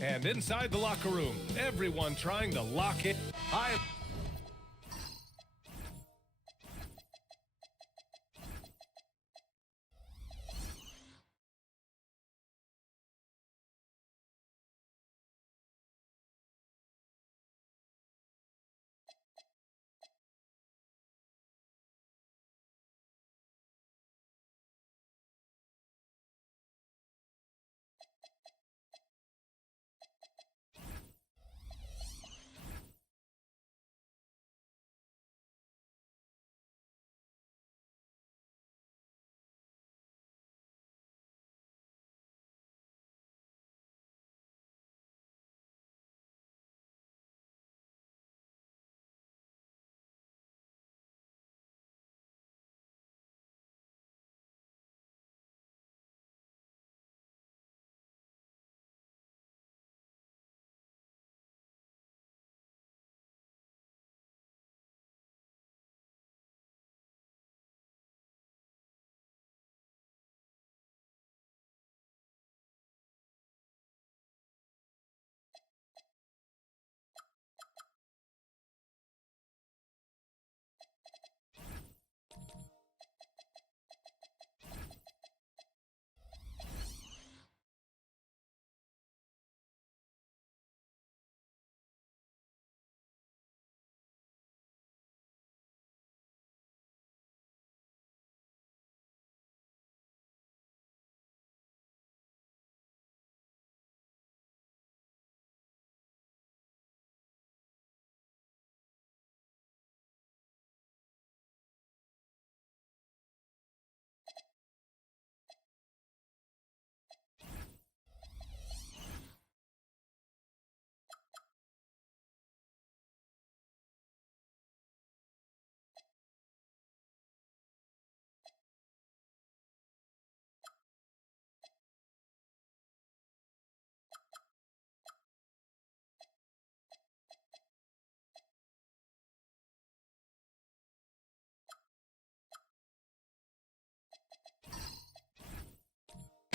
And inside the locker room, everyone trying to lock it.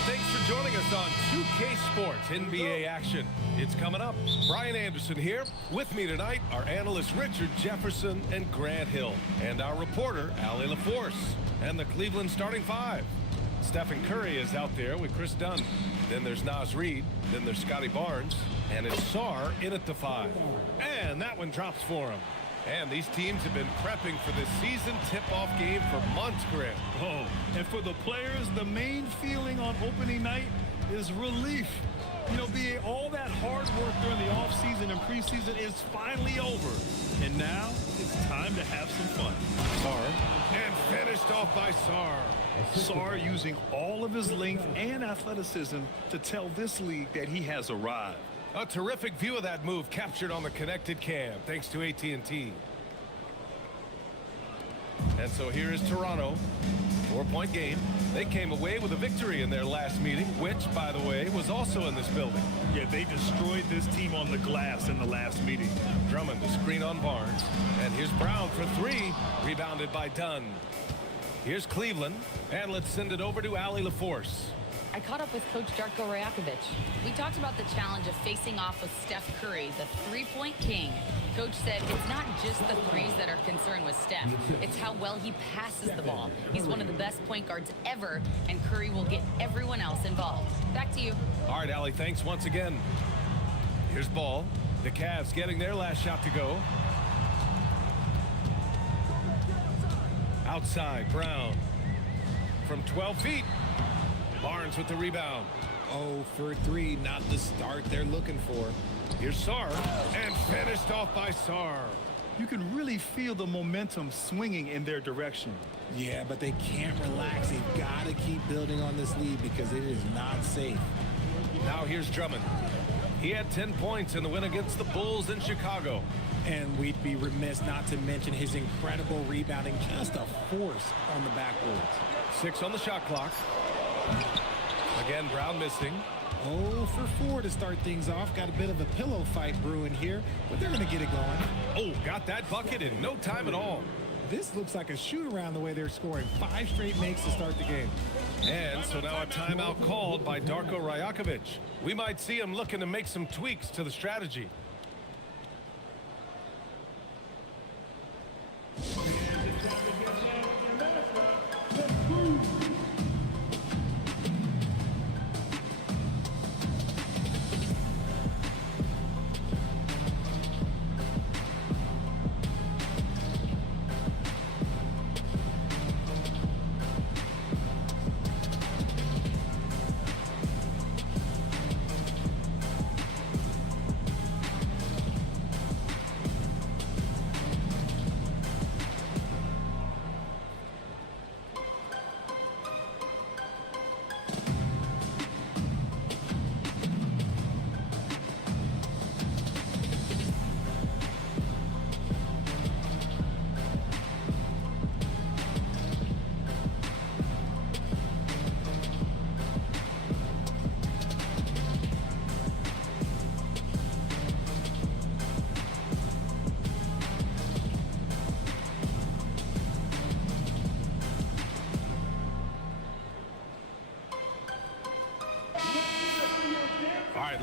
Thanks for joining us on 2K Sports NBA action. It's coming up. Brian Anderson here. With me tonight are analysts Richard Jefferson and Grant Hill, and our reporter Ali LaForce, and the Cleveland starting five. Stephen Curry is out there with Chris Dunn. Then there's Naz Reid. Then there's Scotty Barnes. And it's Sarr in at the 5. And that one drops for him. And these teams have been prepping for this season tip-off game for months, Grant. Oh, and for the players, the main feeling on opening night is relief. You know, all that hard work during the offseason and preseason is finally over. And now it's time to have some fun. Sarr, and finished off by Sarr. Sarr using all of his length and athleticism to tell this league that he has arrived. A terrific view of that move captured on the connected cam, thanks to AT&T. And so here is Toronto. 4-point game. They came away with a victory in their last meeting, which, by the way, was also in this building. Yeah, they destroyed this team on the glass in the last meeting. Drummond to screen on Barnes. And here's Brown for 3, rebounded by Dunn. Here's Cleveland, and let's send it over to Ali LaForce. I caught up with Coach Darko Rajakovic. We talked about the challenge of facing off with Steph Curry, the three-point king. Coach said it's not just the threes that are concerned with Steph. It's how well he passes the ball. He's one of the best point guards ever, and Curry will get everyone else involved. Back to you. All right, Ali, thanks once again. Here's Ball. The Cavs getting their last shot to go. Outside, Brown. From 12 feet. Barnes with the rebound. 0 for 3, not the start they're looking for. Here's Sarr, and finished off by Sarr. You can really feel the momentum swinging in their direction. Yeah, but they can't relax. They've got to keep building on this lead because it is not safe. Now here's Drummond. He had 10 points in the win against the Bulls in Chicago. And we'd be remiss not to mention his incredible rebounding, just a force on the backboards. 6 on the shot clock. Again, Brown missing. 0 for 4 to start things off. Got a bit of a pillow fight brewing here, but they're going to get it going. Oh, got that bucket in no time at all. This looks like a shoot-around the way they're scoring. 5 straight makes to start the game. And so now a timeout called by Darko Rajakovic. We might see him looking to make some tweaks to the strategy.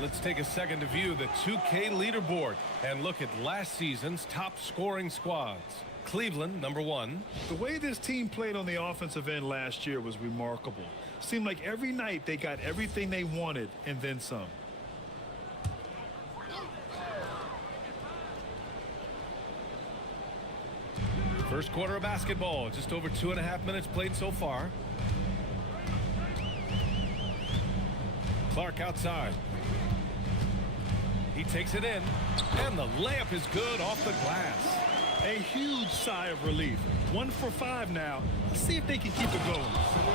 Let's take a second to view the 2K leaderboard and look at last season's top scoring squads. Cleveland, number 1. The way this team played on the offensive end last year was remarkable. Seemed like every night they got everything they wanted and then some. First quarter of basketball, just over 2.5 minutes played so far. Clark outside. He takes it in, and the layup is good off the glass. A huge sigh of relief. 1 for 5 now. Let's see if they can keep it going.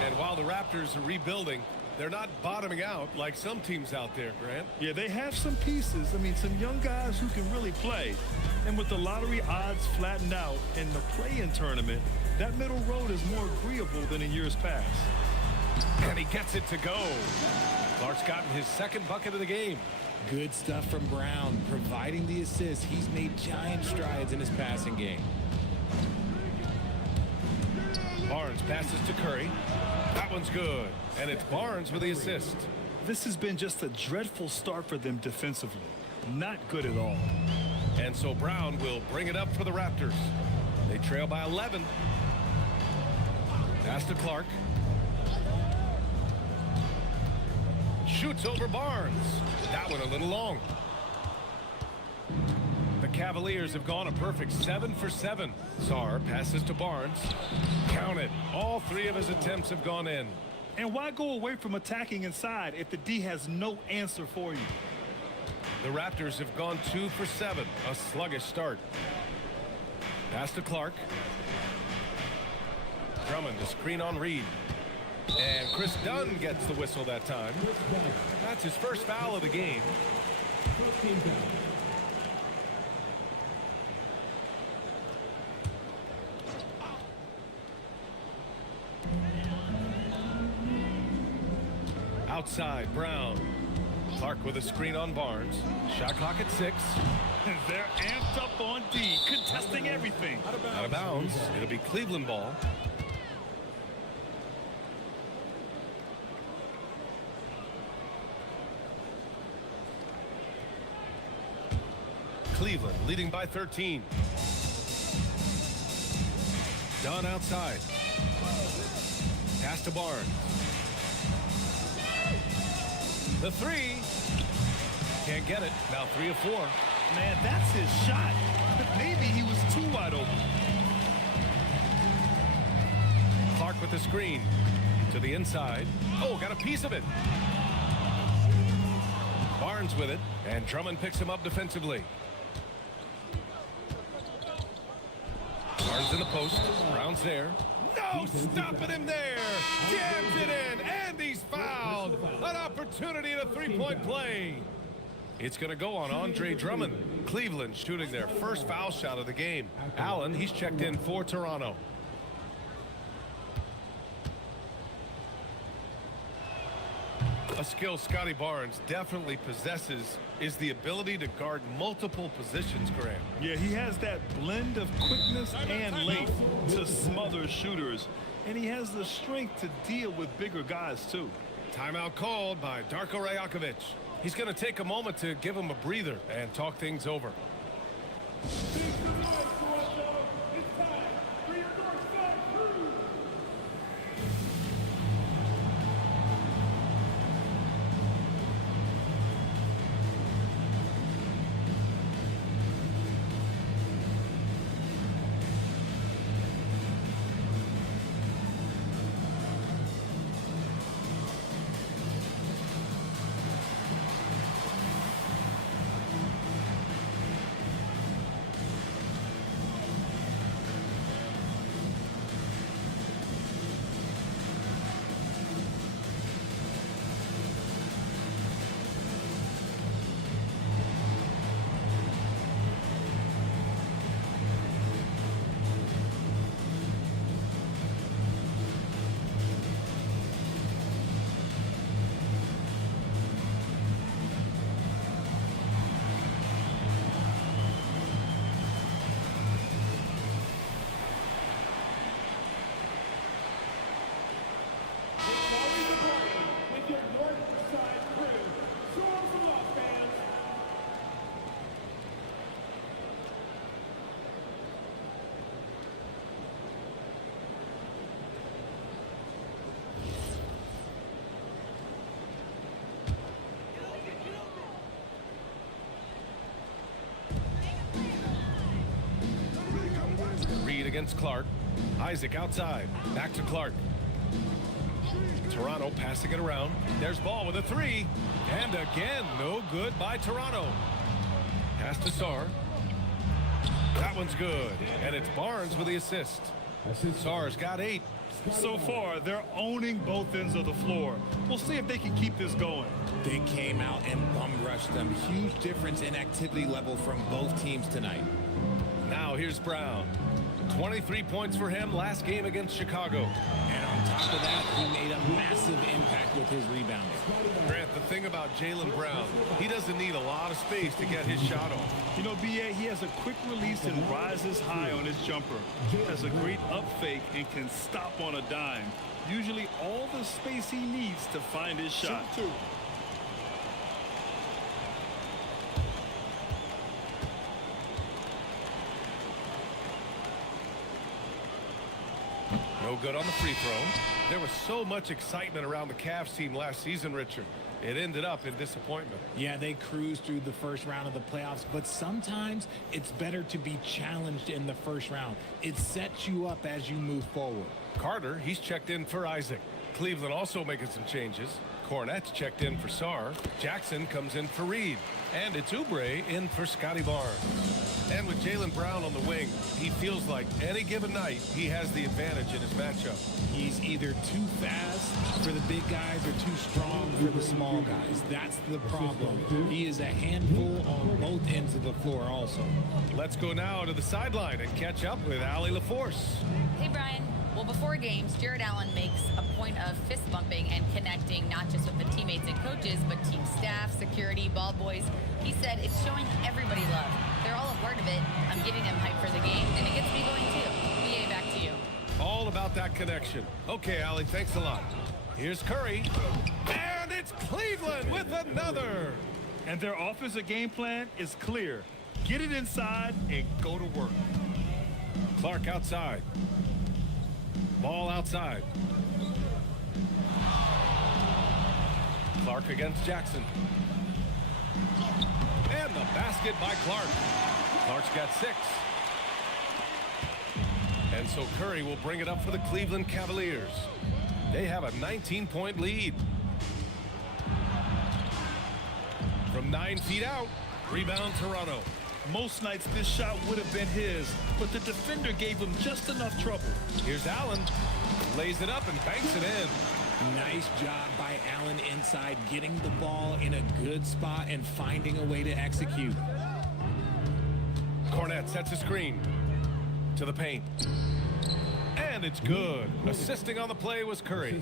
And while the Raptors are rebuilding, they're not bottoming out like some teams out there, Grant. Yeah, they have some pieces. I mean, some young guys who can really play. And with the lottery odds flattened out in the play-in tournament, that middle road is more agreeable than in years past. And he gets it to go. Clark's gotten his second bucket of the game. Good stuff from Brown, providing the assist. He's made giant strides in his passing game. Barnes passes to Curry. That one's good. And it's Barnes with the assist. This has been just a dreadful start for them defensively. Not good at all. And so Brown will bring it up for the Raptors. They trail by 11. Pass to Clark. Shoots over Barnes. That one a little long. The Cavaliers have gone a perfect 7 for 7. Sarr passes to Barnes. Count it. All 3 of his attempts have gone in. And why go away from attacking inside if the D has no answer for you? The Raptors have gone 2 for 7. A sluggish start. Pass to Clark. Drummond, the screen on Reed. And Chris Dunn gets the whistle that time. That's his first foul of the game. Outside, Brown. Clark with a screen on Barnes. Shot clock at 6. They're amped up on D, contesting everything. Out of bounds. It'll be Cleveland ball. Cleveland leading by 13. Dunn outside. Pass to Barnes. The 3. Can't get it. Now 3 of 4. Man, that's his shot. Maybe he was too wide open. Clark with the screen. To the inside. Oh, got a piece of it. Barnes with it. And Drummond picks him up defensively. Barnes in the post. Brown's there. No stopping him there. Jams it in. And he's fouled. An opportunity at a three-point play. It's going to go on Andre Drummond. Cleveland shooting their first foul shot of the game. Allen, he's checked in for Toronto. A skill Scotty Barnes definitely possesses is the ability to guard multiple positions, Grant. Yeah, he has that blend of quickness and length to smother shooters. And he has the strength to deal with bigger guys, too. Timeout called by Darko Rajakovic. He's going to take a moment to give him a breather and talk things over. Against Clark. Isaac outside. Back to Clark. Toronto passing it around. There's ball with a three. And again, no good by Toronto. Pass to Sarr. That one's good. And it's Barnes with the assist. Sarr's got 8. So far, they're owning both ends of the floor. We'll see if they can keep this going. They came out and bum rushed them. Huge difference in activity level from both teams tonight. Now here's Brown. 23 points for him last game against Chicago. And on top of that, he made a massive impact with his rebounding. Grant, the thing about Jaylen Brown, he doesn't need a lot of space to get his shot off. You know, B.A., he has a quick release and rises high on his jumper. He has a great up fake and can stop on a dime. Usually all the space he needs to find his shot. No good on the free throw. There was so much excitement around the Cavs team last season, Richard. It ended up in disappointment. Yeah, they cruised through the first round of the playoffs, but sometimes it's better to be challenged in the first round. It sets you up as you move forward. Carter, he's checked in for Isaac. Cleveland also making some changes. Cornette's checked in for Sarr. Jackson comes in for Reed. And it's Oubre in for Scotty Barnes. And with Jaylen Brown on the wing, he feels like any given night he has the advantage in his matchup. He's either too fast for the big guys or too strong for the small guys. That's the problem. He is a handful on both ends of the floor also. Let's go now to the sideline and catch up with Allie LaForce. Hey, Brian. Well, before games, Jared Allen makes a point of fist bumping and connecting not just with the teammates and coaches, but team staff, security, ball boys. He said it's showing everybody love. They're all a part of it. I'm getting them hyped for the game, and it gets me going too. BA, back to you. All about that connection. Okay, Allie, thanks a lot. Here's Curry. And it's Cleveland with another. And their offensive game plan is clear. Get it inside and go to work. Clark outside. Ball outside. Clark against Jackson. And the basket by Clark. Clark's got 6. And so Curry will bring it up for the Cleveland Cavaliers. They have a 19-point lead. From 9 feet out, rebound Toronto. Most nights this shot would have been his, but the defender gave him just enough trouble. Here's Allen. Lays it up and banks it in. Nice job by Allen inside, getting the ball in a good spot and finding a way to execute. Cornette sets a screen to the paint. And it's good. Assisting on the play was Curry.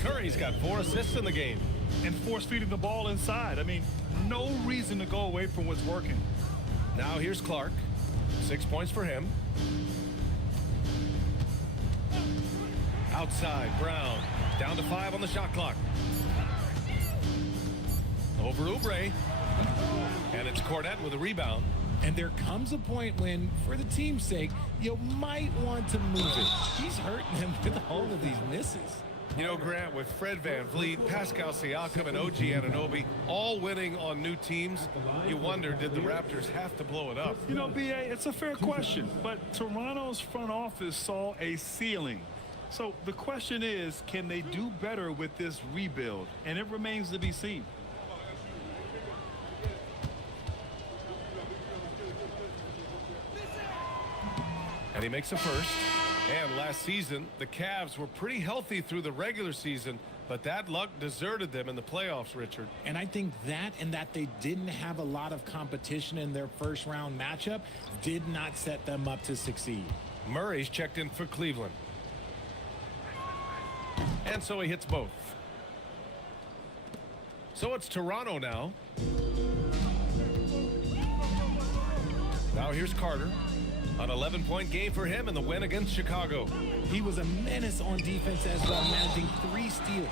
Curry's got 4 assists in the game. and force feeding the ball inside. I mean, no reason to go away from what's working. Now here's Clark. 6 points for him. Outside, Brown. Down to 5 on the shot clock. Over Oubre. And it's Cornette with a rebound. And there comes a point when, for the team's sake, you might want to move it. He's hurting them with all of these misses. You know, Grant, with Fred VanVleet, Pascal Siakam, and OG Anunoby all winning on new teams, you wonder, did the Raptors have to blow it up? You know, B.A., it's a fair question, but Toronto's front office saw a ceiling. So the question is, can they do better with this rebuild? And it remains to be seen. And he makes a first. And last season, the Cavs were pretty healthy through the regular season, but that luck deserted them in the playoffs, Richard. And I think that and that they didn't have a lot of competition in their first round matchup did not set them up to succeed. Murray's checked in for Cleveland. And so he hits both. So it's Toronto now. Now here's Carter. An 11-point game for him in the win against Chicago. He was a menace on defense as well, managing 3 steals.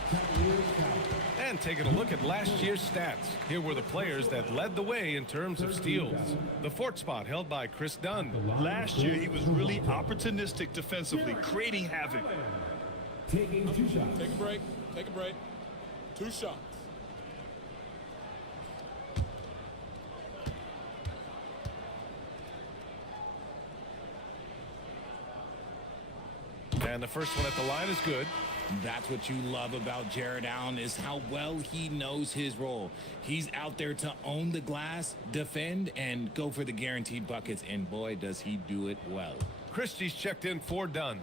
And taking a look at last year's stats. Here were the players that led the way in terms of steals. The 4th spot held by Chris Dunn. Last year, he was really opportunistic defensively, creating havoc. Taking 2 shots. Take a break. Take a break. 2 shots. And the first one at the line is good. That's what you love about Jared Allen, is how well he knows his role. He's out there to own the glass, defend, and go for the guaranteed buckets. And boy, does he do it well. Christie's checked in for Dunn.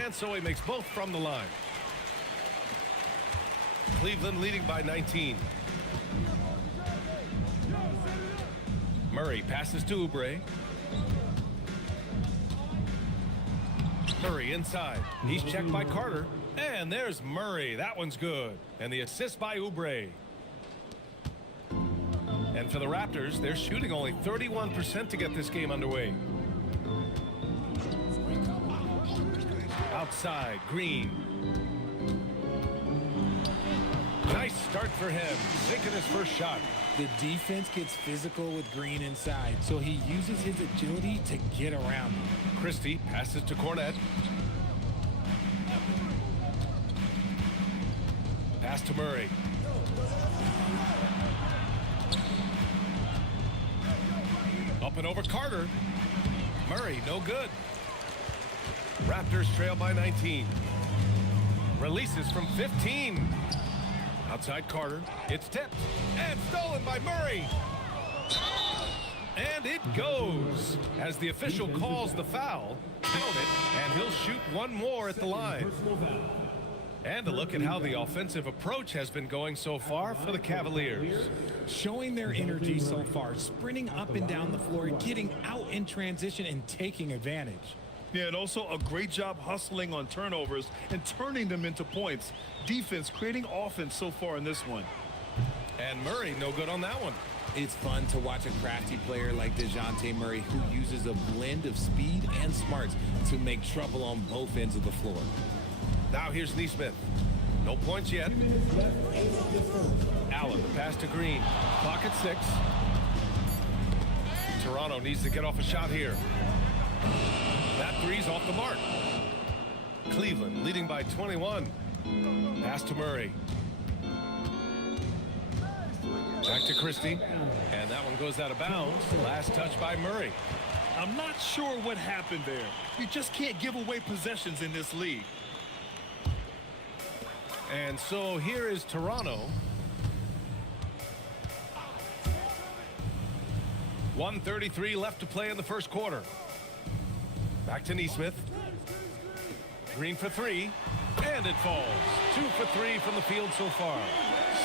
And so he makes both from the line. Cleveland leading by 19. Murray passes to Oubre. Murray inside. He's checked by Carter. And there's Murray. That one's good. And the assist by Oubre. And for the Raptors, they're shooting only 31% to get this game underway. Outside, Green. Nice start for him. Sinking his first shot. The defense gets physical with Green inside, so he uses his agility to get around him. Christie passes to Cornette. Pass to Murray. Up and over Carter. Murray, no good. Raptors trail by 19. Releases from 15. Outside Carter. It's tipped and stolen by Murray. And it goes. As the official calls the foul, count it, and he'll shoot one more at the line. And a look at how the offensive approach has been going so far for the Cavaliers. Showing their energy so far, sprinting up and down the floor, getting out in transition and taking advantage. Yeah, and also a great job hustling on turnovers and turning them into points. Defense creating offense so far in this one. And Murray, no good on that one. It's fun to watch a crafty player like DeJounte Murray who uses a blend of speed and smarts to make trouble on both ends of the floor. Now here's Neesmith. No points yet. Allen, the pass to Green. Clock at 6. Toronto needs to get off a shot here. That three's off the mark. Cleveland leading by 21. Pass to Murray. Back to Christie. And that one goes out of bounds. Last touch by Murray. I'm not sure what happened there. You just can't give away possessions in this league. And so here is Toronto. 1:33 left to play in the first quarter. Back to Neesmith. Green for 3. And it falls. 2 for 3 from the field so far.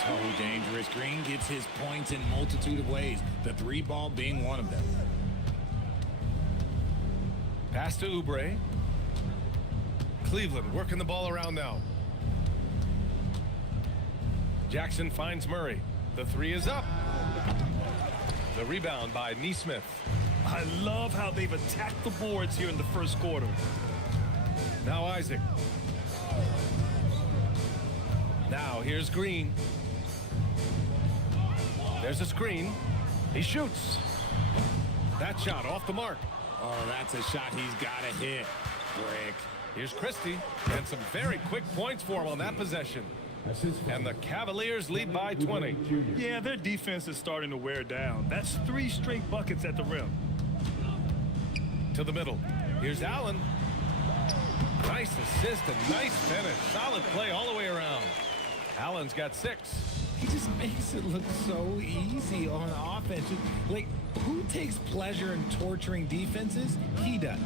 So dangerous. Green gets his points in a multitude of ways, the 3 ball being one of them. Pass to Oubre. Cleveland working the ball around now. Jackson finds Murray. The three is up. The rebound by Neesmith. I love how they've attacked the boards here in the first quarter. Now Isaac. Now here's Green. There's a screen. He shoots. That shot off the mark. Oh, that's a shot he's got to hit. Brick. Here's Christie, and some very quick points for him on that possession. And the Cavaliers lead by 20. Yeah, their defense is starting to wear down. That's 3 straight buckets at the rim. To the middle. Here's Allen. Nice assist and nice finish. Solid play all the way around. Allen's got 6. He just makes it look so easy on offense. Like, who takes pleasure in torturing defenses? He does.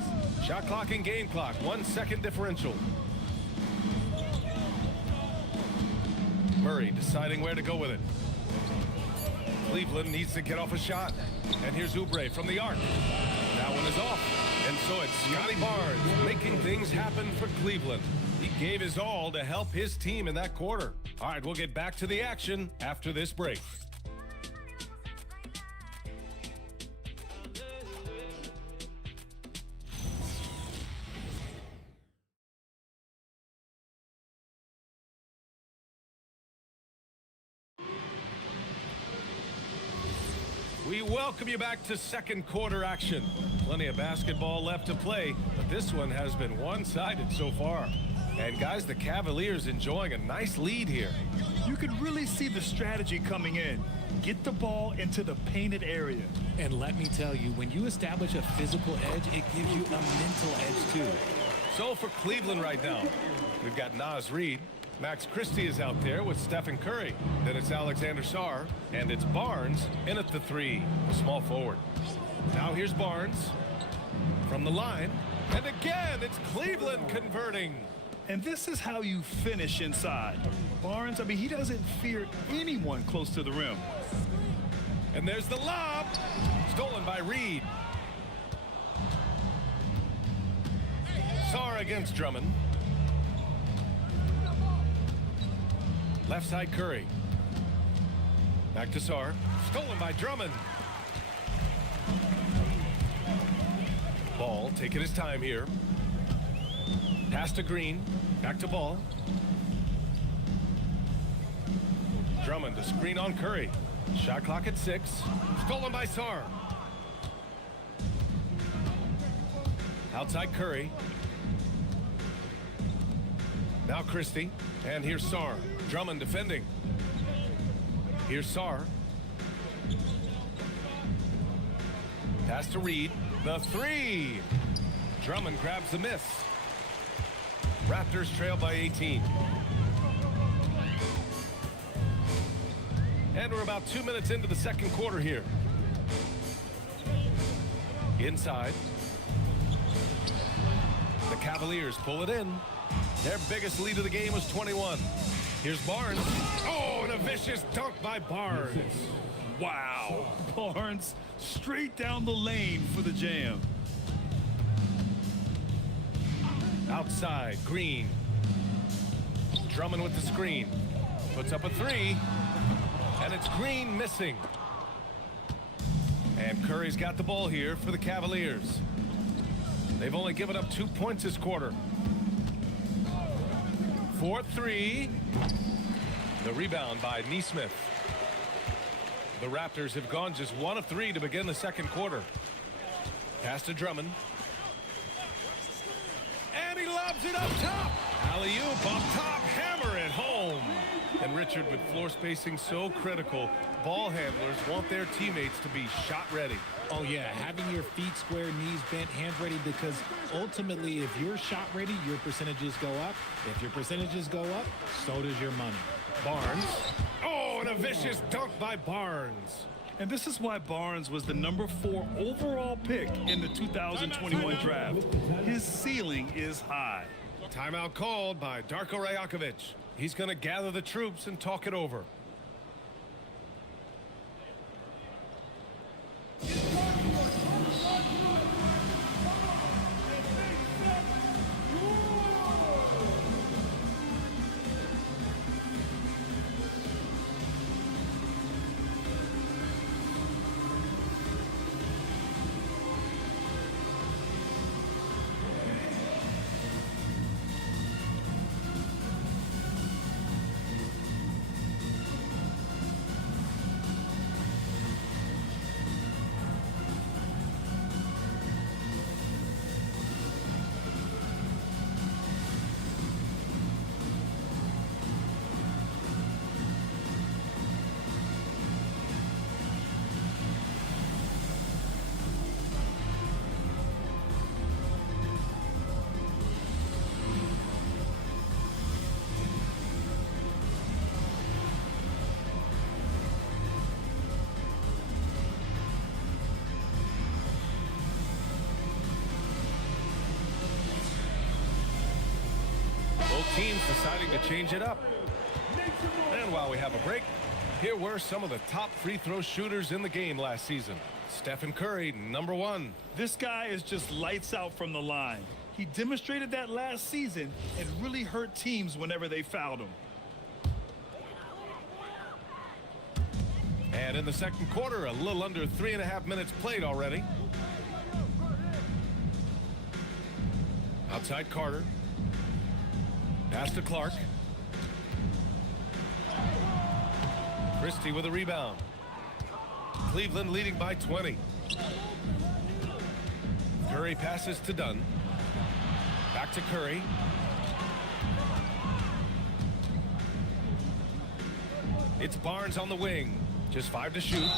Shot clock and game clock. 1 second differential. Murray deciding where to go with it. Cleveland needs to get off a shot. And here's Oubre from the arc. That one is off. And so it's Scotty Barnes making things happen for Cleveland. He gave his all to help his team in that quarter. All right, we'll get back to the action after this break. We welcome you back to second quarter action. Plenty of basketball left to play, but this one has been one-sided so far. And guys, the Cavaliers enjoying a nice lead here. You can really see the strategy coming in. Get the ball into the painted area. And let me tell you, when you establish a physical edge, it gives you a mental edge too. So for Cleveland right now, we've got Naz Reid. Max Christie is out there with Stephen Curry. Then it's Alexander Sarr, and it's Barnes in at the 3, a small forward. Now here's Barnes from the line. And again, it's Cleveland converting. And this is how you finish inside. Barnes, I mean, he doesn't fear anyone close to the rim. And there's the lob. Stolen by Reid. Sarr against Drummond. Left side Curry. Back to Sarr. Stolen by Drummond. Ball taking his time here. Pass to Green. Back to Ball. Drummond, the screen on Curry. Shot clock at 6. Stolen by Sarr. Outside Curry. Now Christie. And here's Sarr. Drummond defending. Here's Sarr. Pass to Reid. The 3. Drummond grabs the miss. Raptors trail by 18. And we're about 2 minutes into the second quarter here. Inside. The Cavaliers pull it in. Their biggest lead of the game was 21. Here's Barnes. Oh, and a vicious dunk by Barnes. Wow. Barnes straight down the lane for the jam. Outside, Green. Drummond with the screen. Puts up a 3. And it's Green missing. And Curry's got the ball here for the Cavaliers. They've only given up 2 points this quarter. 4-3. The rebound by Neesmith. The Raptors have gone just 1 of 3 to begin the second quarter. Pass to Drummond. And he lobs it up top. Alley-oop up top, hammer it home. And Richard, with floor spacing so critical, ball handlers want their teammates to be shot ready. Oh yeah, having your feet square, knees bent, hands ready, because ultimately if you're shot ready, your percentages go up. If your percentages go up, so does your money. Barnes. Oh, and a vicious dunk by Barnes. And this is why Barnes was the number 4 overall pick in the 2021 draft. His ceiling is high. Timeout called by Darko Rajakovic. He's going to gather the troops and talk it over. teams deciding to change it up. And while we have a break, here were some of the top free throw shooters in the game last season. Stephen Curry, #1. This guy is just lights out from the line. He demonstrated that last season and really hurt teams whenever they fouled him. And in the second quarter, a little under 3.5 minutes played already. Outside Carter. Pass to Clark. Christie with a rebound. Cleveland leading by 20. Curry passes to Dunn. Back to Curry. It's Barnes on the wing. Just 5 to shoot.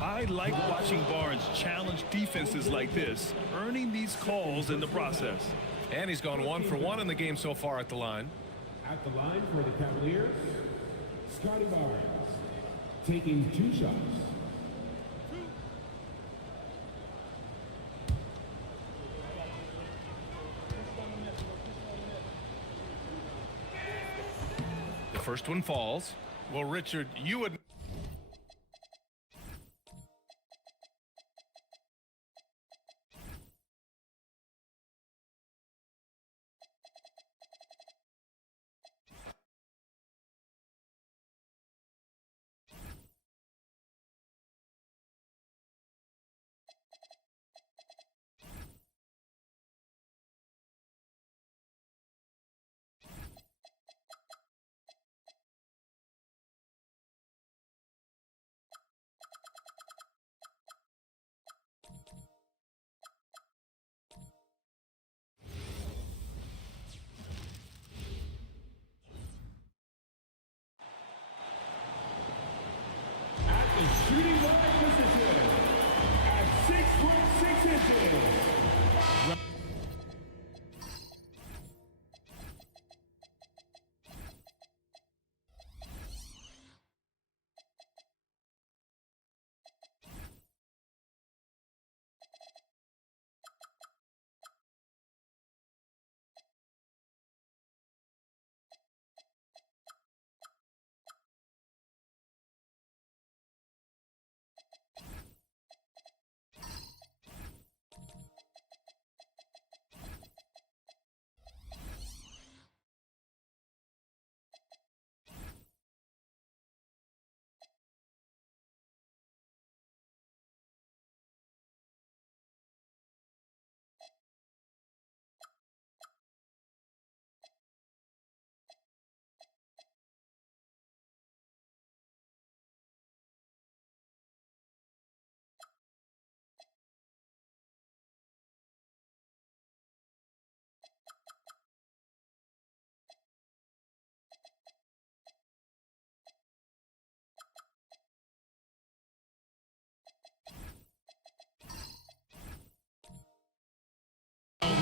I like watching Barnes challenge defenses like this, earning these calls in the process. And he's gone 1 for 1 in the game so far at the line. At the line for the Cavaliers, Scotty Barnes, taking 2 shots. The first one falls. Well, Richard, you would... Shooting guard position at 6 foot 6 inches.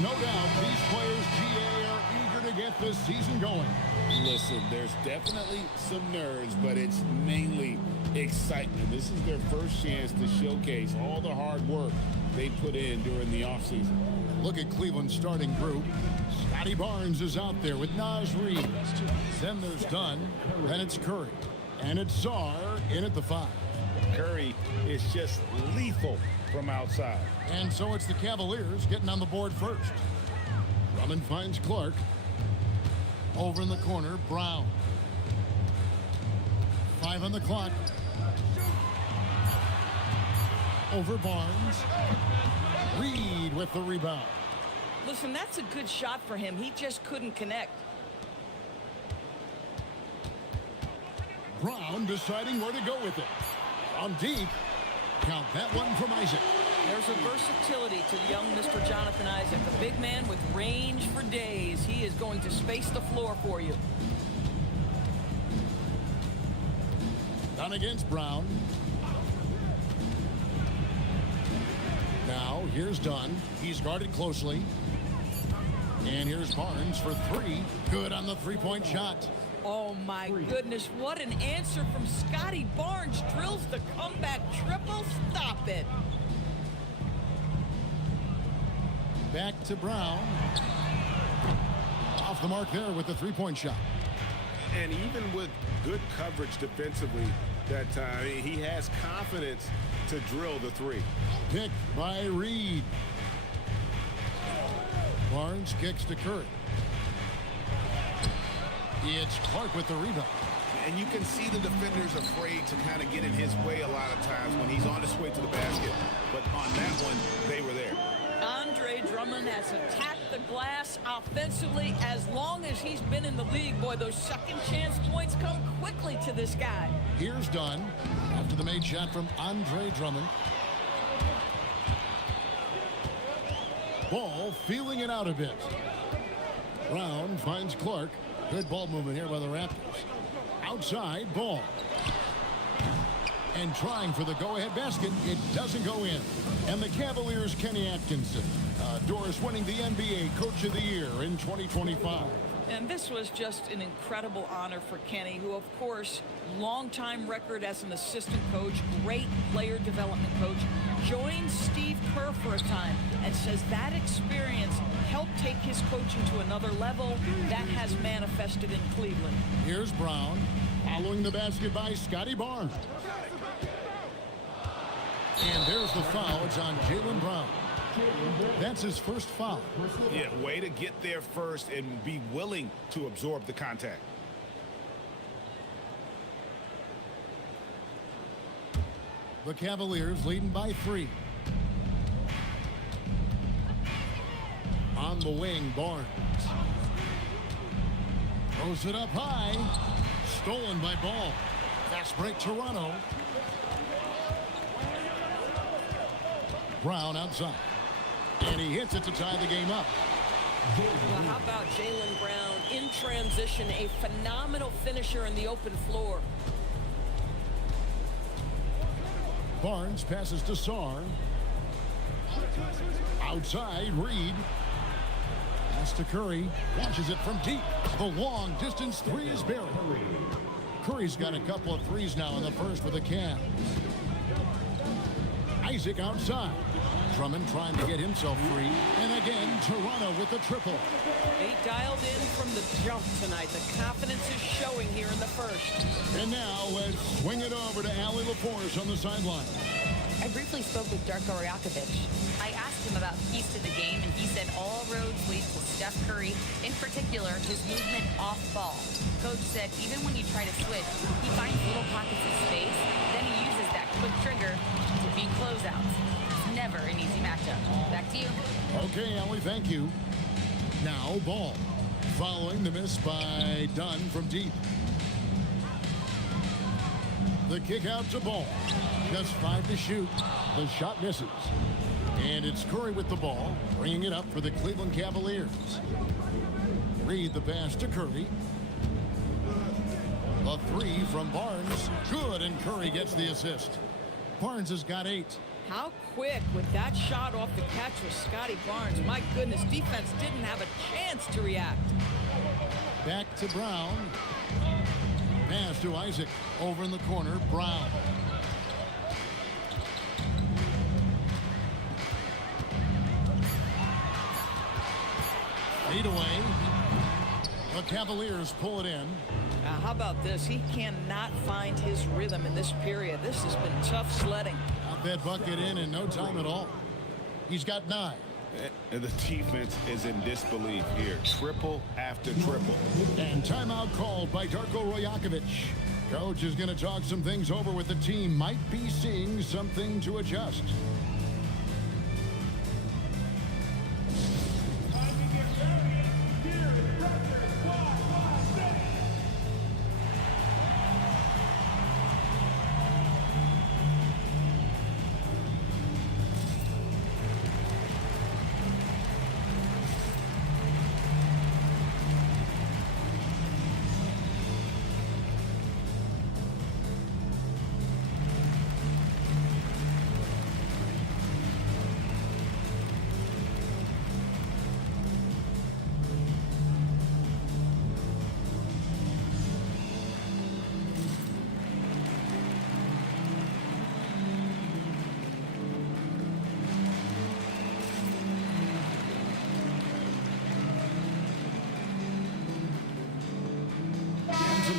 No doubt these players, GA, are eager to get this season going. Listen, there's definitely some nerves, but it's mainly excitement. This is their first chance to showcase all the hard work they put in during the offseason. Look at Cleveland's starting group. Scotty Barnes is out there with Naz Reid. Then there's Dunn. Then it's Curry. And it's Czar in at the 5. Curry is just lethal from outside. And so it's the Cavaliers getting on the board first. Drummond finds Clark. Over in the corner, Brown. 5 on the clock. Over Barnes. Reid with the rebound. Listen, that's a good shot for him. He just couldn't connect. Brown deciding where to go with it. On deep. Count that one from Isaac. There's a versatility to the young Mr. Jonathan Isaac, a big man with range for days. He is going to space the floor for you. Done against Brown. Now, here's Dunn. He's guarded closely. And here's Barnes for 3. Good on the three-point shot. Oh, my goodness. What an answer from Scotty Barnes. Drills the comeback triple. Stop it. Back to Brown. Off the mark there with the three-point shot. And even with good coverage defensively that time, he has confidence to drill the three. Picked by Reed. Barnes kicks to Curry. It's Clark with the rebound. And you can see the defenders afraid to kind of get in his way a lot of times when he's on his way to the basket. But on that one, they were there. Andre Drummond has attacked the glass offensively as long as he's been in the league. Boy, those second chance points come quickly to this guy. Here's Dunn after the made shot from Andre Drummond. Ball feeling it out a bit. Brown finds Clark. Good ball movement here by the Raptors. Outside, Ball. And trying for the go-ahead basket. It doesn't go in. And the Cavaliers' Kenny Atkinson. Doris winning the NBA Coach of the Year in 2025. And this was just an incredible honor for Kenny, who, of course, longtime record as an assistant coach, great player development coach, joined Steve Kerr for a time and says that experience helped take his coaching to another level. That has manifested in Cleveland. Here's Brown following the basket by Scotty Barnes. And there's the foul. It's on Jaylen Brown. That's his first foul. Yeah, way to get there first and be willing to absorb the contact. The Cavaliers leading by 3. On the wing, Barnes. Throws it up high. Stolen by Ball. Fast break, Toronto. Brown outside. And he hits it to tie the game up. Well, how about Jaylen Brown in transition, a phenomenal finisher in the open floor. Barnes passes to Sarr. Outside, Reed. Pass to Curry. Launches it from deep. The long distance three is buried. Curry's got a couple of threes now in the first for the Cavs. Isaac outside. Drummond trying to get himself free. And again, Toronto with the triple. He dialed in from the jump tonight. The confidence is showing here in the first. And now let's swing it over to Allie LaForce on the sideline. I briefly spoke with Darko Rajakovic. I asked him about keys to the game, and he said all roads lead to Steph Curry, in particular, his movement off ball. Coach said even when you try to switch, he finds little pockets of space, then he uses that quick trigger to beat closeouts. It's never an easy matchup. Back to you. Okay, Allie, thank you. Now, Ball. Following the miss by Dunn from deep. The kick out to Ball. Just 5 to shoot. The shot misses. And it's Curry with the ball, bringing it up for the Cleveland Cavaliers. Reed the pass to Curry. A three from Barnes. Good, and Curry gets the assist. Barnes has got 8. How quick with that shot off the catch was Scotty Barnes. My goodness, defense didn't have a chance to react. Back to Brown. Pass to Isaac. Over in the corner, Brown. Fade away. The Cavaliers pull it in. How about this? He cannot find his rhythm in this period. This has been tough sledding. Got that bucket in no time at all. He's got 9. And the defense is in disbelief here. Triple after triple. And timeout called by Darko Rajakovic. Coach is going to talk some things over with the team. Might be seeing something to adjust.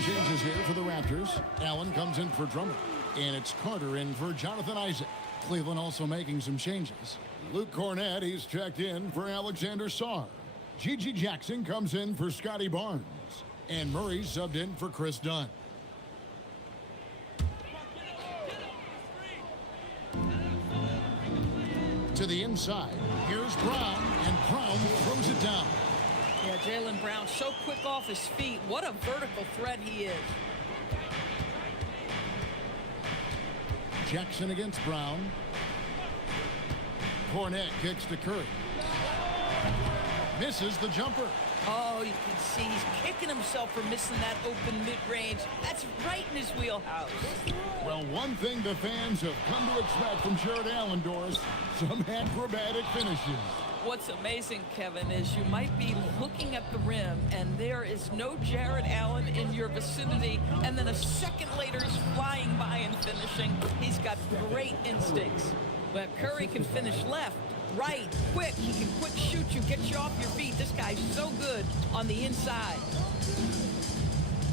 Some changes here for the Raptors. Allen comes in for Drummond. And it's Carter in for Jonathan Isaac. Cleveland also making some changes. Luke Cornett, he's checked in for Alexander Sarr. Gigi Jackson comes in for Scotty Barnes. And Murray subbed in for Chris Dunn. To the inside. Here's Brown, and Brown throws it down. Yeah, Jaylen Brown so quick off his feet. What a vertical threat he is. Jackson against Brown. Cornett kicks to Curry. Misses the jumper. Oh, you can see he's kicking himself for missing that open mid-range. That's right in his wheelhouse. Well, one thing the fans have come to expect from Jared Allen, Doris, some acrobatic finishes. What's amazing, Kevin, is you might be looking at the rim and there is no Jared Allen in your vicinity, and then a second later he's flying by and finishing. He's got great instincts. But Curry can finish left, right, quick. He can quick shoot you, get you off your feet. This guy's so good on the inside.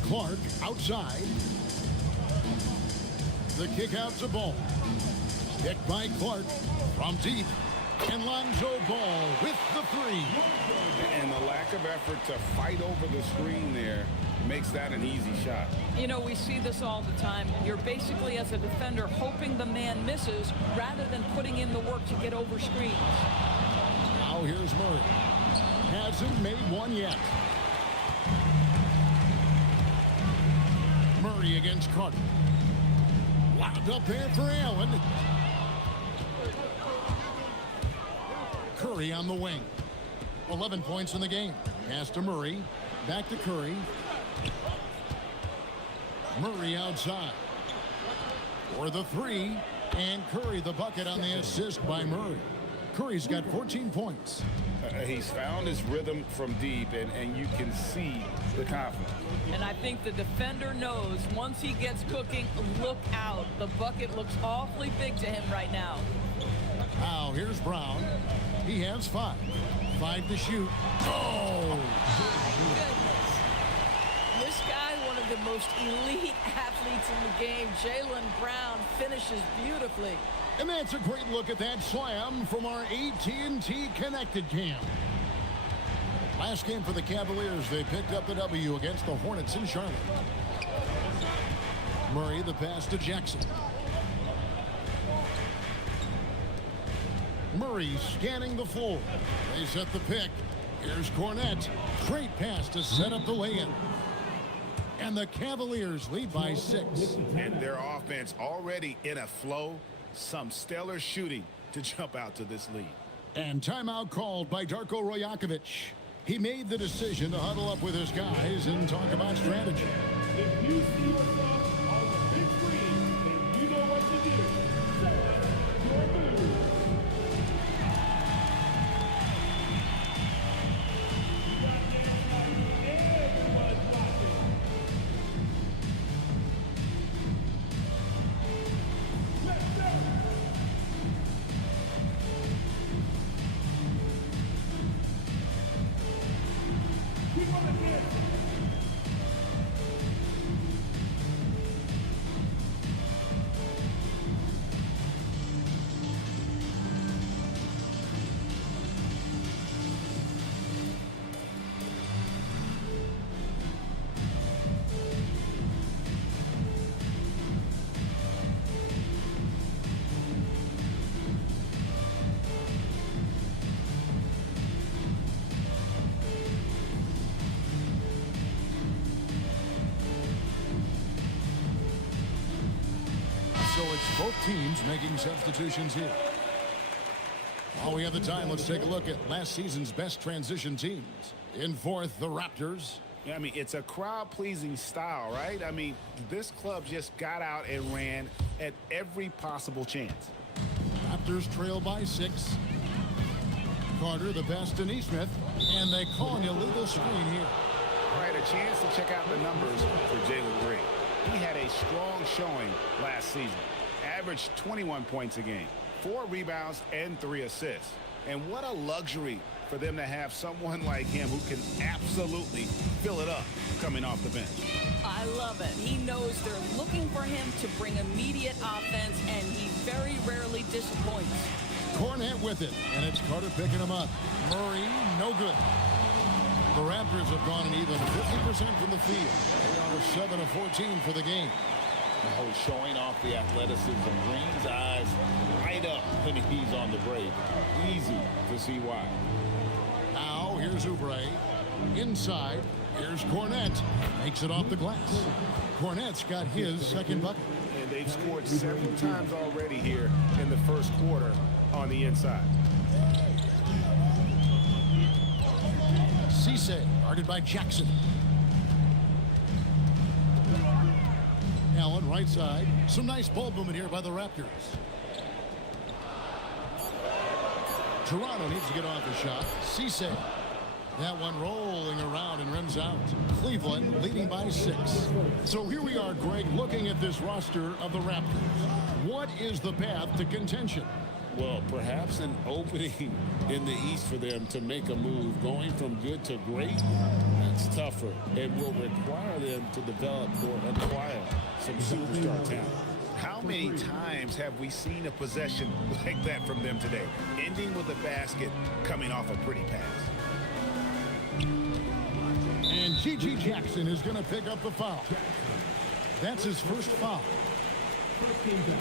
Clark outside. The kick out to Ball. Kicked by Clark from deep. And Lonzo Ball with the three. And the lack of effort to fight over the screen there makes that an easy shot. You know, we see this all the time. You're basically, as a defender, hoping the man misses rather than putting in the work to get over screens. Now here's Murray. Hasn't made one yet. Murray against Carter. Locked up there for Allen. Curry on the wing. 11 points in the game. Pass to Murray. Back to Curry. Murray outside. For the three. And Curry the bucket on the assist by Murray. Curry's got 14 points. He's found his rhythm from deep, and you can see the confidence. And I think the defender knows once he gets cooking, look out. The bucket looks awfully big to him right now. Now here's Brown. He has 5. 5 to shoot. Oh! Goodness. This guy, one of the most elite athletes in the game, Jaylen Brown, finishes beautifully. And that's a great look at that slam from our AT&T Connected Cam. Last game for the Cavaliers, they picked up the W against the Hornets in Charlotte. Murray the pass to Jackson. Murray scanning the floor. They set the pick. Here's Cornett. Great pass to set up the lay-in. And the Cavaliers lead by 6. And their offense already in a flow. Some stellar shooting to jump out to this lead. And timeout called by Darko Rajakovic. He made the decision to huddle up with his guys and talk about strategy. If you see yourself on the big screen, then you know what to do. Set your move. You got games like everyone's watching. Let's go. Keep on the dance. So it's both teams making substitutions here. While we have the time, let's take a look at last season's best transition teams. In fourth, the Raptors. Yeah, I mean, it's a crowd-pleasing style, right? I mean, this club just got out and ran at every possible chance. Raptors trail by 6. Carter the pass to Neesmith, and they call an illegal screen here. All right, a chance to check out the numbers for Jalen Green. He had a strong showing last season. Averaged 21 points a game, 4 rebounds, and 3 assists. And what a luxury for them to have someone like him who can absolutely fill it up coming off the bench. I love it. He knows they're looking for him to bring immediate offense, and he very rarely disappoints. Cornette with it, and it's Carter picking him up. Murray, no good. The Raptors have gone an even 50% from the field. They are 7 of 14 for the game. Oh, showing off the athleticism. Green's eyes light up when he's on the break. Easy to see why. Now, here's Oubre. Inside, here's Cornette. Makes it off the glass. Cornette's got his second bucket. And they've scored several times already here in the first quarter on the inside. Cisse, guarded by Jackson. Allen, right side. Some nice ball movement here by the Raptors. Toronto needs to get off a shot. Cisse. That one rolling around and rims out. Cleveland leading by 6. So here we are, Greg, looking at this roster of the Raptors. What is the path to contention? Well, perhaps an opening in the East for them to make a move. Going from good to great, that's tougher and will require them to develop or acquire some superstar talent. How many times have we seen a possession like that from them today? Ending with a basket, coming off a pretty pass. And G.G. Jackson is going to pick up the foul. That's his first foul. First team foul.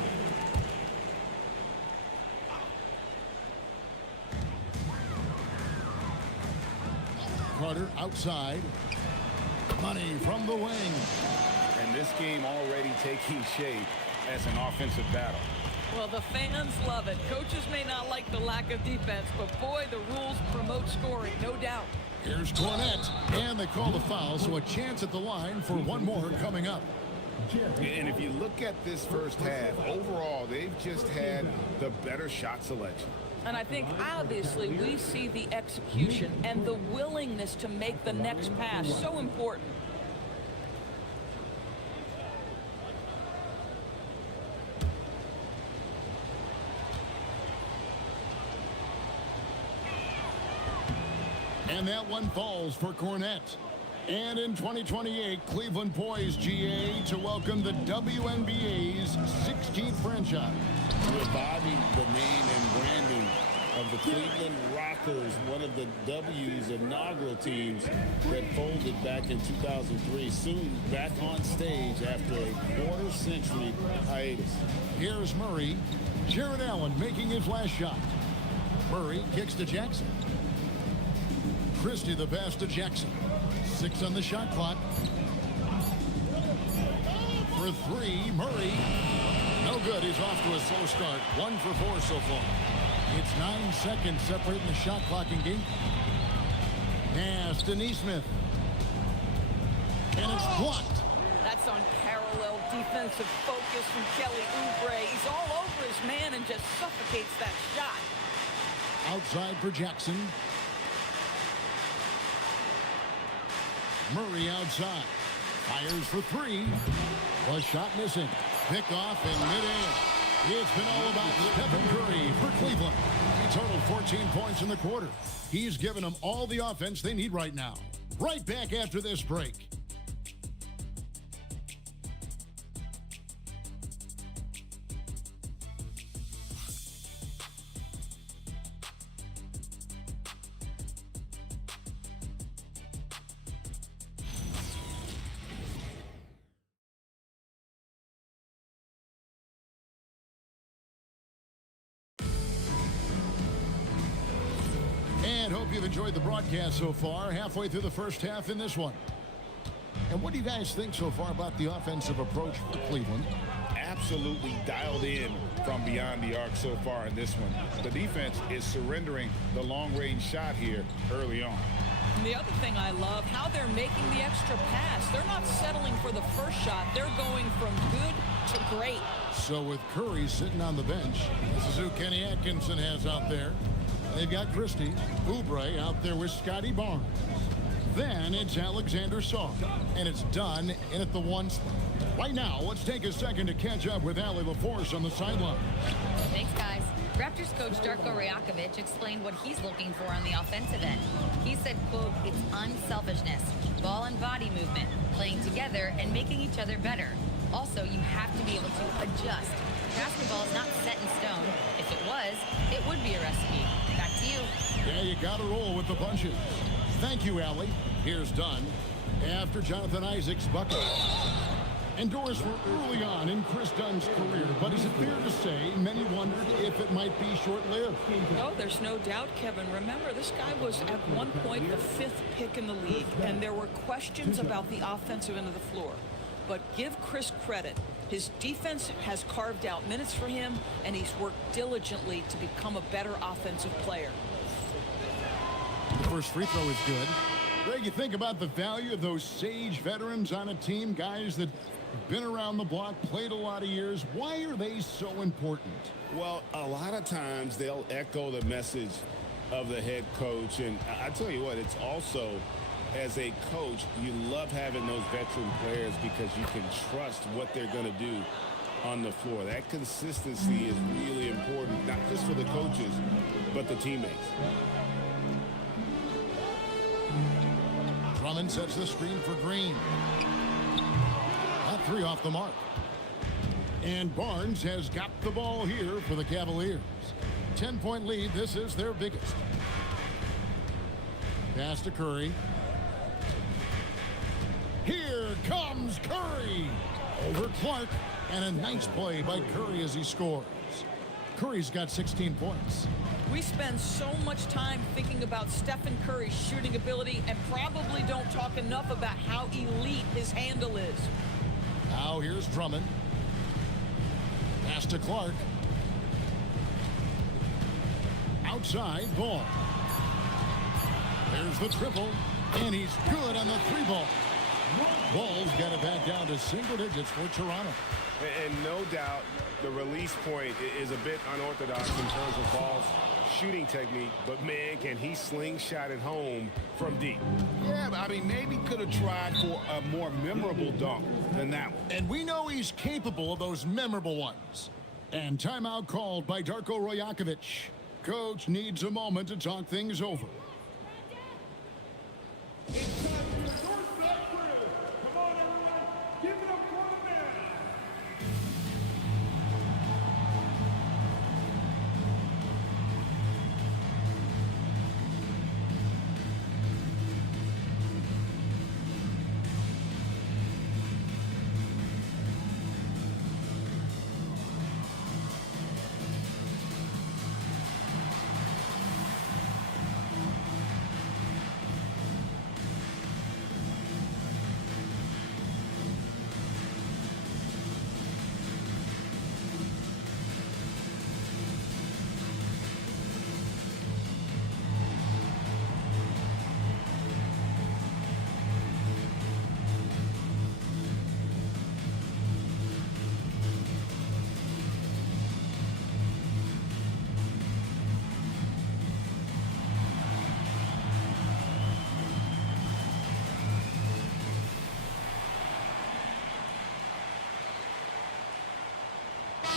Carter outside. Money from the wing. And this game already taking shape as an offensive battle. Well, the fans love it. Coaches may not like the lack of defense, but boy, the rules promote scoring, no doubt. Here's Cornette, and they call the foul, so a chance at the line for one more coming up. And if you look at this first half, overall, they've just had the better shot selection. And I think, obviously, we see the execution and the willingness to make the next pass so important. And that one falls for Cornette. And in 2028, Cleveland poised, GA, to welcome the WNBA's 16th franchise. Reviving the name and branding of the Cleveland Rockers, one of the W's inaugural teams that folded back in 2003, soon back on stage after a quarter-century hiatus. Here's Murray. Jared Allen making his last shot. Murray kicks to Jackson. Christie the pass to Jackson. 6 on the shot clock. For 3, Murray. No good. He's off to a slow start. 1 for 4 so far. It's 9 seconds separating the shot clock and game. Pass to Neesmith. And it's blocked. That's unparalleled defensive focus from Kelly Oubre. He's all over his man and just suffocates that shot. Outside for Jackson. Murray outside. Fires for 3. The shot missing. Pick off in midair. It's been all about Stephen Curry for Cleveland. He totaled 14 points in the quarter. He's given them all the offense they need right now. Right back after this break. And hope you've enjoyed the broadcast so far. Halfway through the first half in this one. And what do you guys think so far about the offensive approach for Cleveland? Absolutely dialed in from beyond the arc so far in this one. The defense is surrendering the long-range shot here early on. And the other thing I love, how they're making the extra pass. They're not settling for the first shot. They're going from good to great. So with Curry sitting on the bench, this is who Kenny Atkinson has out there. They've got Christie, Oubre out there with Scotty Barnes. Then it's Alexander Song, and it's done in at the 1 spot. Right now, let's take a second to catch up with Allie LaForce on the sideline. Thanks, guys. Raptors coach Darko Rajakovic explained what he's looking for on the offensive end. He said, quote, it's unselfishness, ball and body movement, playing together and making each other better. Also, you have to be able to adjust. Basketball is not set in stone. If it was, it would be a recipe. Back to you. Yeah, you got to roll with the punches. Thank you, Allie. Here's Dunn after Jonathan Isaac's bucket. And doors were early on in Chris Dunn's career, but is it fair to say many wondered if it might be short-lived? No, there's no doubt, Kevin. Remember, this guy was at one point the 5th pick in the league, and there were questions about the offensive end of the floor. But give Chris credit. His defense has carved out minutes for him, and he's worked diligently to become a better offensive player. The first free throw is good. Greg, you think about the value of those sage veterans on a team, guys that have been around the block, played a lot of years. Why are they so important? Well, a lot of times they'll echo the message of the head coach. And I tell you what, it's also, as a coach, you love having those veteran players because you can trust what they're going to do on the floor. That consistency is really important, not just for the coaches, but the teammates. Drummond sets the screen for Green. That three off the mark. And Barnes has got the ball here for the Cavaliers. 10-point lead. This is their biggest. Pass to Curry. Here comes Curry. Over Clark. And a nice play by Curry as he scores. Curry's got 16 points. We spend so much time thinking about Stephen Curry's shooting ability and probably don't talk enough about how elite his handle is. Now here's Drummond. Pass to Clark. Outside, ball. There's the triple, and he's good on the three ball. Ball's got it back down to single digits for Toronto. And no doubt the release point is a bit unorthodox in terms of Ball's shooting technique, but man, can he slingshot it home from deep. Yeah, but I mean, maybe could have tried for a more memorable dunk than that one. And we know he's capable of those memorable ones. And timeout called by Darko Rajakovic. Coach needs a moment to talk things over. It's time for the doorstep crew. Come on, everyone. Give it up for the man.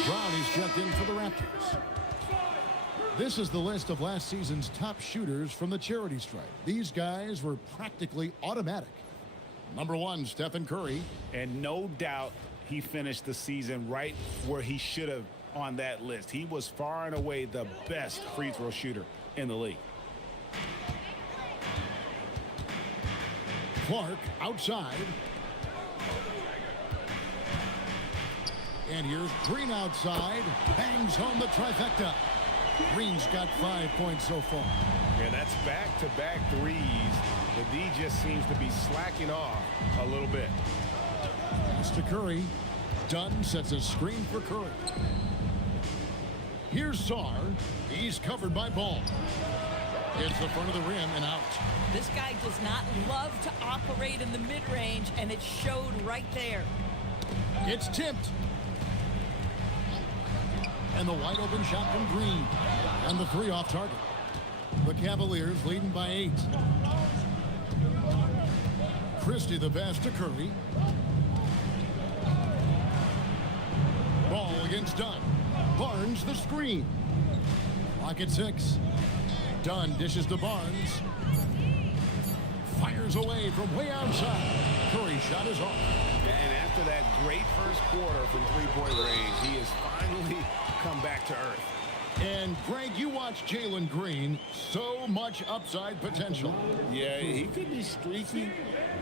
Brownie's checked in for the Raptors. This is the list of last season's top shooters from the charity stripe. These guys were practically automatic. Number 1, Stephen Curry. And no doubt he finished the season right where he should have on that list. He was far and away the best free throw shooter in the league. Clark outside. And here's Green outside. Bangs home the trifecta. Green's got 5 points so far. And that's back-to-back threes. The D just seems to be slacking off a little bit. Pass to Curry. Dunn sets a screen for Curry. Here's Sarr. He's covered by Ball. It's the front of the rim and out. This guy does not love to operate in the mid-range, and it showed right there. It's tipped. And the wide open shot from Green. And the three off target. The Cavaliers leading by 8. Christie the pass to Curry. Ball against Dunn. Barnes the screen. Clock at 6. Dunn dishes to Barnes. Fires away from way outside. Curry's shot is off. And after that great first quarter from three-point range, he has finally come back to earth. And Greg, you watch Jalen Green. So much upside potential. Yeah, he could be streaky,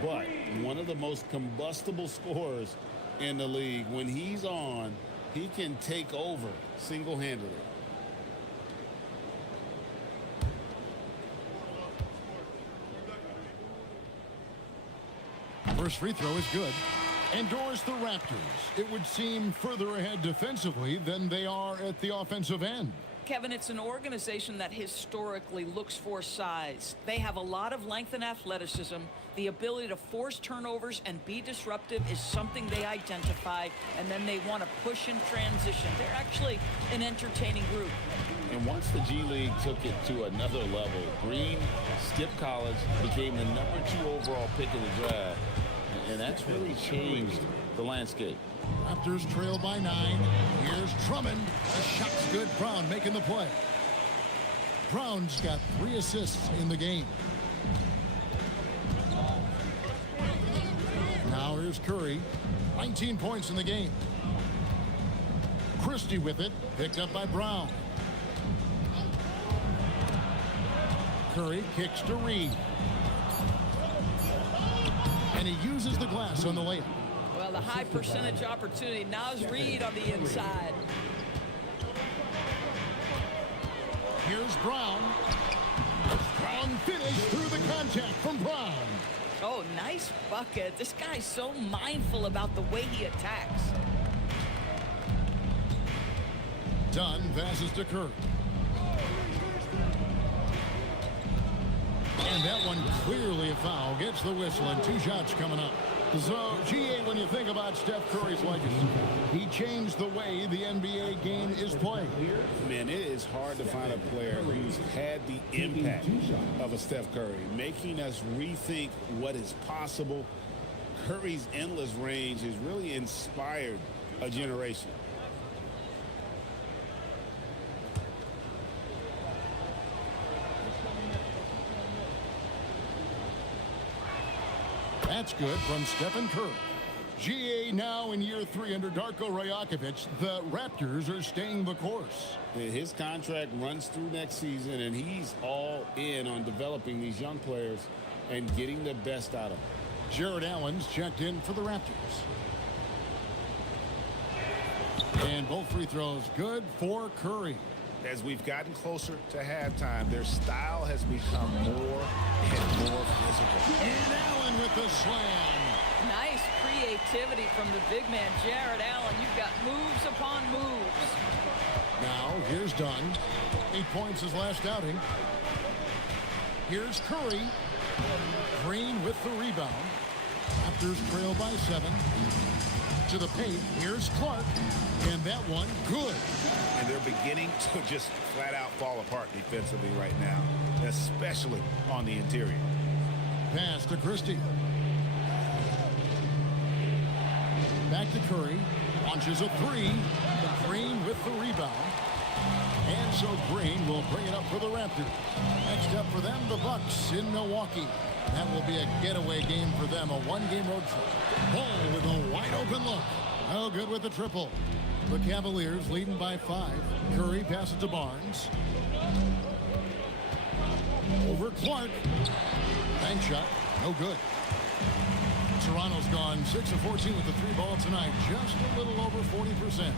but one of the most combustible scorers in the league. When he's on, he can take over single-handedly. First free throw is good. Endorse the Raptors. It would seem further ahead defensively than they are at the offensive end. Kevin, it's an organization that historically looks for size. They have a lot of length and athleticism. The ability to force turnovers and be disruptive is something they identify, and then they want to push in transition. They're actually an entertaining group. And once the G League took it to another level, Green skipped college, became the #2 overall pick in the draft, and that's really changed the landscape. Raptors trail by 9. Here's Drummond. The shot's good. Brown making the play. Brown's got 3 assists in the game. Now here's Curry. 19 points in the game. Christie with it. Picked up by Brown. Curry kicks to Reed. And he uses the glass on the layup. Well, the high percentage opportunity. Now is Reed on the inside. Here's Brown. Strong finish through the contact from Brown. Oh, nice bucket. This guy's so mindful about the way he attacks. Dunn passes to Curry. And that one clearly a foul. Gets the whistle and 2 shots coming up. So, GA, when you think about Steph Curry's legacy, he changed the way the NBA game is played. Man, it is hard to find a player who's had the impact of a Steph Curry, making us rethink what is possible. Curry's endless range has really inspired a generation. That's good from Stephen Curry. GA now in year 3 under Darko Rajakovic. The Raptors are staying the course. His contract runs through next season, and he's all in on developing these young players and getting the best out of them. Jared Allen's checked in for the Raptors. And both free throws good for Curry. As we've gotten closer to halftime, their style has become more and more physical. And Allen with the slam. Nice creativity from the big man, Jared Allen. You've got moves upon moves. Now, here's Dunn. 8 points his last outing. Here's Curry. Green with the rebound. Raptors trail by 7. To the paint, here's Clark. And that one, good. And they're beginning to just flat out fall apart defensively right now, especially on the interior. Pass to Christie. Back to Curry. Launches a 3. Green with the rebound. And so Green will bring it up for the Raptors. Next up for them, the Bucks in Milwaukee. That will be a getaway game for them, a 1-game road trip. Ball with a wide open look. No good with the triple. The Cavaliers leading by 5. Curry passes to Barnes. Over Clark. Bank shot. No good. Toronto's gone 6 of 14 with the 3 ball tonight. Just a little over 40%.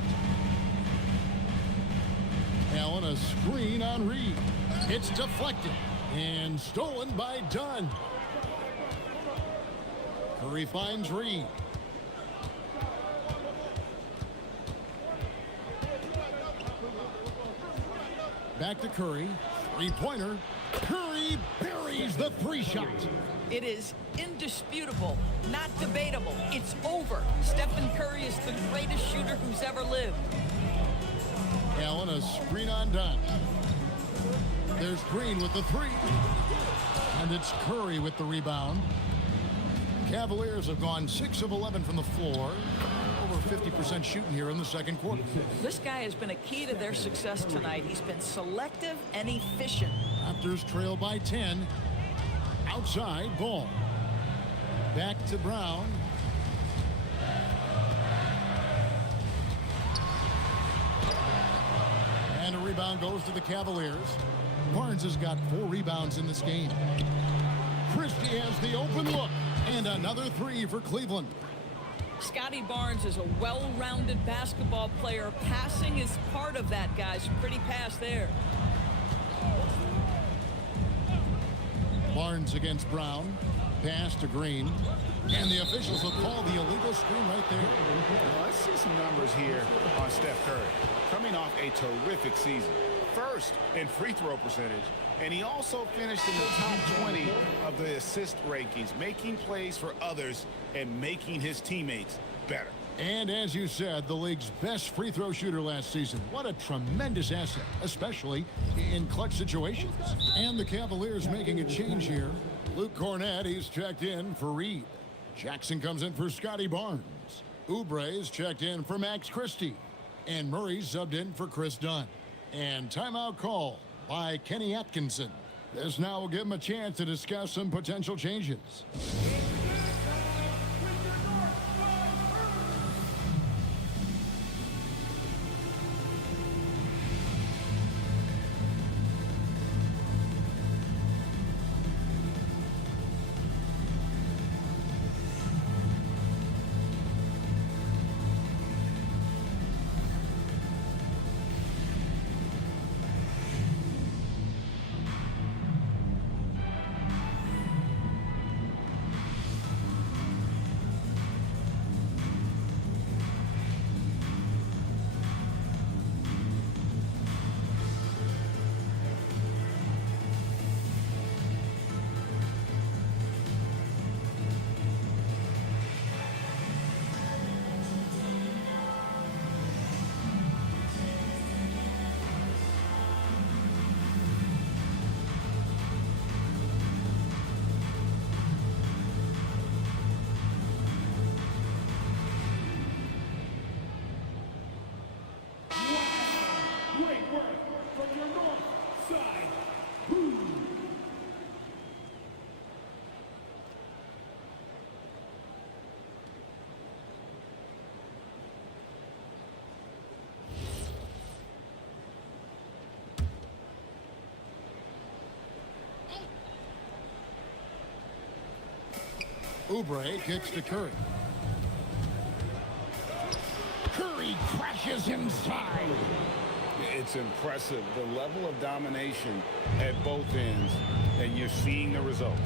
Allen a screen on Reed. It's deflected and stolen by Dunn. Curry finds Reed. Back to Curry. 3-pointer. Curry buries the 3 shot. It is indisputable, not debatable. It's over. Stephen Curry is the greatest shooter who's ever lived. Allen a screen on Dunn. There's Green with the 3. And it's Curry with the rebound. Cavaliers have gone 6 of 11 from the floor. Over 50% shooting here in the second quarter. This guy has been a key to their success tonight. He's been selective and efficient. Raptors trail by 10. Outside ball. Back to Brown. And a rebound goes to the Cavaliers. Barnes has got 4 rebounds in this game. Christie has the open look. And another 3 for Cleveland. Scotty Barnes is a well-rounded basketball player. Passing is part of that, guys. Pretty pass there. Barnes against Brown. Pass to Green. And the officials will call the illegal screen right there. Well, let's see some numbers here on Steph Curry. Coming off a terrific season. First in free throw percentage. And he also finished in the top 20 of the assist rankings, making plays for others and making his teammates better. And as you said, the league's best free throw shooter last season. What a tremendous asset, especially in clutch situations. And the Cavaliers making a change here. Luke Cornett, he's checked in for Reed. Jackson comes in for Scotty Barnes. Oubre's checked in for Max Christie. And Murray's subbed in for Chris Dunn. And timeout call by Kenny Atkinson. This now will give him a chance to discuss some potential changes. Great work from your north side. Oubre kicks to Curry. Curry crashes inside. It's impressive, the level of domination at both ends, and you're seeing the results.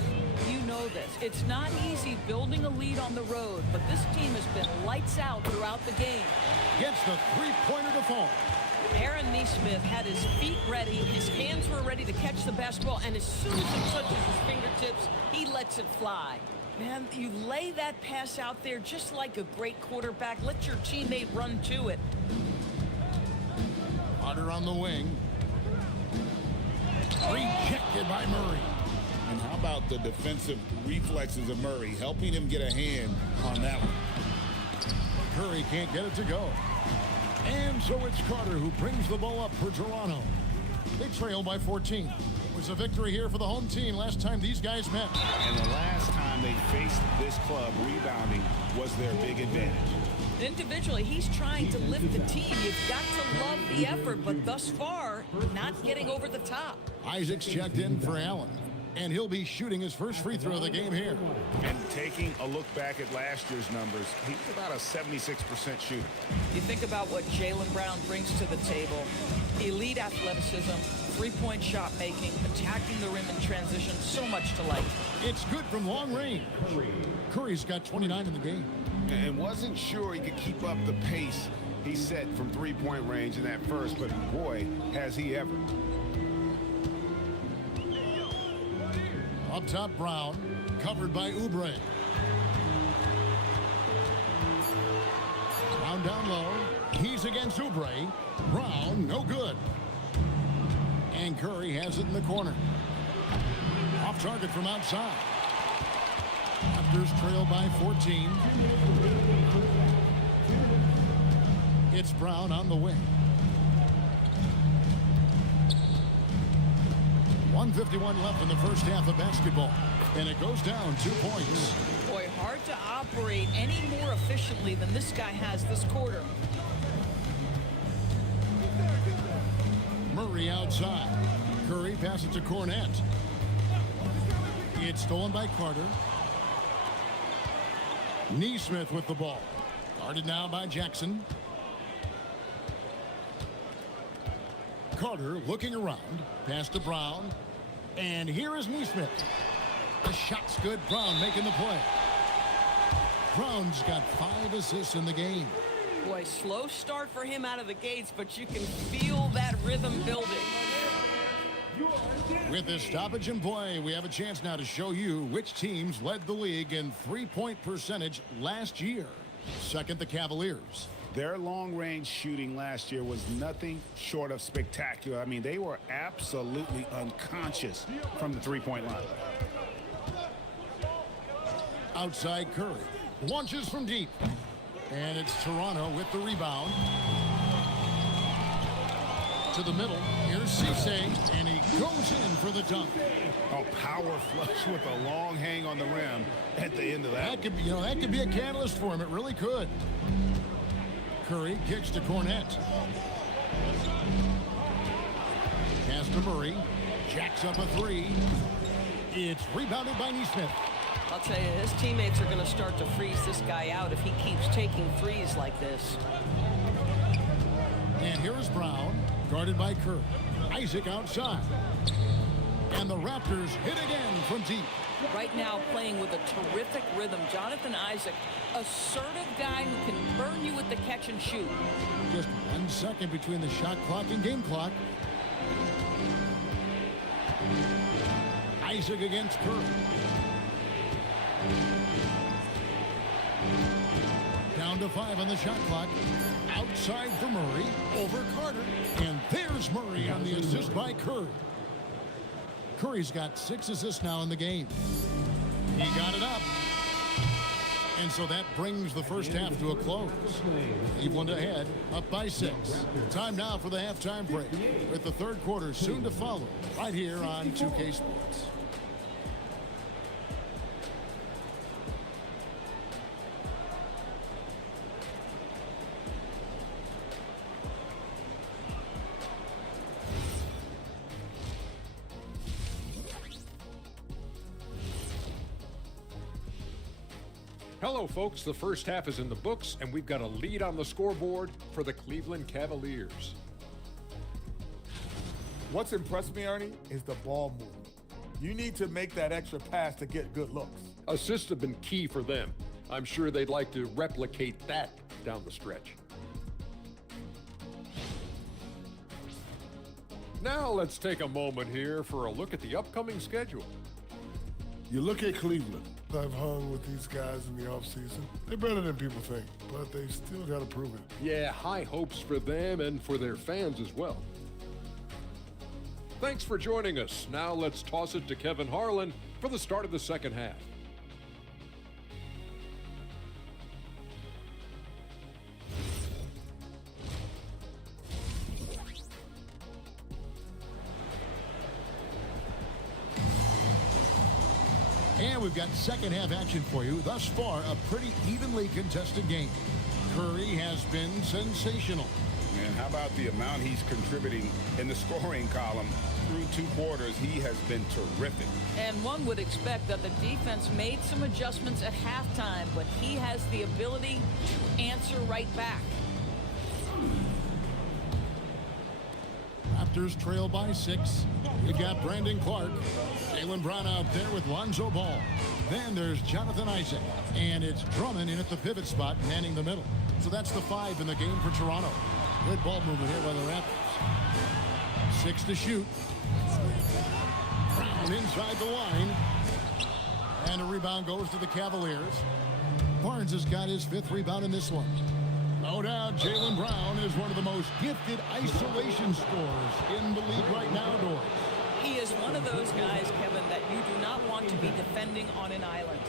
You know this. It's not easy building a lead on the road, but this team has been lights out throughout the game. Gets the three-pointer to fall. Aaron Nesmith had his feet ready, his hands were ready to catch the basketball, and as soon as it touches his fingertips, he lets it fly. Man, you lay that pass out there just like a great quarterback. Let your teammate run to it. Carter on the wing. Rejected by Murray. And how about the defensive reflexes of Murray, helping him get a hand on that one. Curry can't get it to go. And so it's Carter who brings the ball up for Toronto. They trail by 14. It was a victory here for the home team last time these guys met. And the last time they faced this club, rebounding was their big advantage. Individually, he's trying to lift the team. You've got to love the effort, but thus far, not getting over the top. Isaac's checked in for Allen. And he'll be shooting his first free throw of the game here. And taking a look back at last year's numbers, he's about a 76% shooter. You think about what Jaylen Brown brings to the table. Elite athleticism, three-point shot making, attacking the rim in transition, so much to like. It's good from long range. Curry's got 29 in the game. And wasn't sure he could keep up the pace he set from three-point range in that first, but boy, has he ever. Up top, Brown, covered by Oubre. Brown down low. He's against Oubre. Brown, no good. And Curry has it in the corner. Off target from outside. Raptors trail by 14. It's Brown on the wing. 1:51 left in the first half of basketball. And it goes down 2 points. Boy, hard to operate any more efficiently than this guy has this quarter. Murray outside. Curry passes to Cornette. It's stolen by Carter. Neesmith with the ball. Guarded now by Jackson. Carter looking around. Pass to Brown. And here is Neesmith. The shot's good. Brown making the play. Brown's got 5 assists in the game. Boy, slow start for him out of the gates, but you can feel that rhythm building. With this stoppage in play, we have a chance now to show you which teams led the league in three-point percentage last year. Second, the Cavaliers. Their long-range shooting last year was nothing short of spectacular. I mean, they were absolutely unconscious from the three-point line. Outside Curry. Launches from deep. And it's Toronto with the rebound. To the middle. Here's Cisse. And he goes in for the dunk. A power flush with a long hang on the rim at the end of that. That could be, that could be a catalyst for him. It really could. Curry kicks to Cornette. Pass to Murray. Jacks up a three. It's rebounded by Neesmith. I'll tell you, his teammates are going to start to freeze this guy out if he keeps taking threes like this. And here is Brown, guarded by Curry. Isaac outside. And the Raptors hit again from deep. Right now playing with a terrific rhythm. Jonathan Isaac, assertive guy who can burn you with the catch and shoot. Just 1 second between the shot clock and game clock. Isaac against Curry. Down to 5 on the shot clock. Outside for Murray. Over Carter. And there's Murray on the assist by Curry. Curry's got 6 assists now in the game. He got it up. And so that brings the first half to a close. Cleveland ahead, up by 6. Time now for the halftime break, with the third quarter soon to follow, right here on 2K Sports. Hello, folks. The first half is in the books, and we've got a lead on the scoreboard for the Cleveland Cavaliers. What's impressed me, Ernie, is the ball movement. You need to make that extra pass to get good looks. Assists have been key for them. I'm sure they'd like to replicate that down the stretch. Now let's take a moment here for a look at the upcoming schedule. You look at Cleveland. I've hung with these guys in the offseason. They're better than people think, but they've still got to prove it. Yeah, high hopes for them and for their fans as well. Thanks for joining us. Now let's toss it to Kevin Harlan for the start of the second half. And we've got second half action for you. Thus far, a pretty evenly contested game. Curry has been sensational. And how about the amount he's contributing in the scoring column through 2 quarters? He has been terrific. And one would expect that the defense made some adjustments at halftime, but he has the ability to answer right back. Raptors trail by 6. We've got Brandon Clark. Jaylen Brown out there with Lonzo Ball. Then there's Jonathan Isaac. And it's Drummond in at the pivot spot, manning the middle. So that's the 5 in the game for Toronto. Good ball movement here by the Raptors. 6 to shoot. Brown inside the line. And a rebound goes to the Cavaliers. Barnes has got his 5th rebound in this one. No doubt, Jaylen Brown is one of the most gifted isolation scorers in the league right now, Doris. He is one of those guys, Kevin, that you do not want to be defending on an island.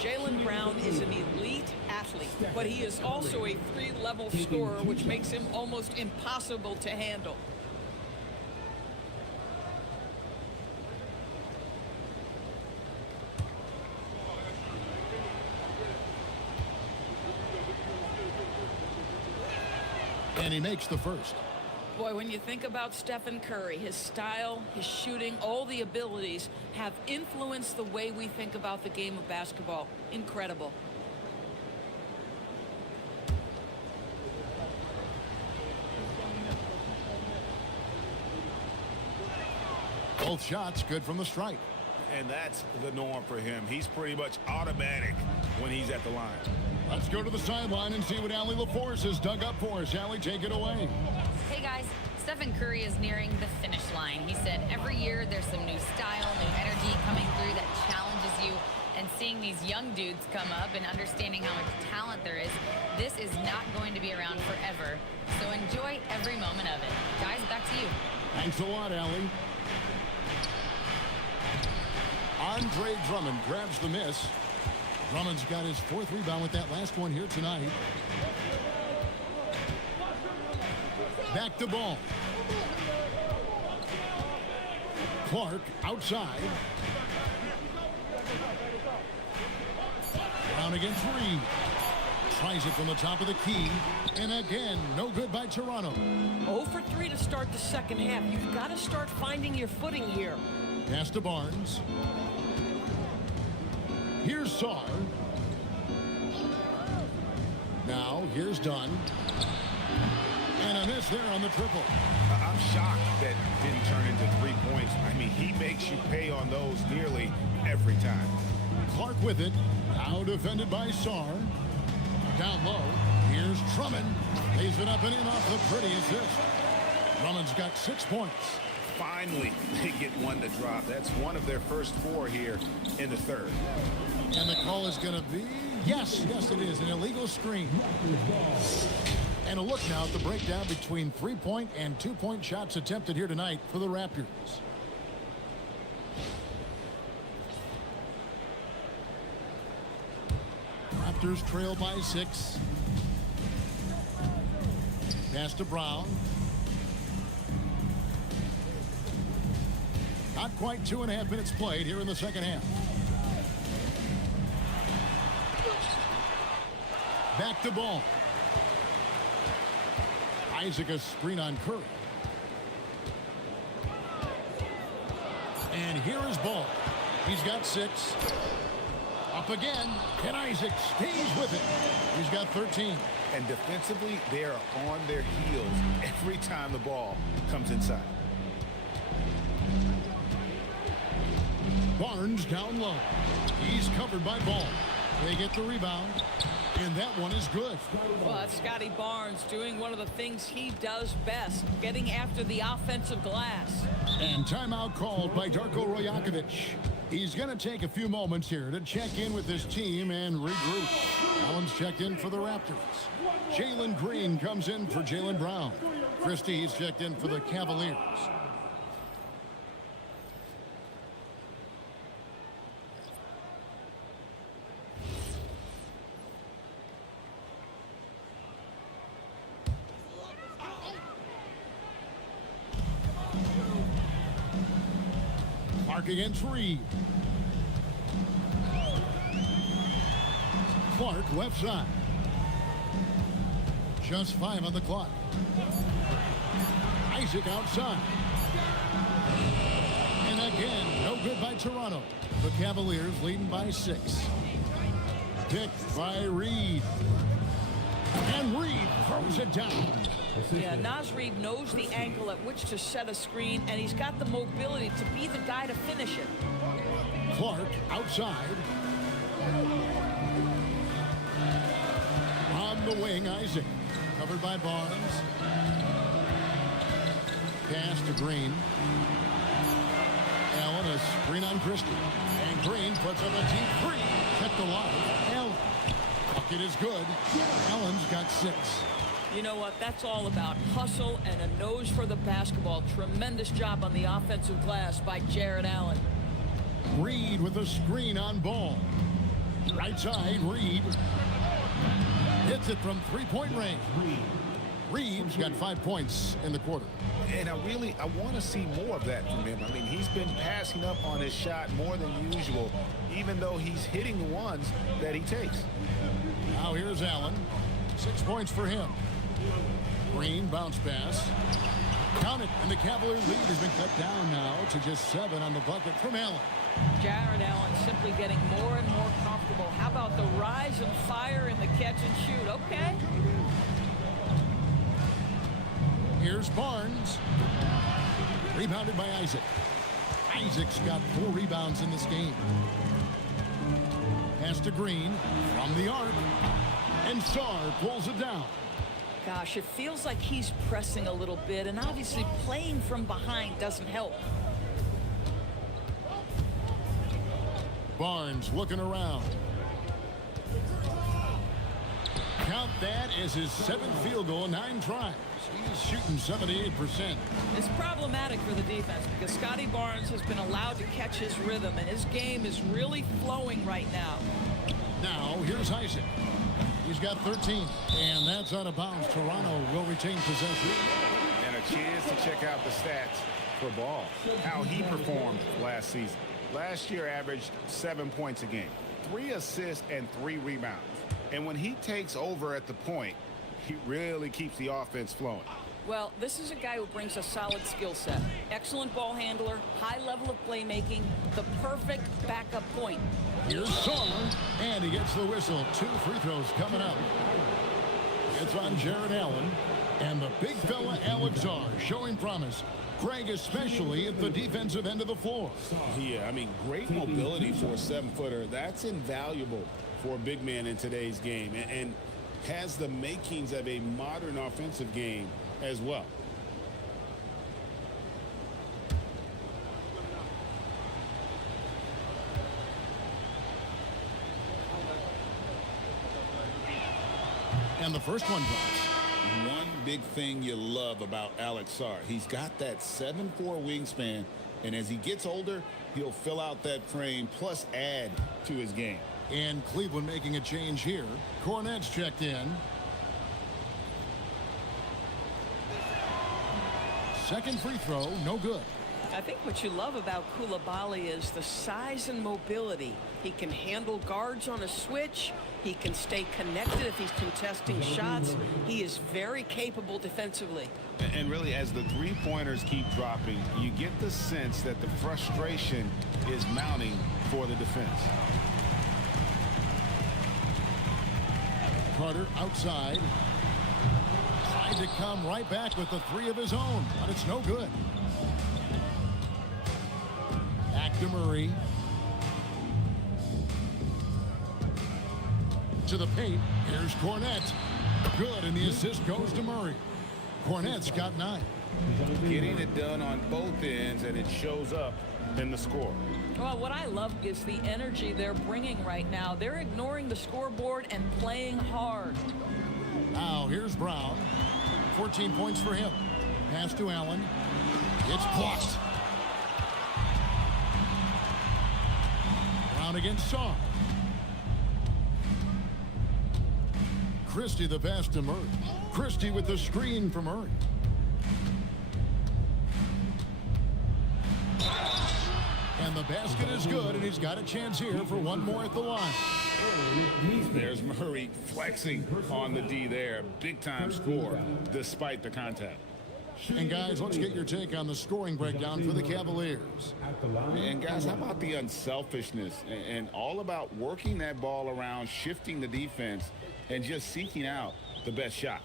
Jaylen Brown is an elite athlete, but he is also a 3-level scorer, which makes him almost impossible to handle. And he makes the first. Boy, when you think about Stephen Curry, his style, his shooting, all the abilities have influenced the way we think about the game of basketball. Incredible. Both shots good from the stripe. And that's the norm for him. He's pretty much automatic when he's at the line. Let's go to the sideline and see what Allie LaForce has dug up for us. Allie, take it away. Hey guys, Stephen Curry is nearing the finish line. He said every year there's some new style, new energy coming through that challenges you. And seeing these young dudes come up and understanding how much talent there is, this is not going to be around forever. So enjoy every moment of it. Guys, back to you. Thanks a lot, Allie. Andre Drummond grabs the miss. Drummond's got his 4th rebound with that last one here tonight. Back to ball. Clark outside. Brown against Reed. Tries it from the top of the key. And again, no good by Toronto. 0 for 3 to start the second half. You've got to start finding your footing here. Pass to Barnes. Here's Sarr. Now, here's Dunn. And a miss there on the triple. I'm shocked that didn't turn into 3 points. I mean, he makes you pay on those nearly every time. Clark with it. Now defended by Sarr. Down low. Here's Drummond. Lays it up and in off the pretty assist. Drummond's got 6 points. Finally, they get one to drop. That's one of their first 4 here in the 3rd. And the call is going to be, yes it is, an illegal screen. And a look now at the breakdown between 3-point and 2-point shots attempted here tonight for the Raptors. Raptors trail by 6. Pass to Brown. Not quite 2.5 minutes played here in the second half. Back to ball. Isaac a screen on Curry. And here is Ball. He's got 6. Up again. And Isaac stays with it. He's got 13. And defensively, they are on their heels every time the ball comes inside. Barnes down low. He's covered by Ball. They get the rebound. And that one is good. Well, that's Scotty Barnes doing one of the things he does best, getting after the offensive glass. And timeout called by Darko Rajakovic. He's going to take a few moments here to check in with his team and regroup. Allen's checked in for the Raptors. Jalen Green comes in for Jaylen Brown. Christie's checked in for the Cavaliers. Clark against Reed. Clark left side. Just 5 on the clock. Isaac outside. And again, no good by Toronto. The Cavaliers leading by 6. Picked by Reed. And Reed throws it down. Yeah, Naz Reid knows the angle at which to set a screen, and he's got the mobility to be the guy to finish it. Clark outside. On the wing, Isaac. Covered by Barnes. Pass to Green. Allen, a screen on Christie. And Green puts up a deep 3. Kept alive. Allen. Bucket is good. Allen's got 6. You know what? That's all about hustle and a nose for the basketball. Tremendous job on the offensive glass by Jared Allen. Reed with a screen on Ball. Right side, Reed. Hits it from three-point range. Reed's got 5 points in the quarter. And I want to see more of that from him. I mean, he's been passing up on his shot more than usual, even though he's hitting the ones that he takes. Now here's Allen. 6 points for him. Green bounce pass. Count it, and the Cavalier lead has been cut down now to just 7 on the bucket from Allen. Jared Allen simply getting more and more comfortable. How about the rise and fire in the catch and shoot? Okay. Here's Barnes. Rebounded by Isaac. Isaac's got 4 rebounds in this game. Pass to Green from the arc. And Sarr pulls it down. Gosh, it feels like he's pressing a little bit, and obviously playing from behind doesn't help. Barnes looking around. Count that as his 7th field goal in 9 tries. He's shooting 78%. It's problematic for the defense because Scotty Barnes has been allowed to catch his rhythm, and his game is really flowing right now. Now, here's Isaac. He's got 13, and that's out of bounds. Toronto will retain possession. And a chance to check out the stats for Ball, how he performed last season. Last year averaged 7 points a game, 3 assists and 3 rebounds. And when he takes over at the point, he really keeps the offense flowing. Well, this is a guy who brings a solid skill set. Excellent ball handler, high level of playmaking, the perfect backup point. Here's Sarr, and he gets the whistle. 2 free throws coming up. It's on Jared Allen, and the big fella Alex Sarr showing promise. Craig, especially at the defensive end of the floor. Yeah, I mean, great mobility for a 7-footer. That's invaluable for a big man in today's game, and has the makings of a modern offensive game as well. And the first one drops. One big thing you love about Alex Sarr, he's got that 7'4" wingspan, and as he gets older, he'll fill out that frame plus add to his game. And Cleveland making a change here. Cornette's checked in. Second free throw, no good. I think what you love about Coulibaly is the size and mobility. He can handle guards on a switch. He can stay connected if he's contesting shots. He is very capable defensively. And really, as the three-pointers keep dropping, you get the sense that the frustration is mounting for the defense. Carter outside. Tried to come right back with the 3 of his own, but it's no good. Back to Murray. To the paint. Here's Cornette. Good, and the assist goes to Murray. Cornette's got 9. Getting it done on both ends, and it shows up in the score. Well, what I love is the energy they're bringing right now. They're ignoring the scoreboard and playing hard. Now here's Brown. 14 points for him. Pass to Allen. It's blocked. Brown against Sarr. Christie the pass to Murray. Christie with the screen for Murray. And the basket is good, and he's got a chance here for one more at the line. There's Murray flexing on the D there. Big-time score despite the contact. And, guys, let's get your take on the scoring breakdown for the Cavaliers. And, guys, how about the unselfishness and all about working that ball around, shifting the defense, and just seeking out the best shot.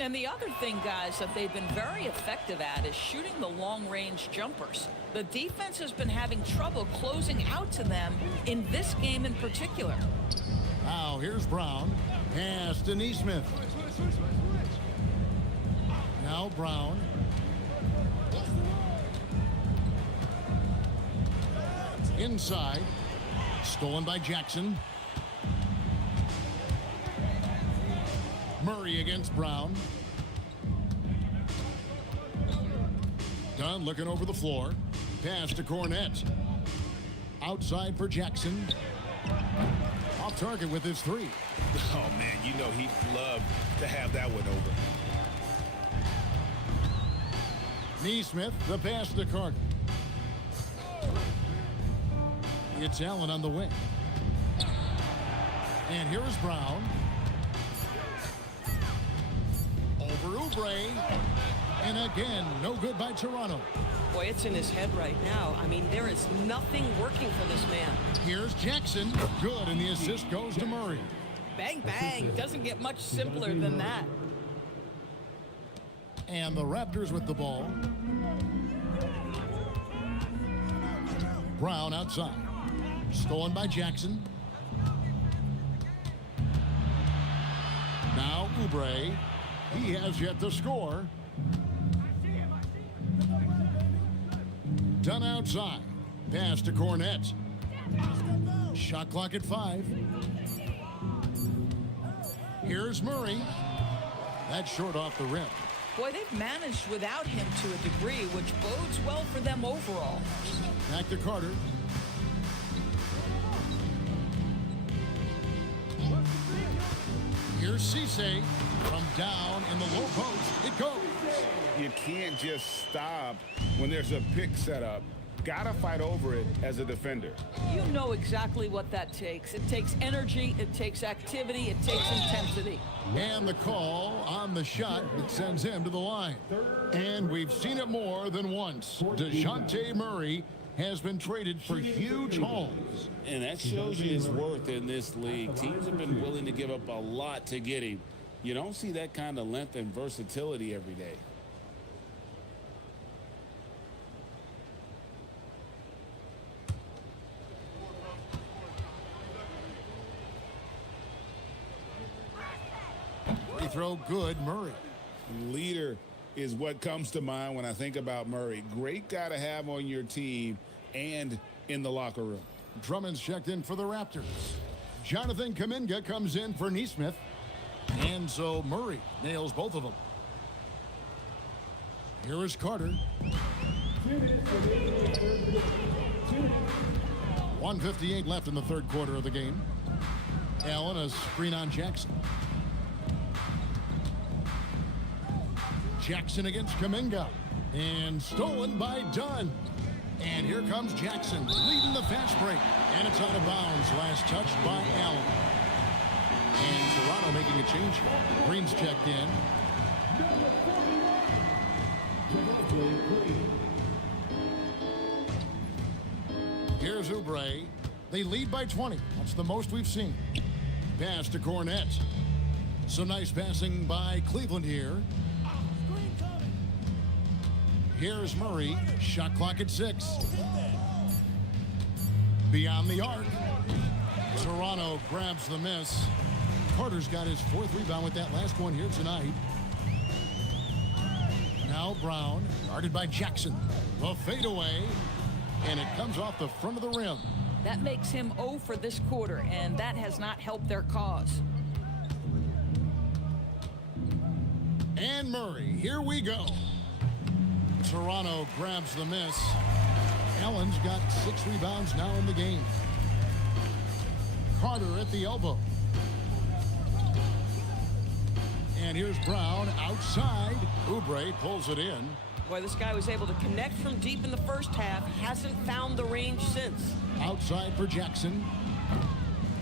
And the other thing, guys, that they've been very effective at is shooting the long-range jumpers. The defense has been having trouble closing out to them in this game in particular. Now, here's Brown. Pass to Neesmith. Now Brown. Inside. Stolen by Jackson. Murray against Brown. Dunn looking over the floor. Pass to Cornette. Outside for Jackson. off target with his three. Oh, man, you know he'd love to have that one over. Neesmith, the pass to Carter. It's Allen on the wing. And here is Brown. Over Oubre. And again, no good by Toronto. Boy, it's in his head right now. I mean, there is nothing working for this man. Here's Jackson. Good, and the assist goes to Murray. Bang, bang. Doesn't get much simpler than that. And the Raptors with the ball. Brown outside. Stolen by Jackson. Now Oubre. He has yet to score. Done outside. Pass to Cornette. Shot clock at 5. Here's Murray. That's short off the rim. Boy, they've managed without him to a degree, which bodes well for them overall. Back to Carter. Here's Cisse. From down in the low post, it goes. You can't just stop when there's a pick set up. Gotta fight over it as a defender. You know exactly what that takes. It takes energy, it takes activity, it takes intensity. And the call on the shot that sends him to the line. And we've seen it more than once. DeJounte Murray has been traded for huge hauls. And that shows you his worth in this league. Teams have been willing to give up a lot to get him. You don't see that kind of length and versatility every day. Free throw good, Murray. Leader is what comes to mind when I think about Murray. Great guy to have on your team and in the locker room. Drummond's checked in for the Raptors. Jonathan Kuminga comes in for Neesmith. And so Murray nails both of them. Here is Carter. 1:58 left in the third quarter of the game. Allen, a screen on Jackson. Jackson against Kuminga. And stolen by Dunn. And here comes Jackson leading the fast break. And it's out of bounds. Last touch by Allen. And Toronto making a change here. Green's checked in. Here's Oubre. They lead by 20. That's the most we've seen. Pass to Cornette. Some nice passing by Cleveland here. Here's Murray. Shot clock at 6. Beyond the arc. Toronto grabs the miss. Carter's got his 4th rebound with that last one here tonight. Now Brown, guarded by Jackson. The fadeaway, and it comes off the front of the rim. That makes him 0 for this quarter, and that has not helped their cause. And Murray, here we go. Toronto grabs the miss. Allen's got 6 rebounds now in the game. Carter at the elbow. And here's Brown outside. Oubre pulls it in. Boy, this guy was able to connect from deep in the first half. Hasn't found the range since. Outside for Jackson.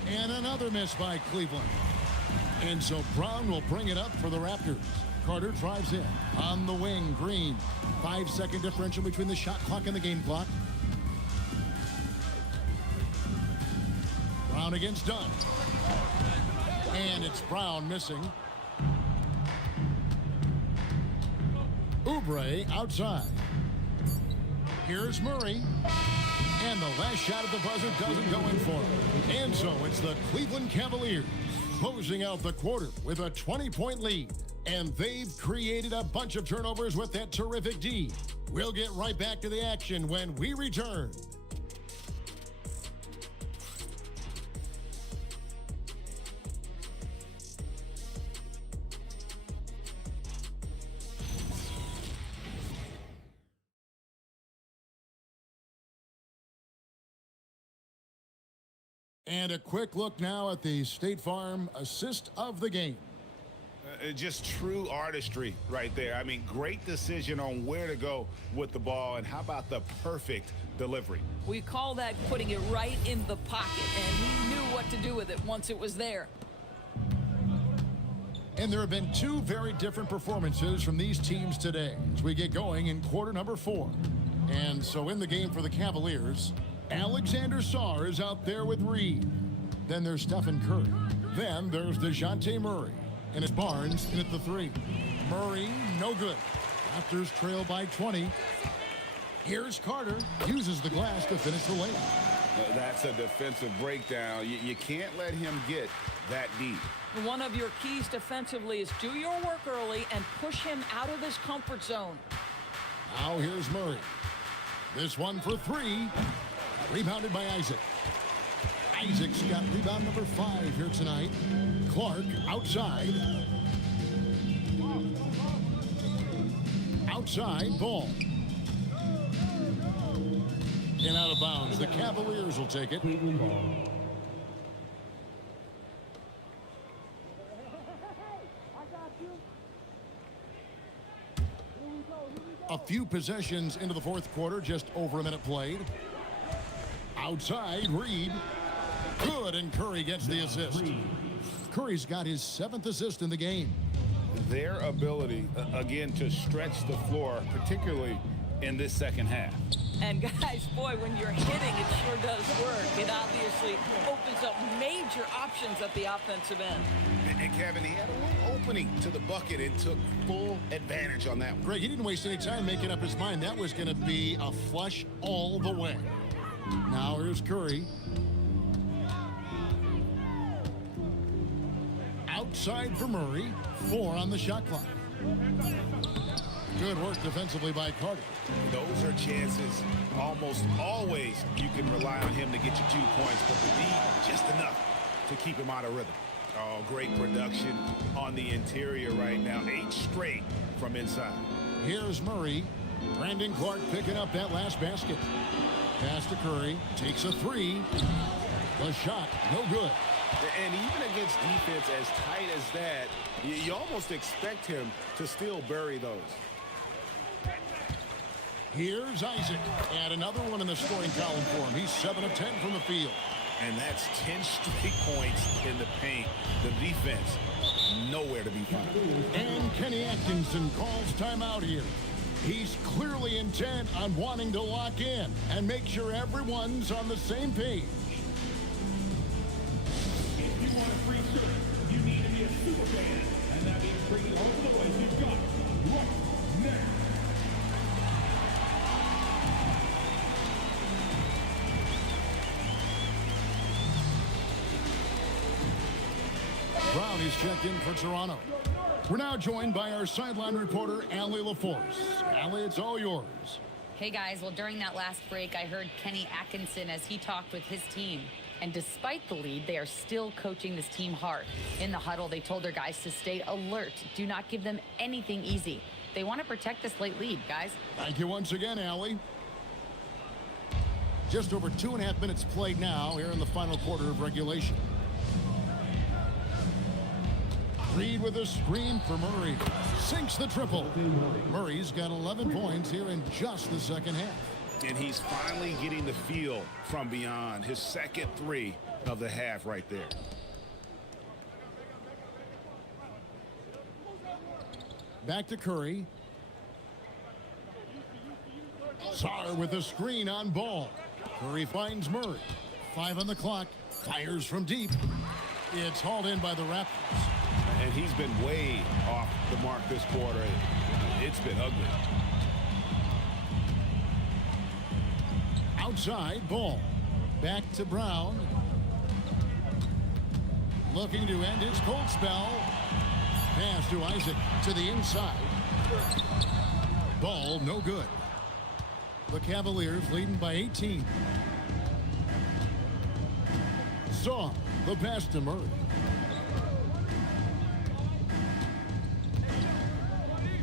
And another miss by Cleveland. And so Brown will bring it up for the Raptors. Carter drives in. On the wing, Green. 5-second differential between the shot clock and the game clock. Brown against Dunn. And it's Brown missing. Oubre outside. Here's Murray. And the last shot at the buzzer doesn't go in for him. And so it's the Cleveland Cavaliers closing out the quarter with a 20-point lead. And they've created a bunch of turnovers with that terrific D. We'll get right back to the action when we return. And a quick look now at the State Farm assist of the game. Just true artistry right there. I mean, great decision on where to go with the ball, and how about the perfect delivery? We call that putting it right in the pocket, and he knew what to do with it once it was there. And there have been two very different performances from these teams today as we get going in quarter number 4. And so in the game for the Cavaliers, Alexander Sarr is out there with Reed. Then there's Stephen Curry. Then there's DeJounte Murray. And it's Barnes in at the 3. Murray, no good. Raptors trail by 20. Here's Carter. Uses the glass to finish the lane. That's a defensive breakdown. You can't let him get that deep. One of your keys defensively is do your work early and push him out of his comfort zone. Now here's Murray. This one for 3. Rebounded by Isaac. Isaac's got rebound number 5 here tonight. Clark outside. Outside, ball. And out of bounds. The Cavaliers will take it. A few possessions into the fourth quarter, just over a minute played. Outside, Reed. Good, and Curry gets the assist. Curry's got his 7th assist in the game. Their ability, again, to stretch the floor, particularly in this second half. And guys, boy, when you're hitting, it sure does work. It obviously opens up major options at the offensive end. And Kevin, he had a little opening to the bucket and took full advantage on that one. Greg, he didn't waste any time making up his mind. That was going to be a flush all the way. Now here's Curry. Outside for Murray. 4 on the shot clock. Good work defensively by Carter. Those are chances almost always you can rely on him to get you 2 points, but the D just enough to keep him out of rhythm. Oh, great production on the interior right now. 8 straight from inside. Here's Murray. Brandon Clark picking up that last basket. Pass to Curry. Takes a 3. The shot, no good. And even against defense as tight as that, you almost expect him to still bury those. Here's Isaac. And another one in the scoring column for him. He's 7 of 10 from the field. And that's 10 straight points in the paint. The defense, nowhere to be found. And Kenny Atkinson calls timeout here. He's clearly intent on wanting to lock in and make sure everyone's on the same page. If you want a free shirt, you need to be a super fan. And that means bringing all the boys you've got right now. Brown is checked in for Toronto. We're now joined by our sideline reporter, Allie LaForce. Allie, it's all yours. Hey guys, well during that last break I heard Kenny Atkinson as he talked with his team. And despite the lead, they are still coaching this team hard. In the huddle, they told their guys to stay alert. Do not give them anything easy. They want to protect this late lead, guys. Thank you once again, Allie. Just over 2.5 minutes played now here in the final quarter of regulation. Reed with a screen for Murray. Sinks the triple. Murray's got 11 points here in just the second half. And he's finally getting the feel from beyond. His second 3 of the half right there. Back to Curry. Sarr with a screen on ball. Curry finds Murray. 5 on the clock. Fires from deep. It's hauled in by the Raptors. And he's been way off the mark this quarter. It's been ugly. Outside, ball. Back to Brown. Looking to end his cold spell. Pass to Isaac to the inside. Ball, no good. The Cavaliers leading by 18. Saw the pass to Murray.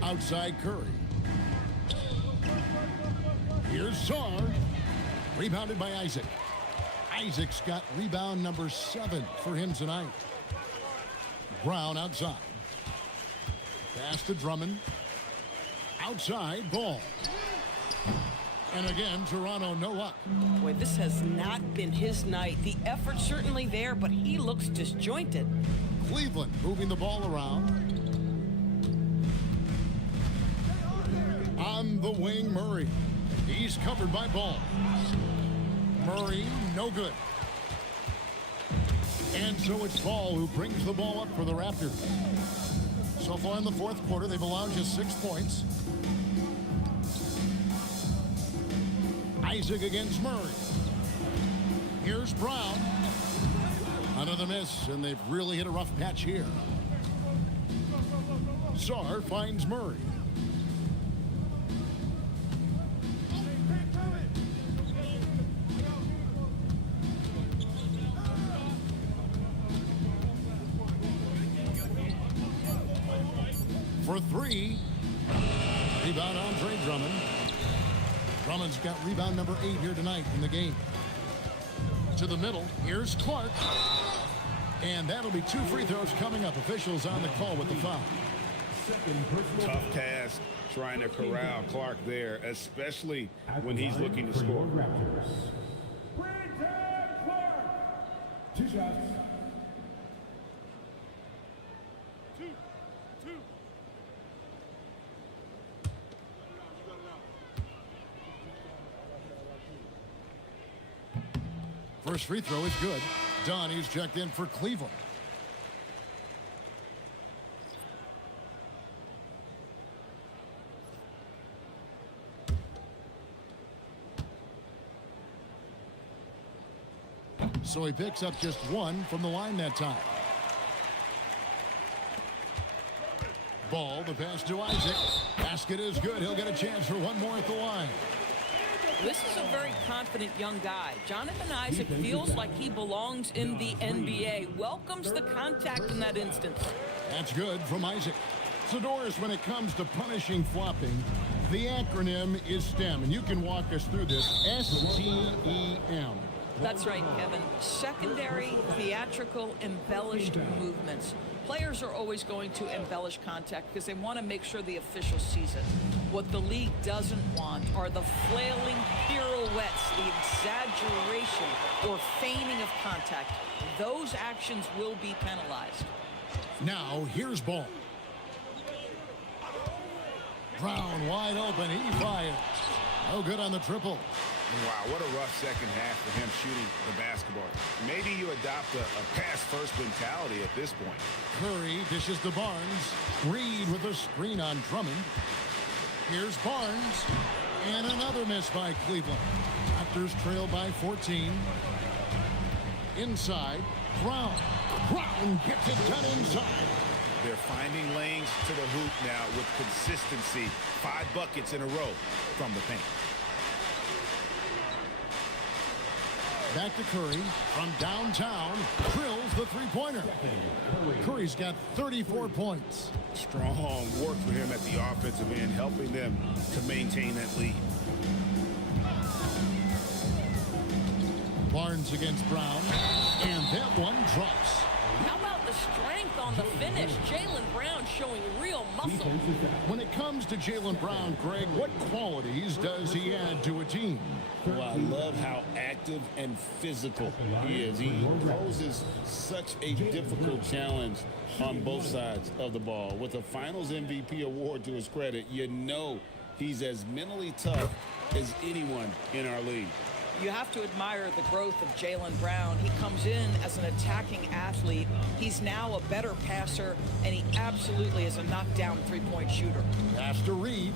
Outside Curry. Here's Sarr. Rebounded by Isaac. Isaac's got rebound number 7 for him tonight. Brown outside. Pass to Drummond. Outside, ball. And again, Toronto no luck. Boy, this has not been his night. The effort's certainly there, but he looks disjointed. Cleveland moving the ball around. On the wing, Murray. He's covered by Ball. Murray, no good. And so it's Ball who brings the ball up for the Raptors. So far in the fourth quarter, they've allowed just 6 points. Isaac against Murray. Here's Brown. Another miss, and they've really hit a rough patch here. Sarr finds Murray. For 3. Rebound Andre Drummond. Drummond's got rebound number 8 here tonight in the game. To the middle, here's Clark. And that'll be 2 free throws coming up. Officials on the call with the foul. Tough task trying to corral Clark there, especially when he's looking to score. Clark. 2 shots. First free throw is good. Donnie's checked in for Cleveland. So he picks up just 1 from the line that time. Ball, the pass to Isaac. Basket is good. He'll get a chance for 1 more at the line. This is a very confident young guy. Jonathan Isaac feels like he belongs in the NBA. Welcomes the contact in that instance. That's good from Isaac. So, Doris, when it comes to punishing flopping, the acronym is STEM, and you can walk us through this. STEM. That's right, Kevin. Secondary, theatrical, embellished movements. Players are always going to embellish contact because they want to make sure the official sees it. What the league doesn't want are the flailing pirouettes, the exaggeration or feigning of contact. Those actions will be penalized. Now, here's Ball. Brown wide open. He fires. No good on the triple. Wow, what a rough second half for him shooting the basketball. Maybe you adopt a pass-first mentality at this point. Curry dishes to Barnes. Reed with a screen on Drummond. Here's Barnes. And another miss by Cleveland. Raptors trail by 14. Inside, Brown. Brown gets it done inside. They're finding lanes to the hoop now with consistency. 5 buckets in a row from the paint. Back to Curry from downtown. Drills the three-pointer. Curry's got 34 points. Strong work for him at the offensive end, helping them to maintain that lead. Barnes against Brown. And that one drops. How about the strength on the finish? Jaylen Brown showing real muscle. When it comes to Jaylen Brown, Greg, what qualities does he add to a team? Well, I love how active and physical he is. He poses such a difficult challenge on both sides of the ball. With a Finals MVP award to his credit, you know he's as mentally tough as anyone in our league. You have to admire the growth of Jaylen Brown. He comes in as an attacking athlete. He's now a better passer, and he absolutely is a knockdown three-point shooter. Pass to Reed.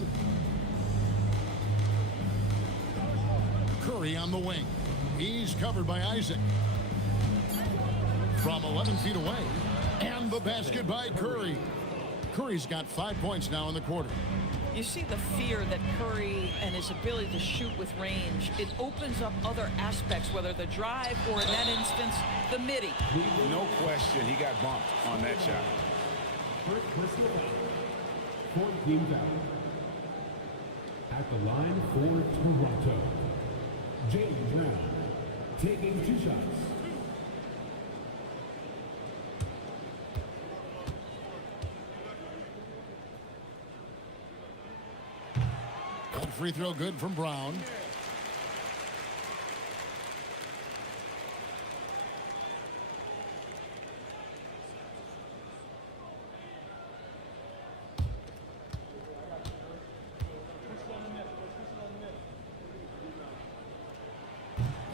Curry on the wing. He's covered by Isaac. From 11 feet away. And the basket by Curry. Curry's got 5 points now in the quarter. You see the fear that Curry and his ability to shoot with range, it opens up other aspects, whether the drive or, in that instance, the midi. No question he got bumped on that shot. First personal foul. 14 foul. At the line for Toronto, Jaylen Brown. taking 2 shots. That free throw good from Brown.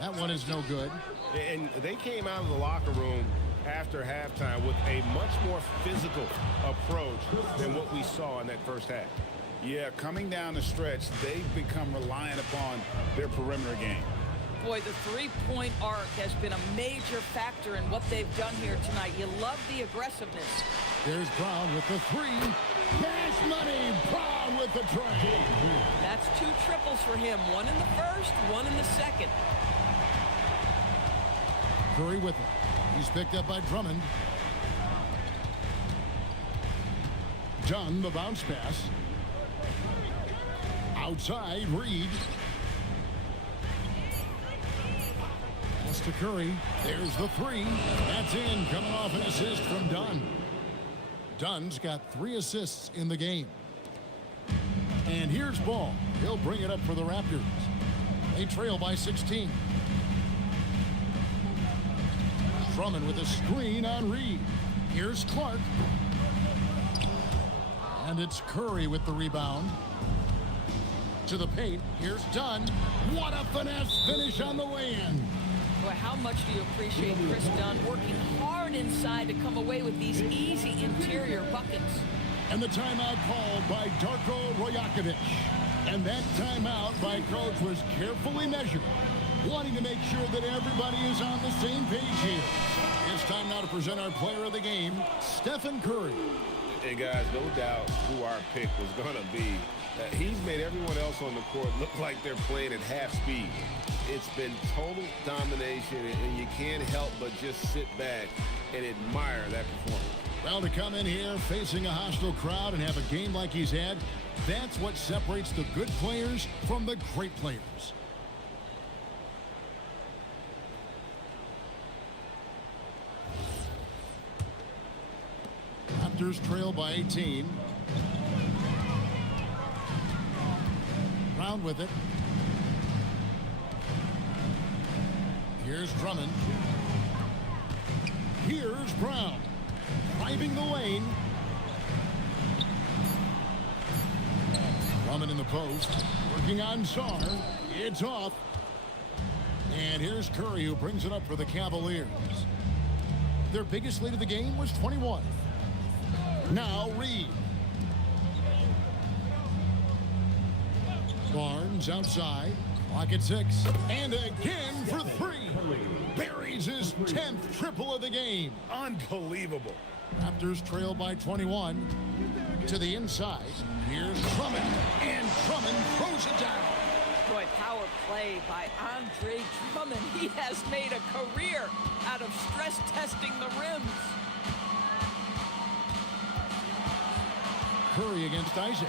That one is no good. And they came out of the locker room after halftime with a much more physical approach than what we saw in that first half. Yeah, coming down the stretch, they've become reliant upon their perimeter game. Boy, the three-point arc has been a major factor in what they've done here tonight. You love the aggressiveness. There's Brown with the 3. Cash money. Brown with the tray. That's 2 triples for him. 1 in the first, 1 in the second. Curry with it. He's picked up by Drummond. Dunn, the bounce pass. Outside, Reed. Pass to Curry. There's the 3. That's in, coming off an assist from Dunn. Dunn's got 3 assists in the game. And here's Ball. He'll bring it up for the Raptors. They trail by 16. Drummond with a screen on Reed. Here's Clark. And it's Curry with the rebound. To the paint. Here's Dunn. What a finesse finish on the way-in. Boy, how much do you appreciate Chris Dunn working hard inside to come away with these easy interior buckets? And the timeout called by Darko Rajakovic. And that timeout by coach was carefully measured, wanting to make sure that everybody is on the same page here. It's time now to present our player of the game, Stephen Curry. And guys, no doubt who our pick was going to be. He's made everyone else on the court look like they're playing at half speed. It's been total domination, and you can't help but just sit back and admire that performance. Well, to come in here facing a hostile crowd and have a game like he's had, that's what separates the good players from the great players. Raptors trail by 18. Brown with it. Here's Drummond. Here's Brown. Driving the lane. Drummond in the post. Working on Czar. It's off. And here's Curry, who brings it up for the Cavaliers. Their biggest lead of the game was 21. Now Reed. Barnes outside. Clock at 6. And again for 3. Buries his 10th triple of the game. Unbelievable. Raptors trail by 21. To the inside. Here's Drummond. And Drummond throws it down. Boy, power play by Andre Drummond. He has made a career out of stress testing the rims. Curry against Isaac.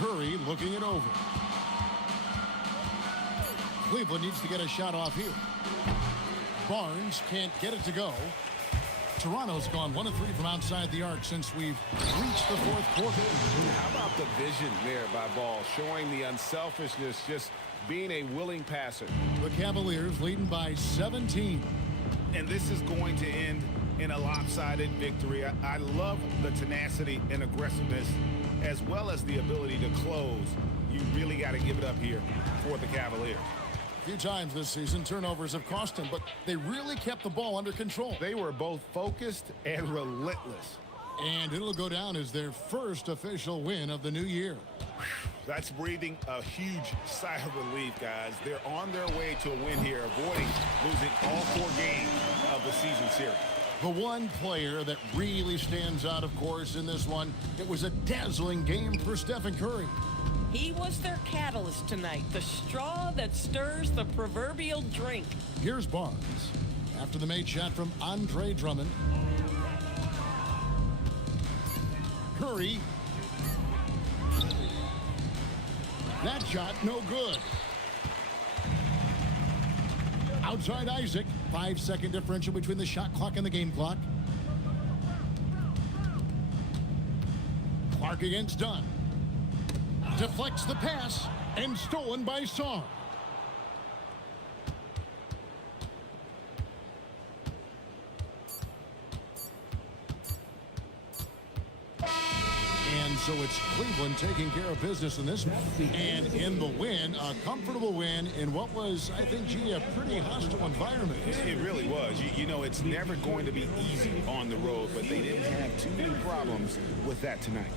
Curry looking it over. Cleveland needs to get a shot off here. Barnes can't get it to go. Toronto's gone 1 of 3 from outside the arc since we've reached the 4th quarter. How about the vision there by Ball, showing the unselfishness, just being a willing passer. The Cavaliers leading by 17. And this is going to end in a lopsided victory. I love the tenacity and aggressiveness, as well as the ability to close. You really got to give it up here for the Cavaliers. A few times this season, turnovers have cost them, but they really kept the ball under control. They were both focused and relentless. And it'll go down as their first official win of the new year. That's breathing a huge sigh of relief, guys. They're on their way to a win here, avoiding losing all 4 games of the season series. The one player that really stands out, of course, in this one, it was a dazzling game for Stephen Curry. He was their catalyst tonight, the straw that stirs the proverbial drink. Here's Barnes. After the made shot from Andre Drummond. Curry. That shot no good. Outside Isaac. 5-second differential between the shot clock and the game clock. Clark against Dunn. Deflects the pass and stolen by Song. And so it's Cleveland taking care of business in this one. And in the win, a comfortable win in what was, I think, G, a pretty hostile environment. It really was. You know, it's never going to be easy on the road, but they didn't have too many problems with that tonight.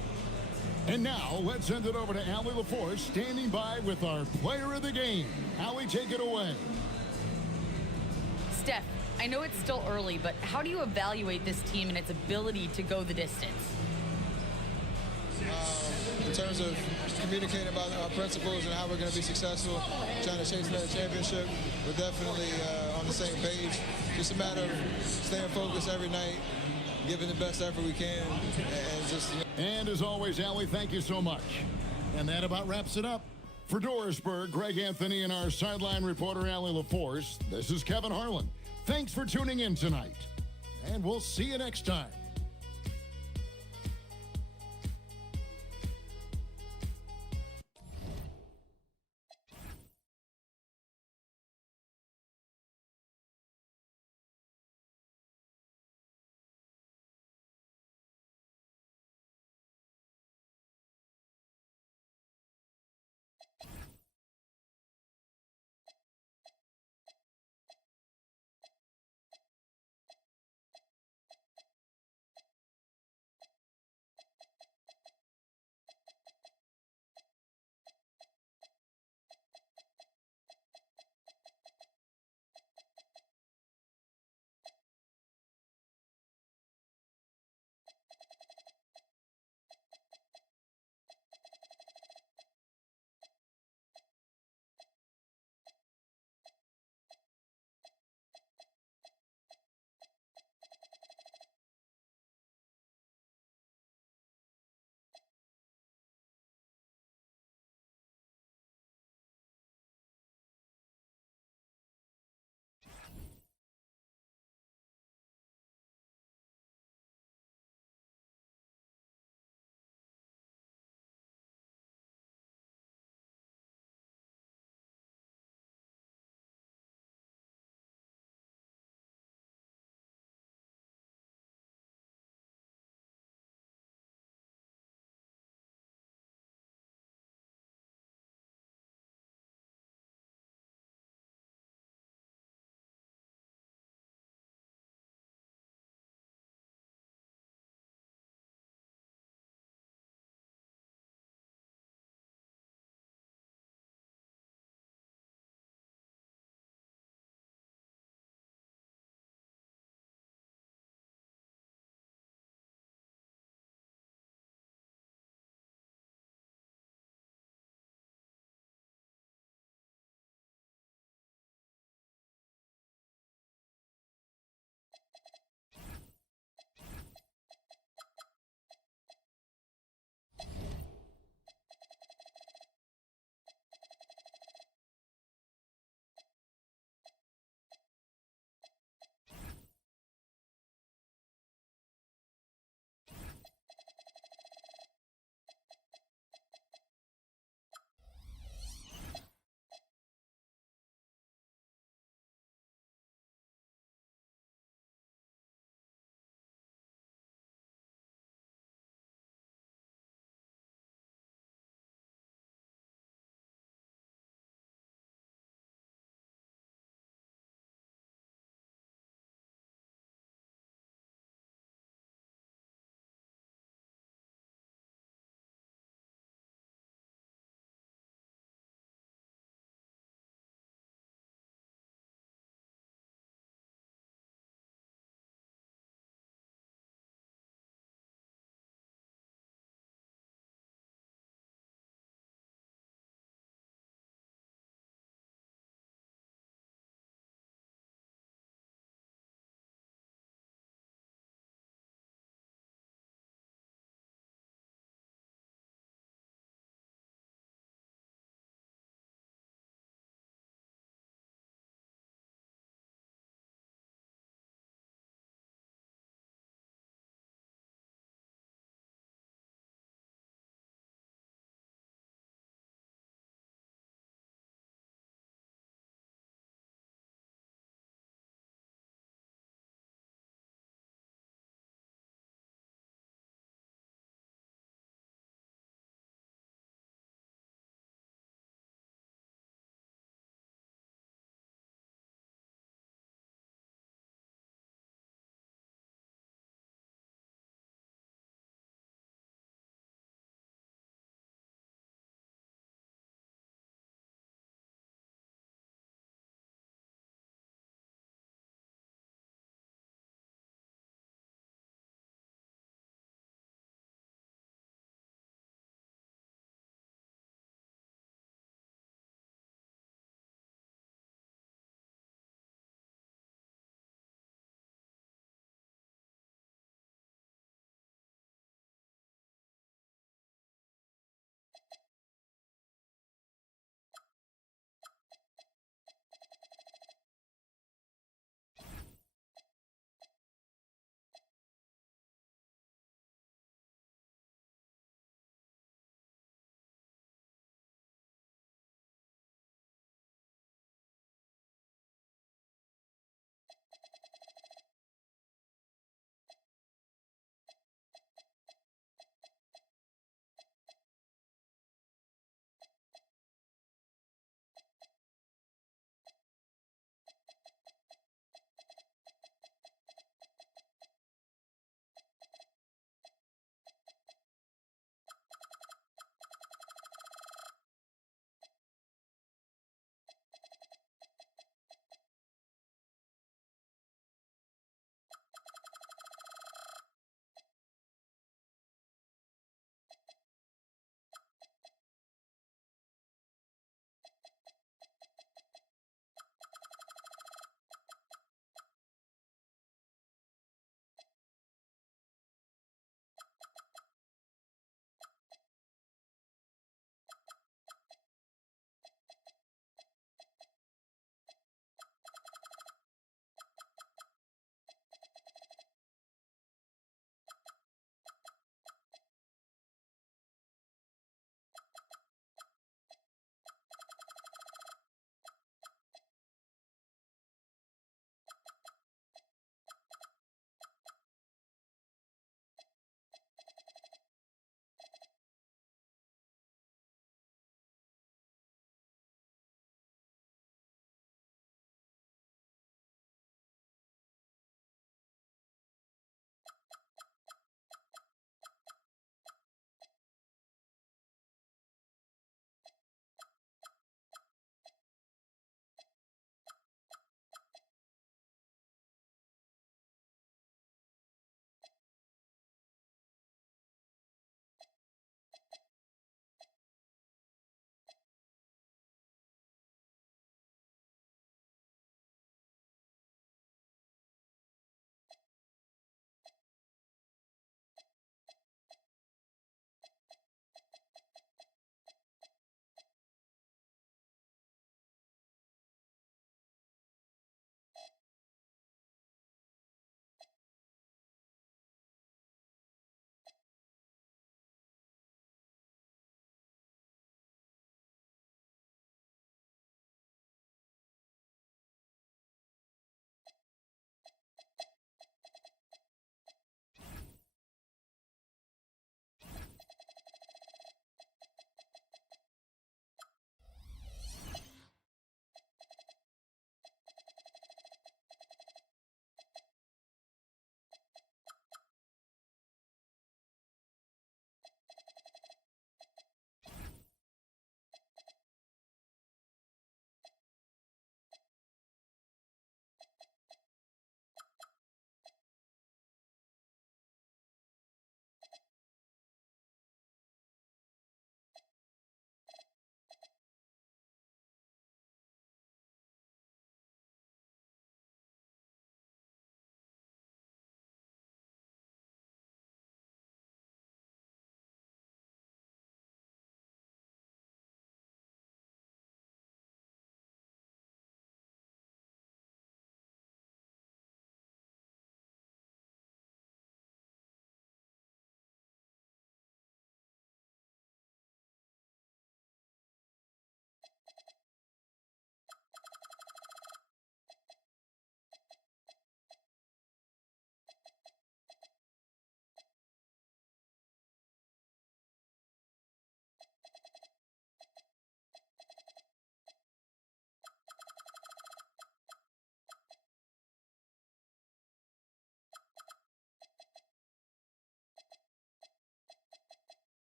And now, let's send it over to Allie LaForce, standing by with our player of the game. Allie, take it away. Steph, I know it's still early, but how do you evaluate this team and its ability to go the distance? In terms of communicating about our principles and how we're going to be successful, trying to chase another championship, we're definitely on the same page. Just a matter of staying focused every night, giving the best effort we can, and just... And as always, Allie, thank you so much. And that about wraps it up. For Dorisburg, Greg Anthony, and our sideline reporter, Allie LaForce, this is Kevin Harlan. Thanks for tuning in tonight, and we'll see you next time.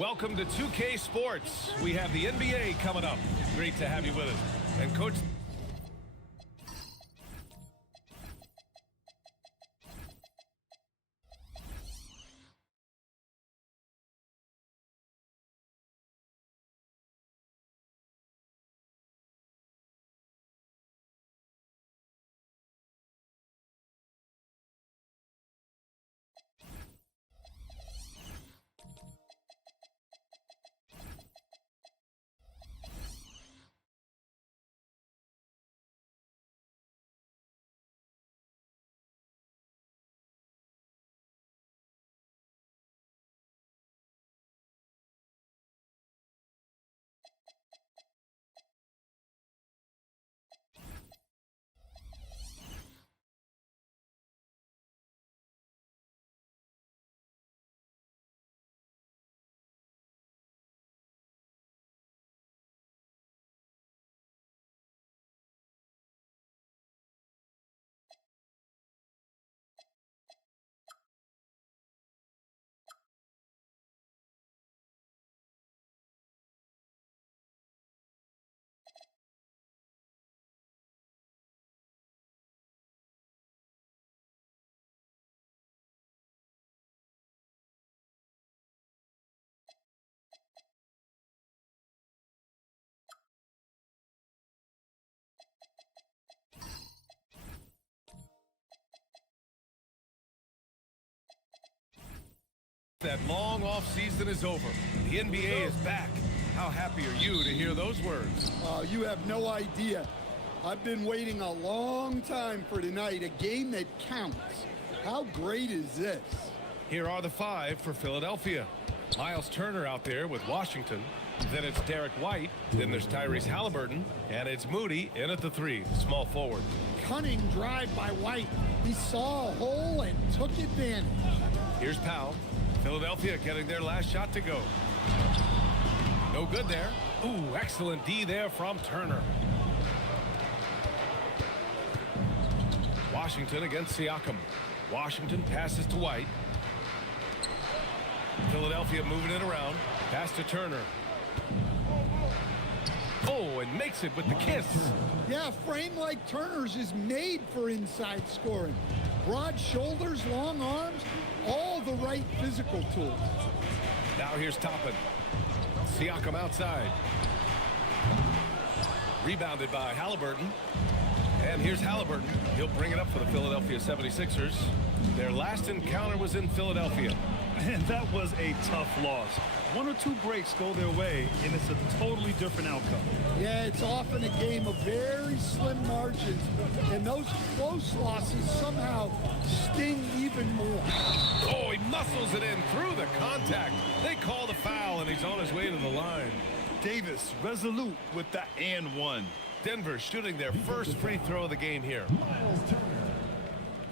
welcome to 2K Sports. We have the NBA coming up. Great to have you with us. And Coach... That long off season is over. The NBA is back. How happy are you to hear those words? You have no idea. I've been waiting a long time for tonight, a game that counts. How great is this? Here are the 5 for Philadelphia. Miles Turner out there with Washington. Then it's Derek White. Then there's Tyrese Halliburton. And it's Moody in at the 3, small forward. Cunning drive by White. He saw a hole and took advantage. Here's Powell. Philadelphia getting their last shot to go. No good there. Ooh, excellent D there from Turner. Washington against Siakam. Washington passes to White. Philadelphia moving it around. Pass to Turner. Oh, and makes it with the kiss. Yeah, a frame like Turner's is made for inside scoring. Broad shoulders, long arms, all the right physical tools. Now here's Toppin. Siakam outside. Rebounded by Halliburton. And here's Halliburton. He'll bring it up for the Philadelphia 76ers. Their last encounter was in Philadelphia. And that was a tough loss. 1 or 2 breaks go their way, and it's a totally different outcome. Yeah, it's often a game of very slim margins, and those close losses somehow sting even more. Oh, he muscles it in through the contact. They call the foul, and he's on his way to the line. Davis resolute with the and 1. Denver shooting their first free throw of the game here. Miles Turner.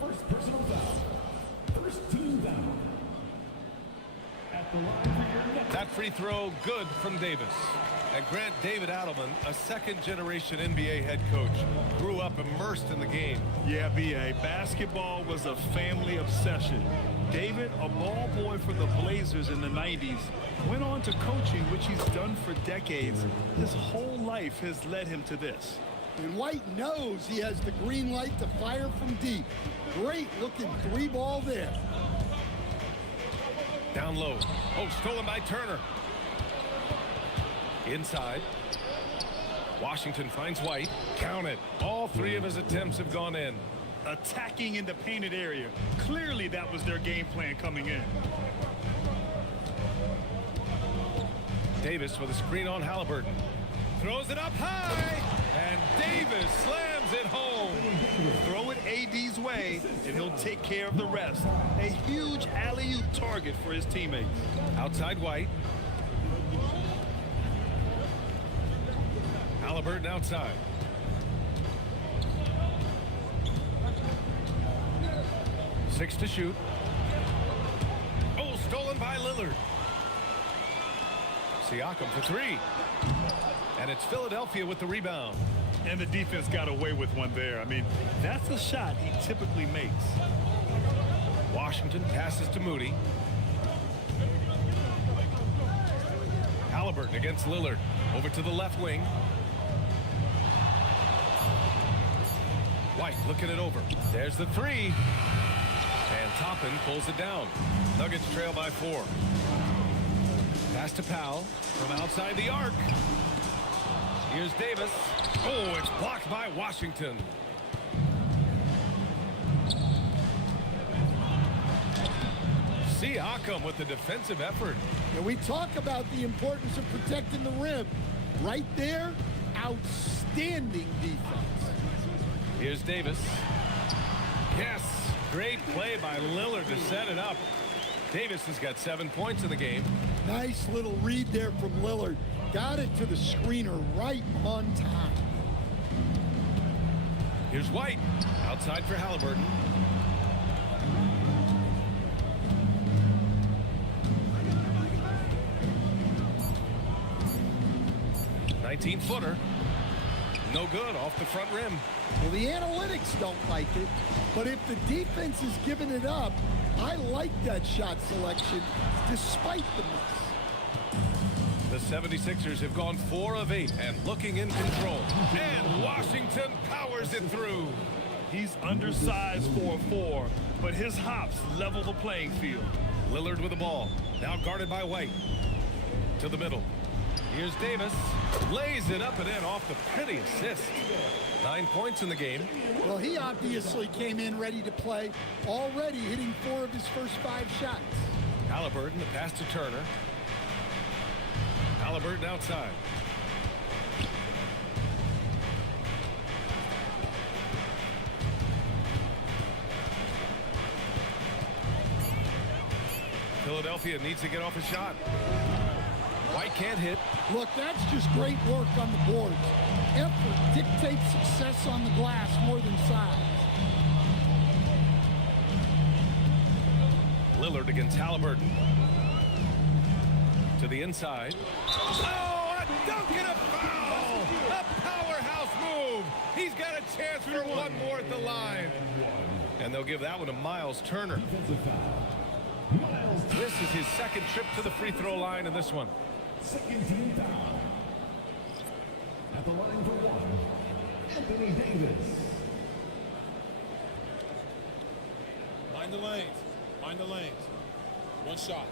First personal foul. First team foul. At the line for your next. That free throw good from Davis. And Grant, David Adelman, a second-generation NBA head coach, grew up immersed in the game. Yeah, B.A., basketball was a family obsession. David, a ball boy for the Blazers in the 90s, went on to coaching, which he's done for decades. His whole life has led him to this. And White knows he has the green light to fire from deep. Great looking 3-ball there. Down low. Oh, stolen by Turner. Inside. Washington finds White. Count it. All 3 of his attempts have gone in. Attacking in the painted area. Clearly that was their game plan coming in. Davis with a screen on Halliburton. Throws it up high. And Davis slams it home. Throw it AD's way, and he'll take care of the rest. A huge alley-oop target for his teammates. Outside White. Halliburton outside. Six to shoot. Oh, stolen by Lillard. Siakam for 3. And it's Philadelphia with the rebound. And the defense got away with one there. I mean, that's a shot he typically makes. Washington passes to Moody. Halliburton against Lillard. Over to the left wing. White looking it over. There's the three. And Toppin pulls it down. Nuggets trail by 4. Pass to Powell from outside the arc. Here's Davis. Oh, it's blocked by Washington. Siakam with the defensive effort. And we talk about the importance of protecting the rim. Right there, outstanding defense. Here's Davis. Yes, great play by Lillard to set it up. Davis has got 7 points in the game. Nice little read there from Lillard. Got it to the screener right on time. Here's White. Outside for Halliburton. Footer. No good off the front rim. Well, the analytics don't like it, but if the defense is giving it up, I like that shot selection despite the miss. The 76ers have gone 4 of 8 and looking in control. And Washington powers it through. He's undersized for a 4, but his hops level the playing field. Lillard with the ball. Now guarded by White. To the middle. Here's Davis. Lays it up and in off the pretty assist. 9 points in the game. Well, he obviously came in ready to play, already hitting 4 of his first 5 shots. Halliburton, the pass to Turner. Halliburton outside. Philadelphia needs to get off a shot. White can't hit. Look, that's just great work on the boards. Effort dictates success on the glass more than size. Lillard against Halliburton. To the inside. Oh, a dunk and a foul! A powerhouse move! He's got a chance for one more at the line. And they'll give that one to Miles Turner. This is his second trip to the free throw line in this one. Second team foul. At the line for 1, Anthony Davis. Mind the lanes. Mind the lanes. One shot.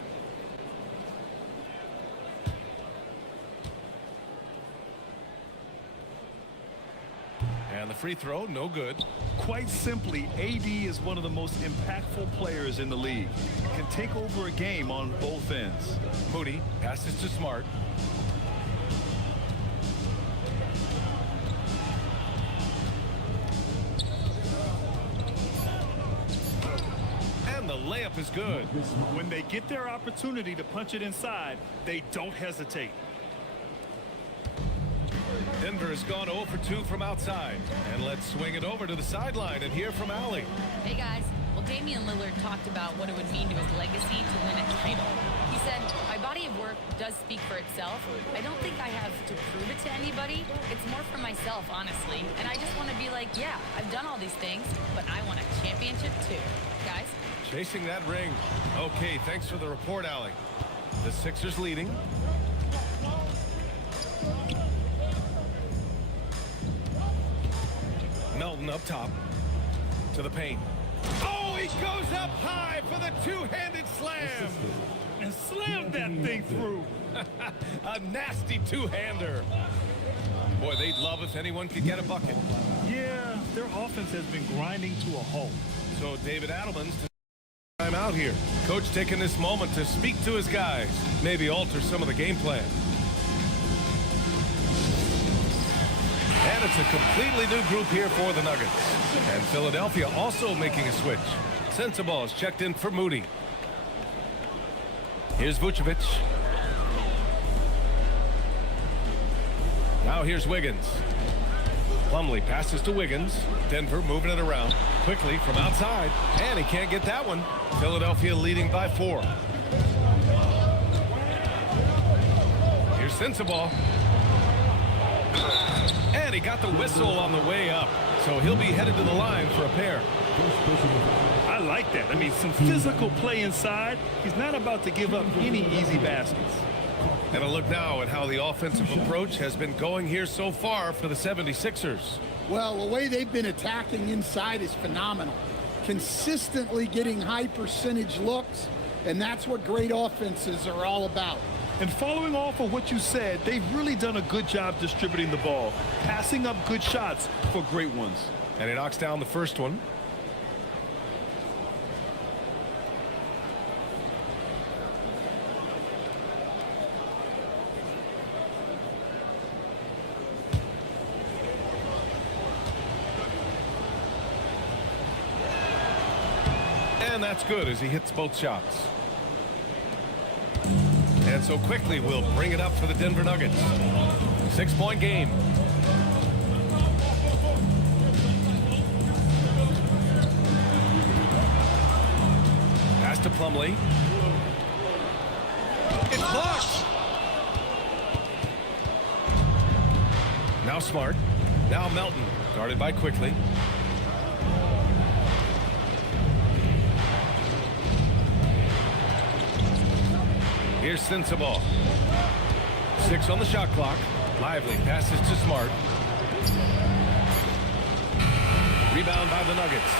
And the free throw, no good. Quite simply, AD is one of the most impactful players in the league. Can take over a game on both ends. Moody passes to Smart. And the layup is good. When they get their opportunity to punch it inside, they don't hesitate. Denver has gone 0 for 2 from outside. And let's swing it over to the sideline and hear from Allie. Hey, guys. Well, Damian Lillard talked about what it would mean to his legacy to win a title. He said, my body of work does speak for itself. I don't think I have to prove it to anybody. It's more for myself, honestly. And I just want to be like, yeah, I've done all these things, but I want a championship too. Guys? Chasing that ring. Okay, thanks for the report, Allie. The Sixers leading. Melton up top to the paint. Oh, he goes up high for the two-handed slam. And slammed that thing through. A nasty two-hander. Boy, they'd love if anyone could get a bucket. Yeah, their offense has been grinding to a halt. So David Adelman's time out here. Coach taking this moment to speak to his guys. Maybe alter some of the game plan. And it's a completely new group here for the Nuggets. And Philadelphia also making a switch. Sensabaugh is checked in for Moody. Here's Vucevic. Now here's Wiggins. Plumlee passes to Wiggins. Denver moving it around quickly from outside. And he can't get that one. Philadelphia leading by 4. Here's Sensabaugh. And he got the whistle on the way up. So he'll be headed to the line for a pair. I like that. I mean, some physical play inside. He's not about to give up any easy baskets. And a look now at how the offensive approach has been going here so far for the 76ers. Well, the way they've been attacking inside is phenomenal. Consistently getting high percentage looks, and that's what great offenses are all about. And following off of what you said, they've really done a good job distributing the ball, passing up good shots for great ones. And he knocks down the first one. And that's good as he hits both shots. And so quickly we'll bring it up for the Denver Nuggets. 6-point game. Pass to Plumlee. It's blocked. Now Smart. Now Melton. Guarded by Quickly. Here's Sensabaugh. 6 on the shot clock. Lively passes to Smart. Rebound by the Nuggets.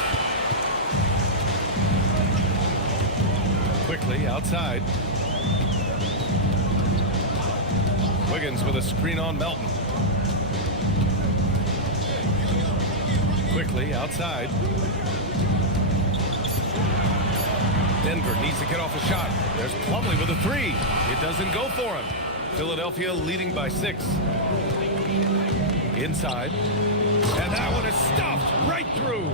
Quickly outside. Wiggins with a screen on Melton. Quickly outside. Denver needs to get off a shot. There's Plumlee with a 3. It doesn't go for him. Philadelphia leading by 6. Inside. And that one is stuffed right through.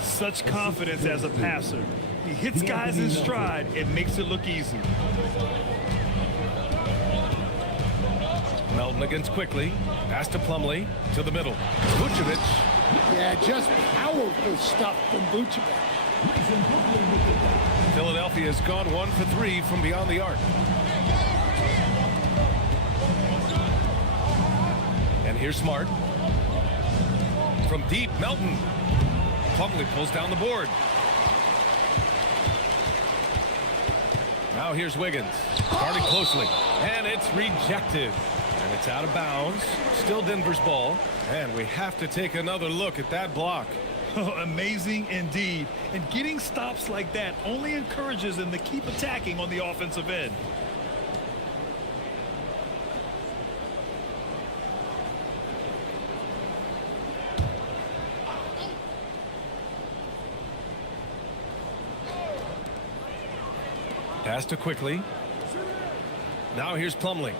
Such confidence as a passer. He hits guys in stride and makes it look easy. Melton against Quickly. Pass to Plumlee. To the middle. Vucevic. Yeah, just powerful stuff from Vucevic. Philadelphia has gone 1 for 3 from beyond the arc. And here's Smart. From deep, Melton. Plumlee pulls down the board. Now here's Wiggins. Guarding closely. And it's rejected. And it's out of bounds. Still Denver's ball. And we have to take another look at that block. Amazing indeed. And getting stops like that only encourages them to keep attacking on the offensive end. Pass to Quickly. Now here's Plumlee.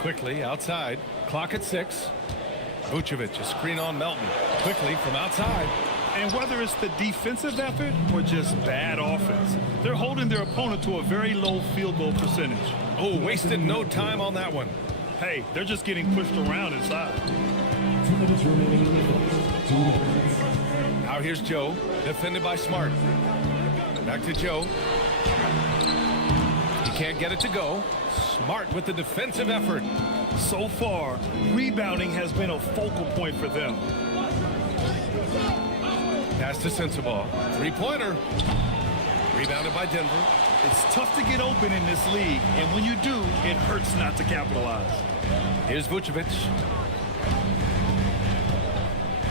Quickly outside. Clock at 6. Vucevic, a screen on Melton. Quickly from outside. And whether it's the defensive effort or just bad offense, they're holding their opponent to a very low field goal percentage. Oh, wasted no time on that one. Hey, they're just getting pushed around inside. 2 minutes remaining in the fourth. 2 minutes. Now here's Joe, defended by Smart. Back to Joe. He can't get it to go. Smart with the defensive effort. So far, rebounding has been a focal point for them. Pass to Sensabaugh. 3-pointer. Rebounded by Denver. It's tough to get open in this league, and when you do, it hurts not to capitalize. Here's Vucevic.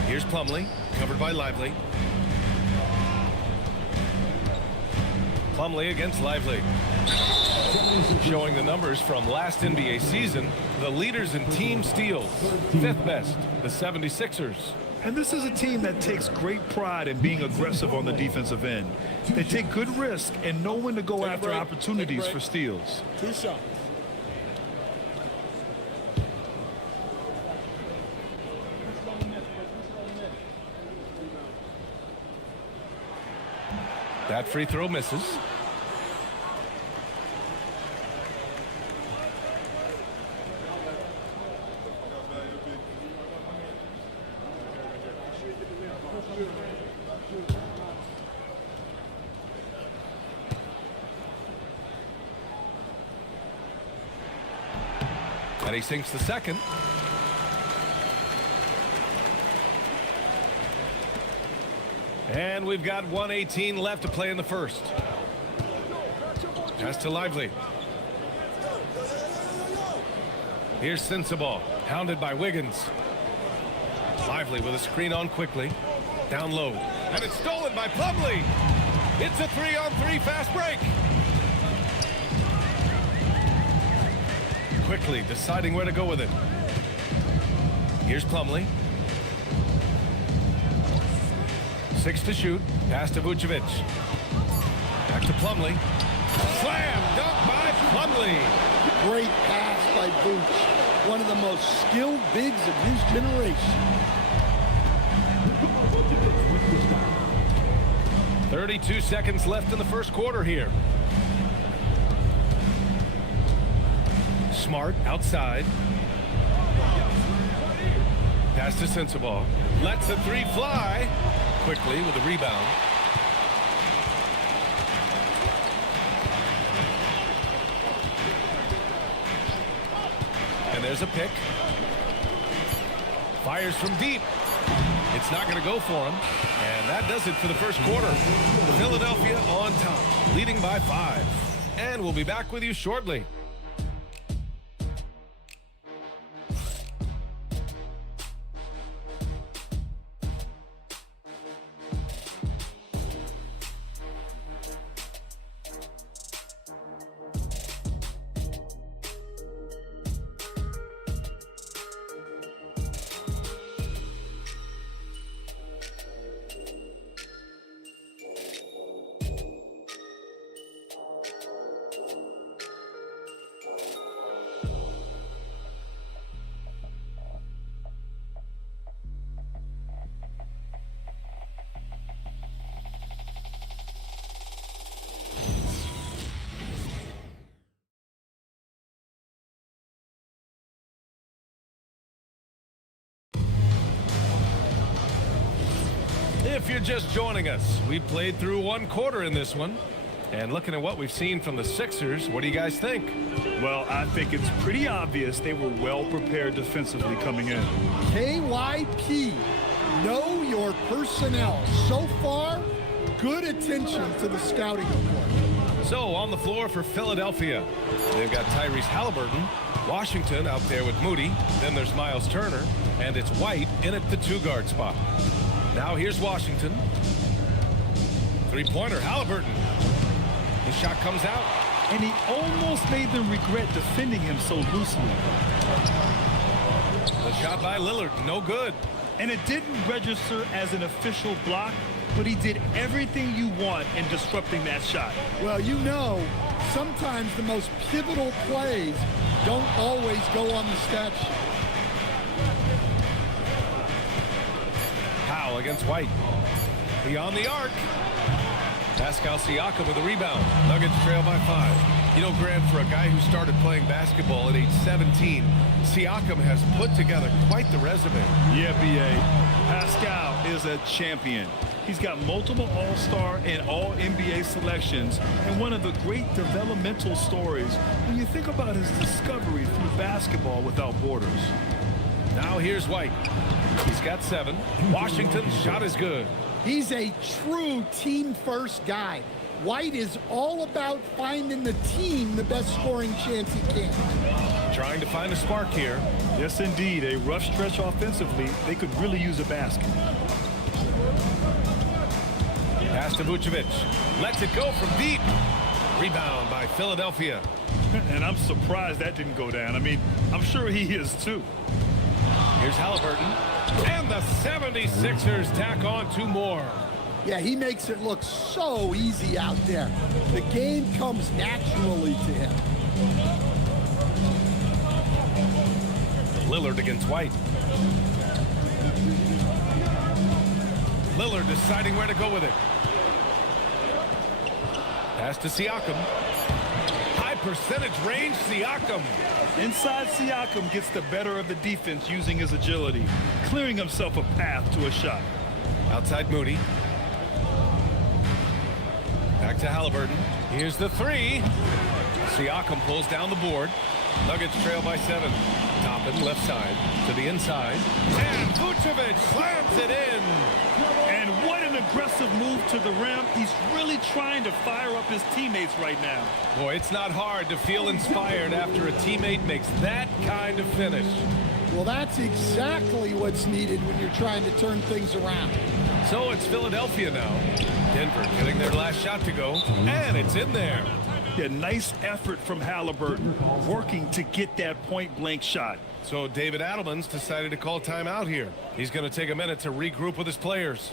Here's Plumlee, covered by Lively. Plumlee against Lively. Showing the numbers from last NBA season, the leaders in team steals. 5th best, the 76ers. And this is a team that takes great pride in being aggressive on the defensive end. They take good risk and know when to go after opportunities for steals. 2 shots. That free throw misses. And he sinks the second. And we've got 1:18 left to play in the first. Pass to Lively. Here's Sensabaugh, hounded by Wiggins. Lively with a screen on quickly. Down low. And it's stolen by Plumlee. It's a 3-on-3 fast break. Quickly deciding where to go with it. Here's Plumlee. 6 to shoot. Pass to Vucevic. Back to Plumlee. Slam dunk by Plumlee. Great pass by Vooch. One of the most skilled bigs of his generation. 32 seconds left in the first quarter here. Smart outside. Pass to Sensabaugh. Lets the 3 fly. Quickly with a rebound. And there's a pick. Fires from deep. It's not going to go for him. And that does it for the first quarter. Philadelphia on top, leading by 5. And we'll be back with you shortly. If you're just joining us, we played through one quarter in this one. And looking at what we've seen from the Sixers, what do you guys think? Well, I think it's pretty obvious they were well prepared defensively coming in. KYP, know your personnel. So far, good attention to the scouting report. So on the floor for Philadelphia, they've got Tyrese Halliburton, Washington out there with Moody. Then there's Miles Turner, and it's White in at the 2-guard spot. Now here's Washington. Three-pointer, Halliburton. His shot comes out. And he almost made them regret defending him so loosely. The shot by Lillard, no good. And it didn't register as an official block, but he did everything you want in disrupting that shot. Well, you know, sometimes the most pivotal plays don't always go on the stat sheet. Powell against White. Beyond the arc. Pascal Siakam with a rebound. Nuggets trail by 5. You know, Grant, for a guy who started playing basketball at age 17, Siakam has put together quite the resume. Yeah, B.A. Pascal is a champion. He's got multiple All-Star and All-NBA selections, and one of the great developmental stories when you think about his discovery through basketball without borders. Now here's White. He's got 7. Washington's shot is good. He's a true team-first guy. White is all about finding the team the best scoring chance he can. Trying to find a spark here. Yes, indeed. A rough stretch offensively. They could really use a basket. Pass to Vucevic. Lets it go from deep. Rebound by Philadelphia. And I'm surprised that didn't go down. I mean, I'm sure he is too. Here's Halliburton. And the 76ers tack on 2 more. Yeah, he makes it look so easy out there. The game comes naturally to him. Lillard against White. Lillard deciding where to go with it. Pass to Siakam. High percentage range, Siakam. Inside Siakam gets the better of the defense using his agility, clearing himself a path to a shot. Outside Moody. Back to Halliburton. Here's the 3. Siakam pulls down the board. Nuggets trail by 7. Toppin left side to the inside. And Vucevic slams it in. And what an aggressive move to the rim. He's really trying to fire up his teammates right now. Boy, it's not hard to feel inspired after a teammate makes that kind of finish. Well, that's exactly what's needed when you're trying to turn things around. So it's Philadelphia now. Denver getting their last shot to go, and it's in there. Yeah, nice effort from Halliburton, working to get that point-blank shot. So David Adelman's decided to call timeout here. He's going to take a minute to regroup with his players.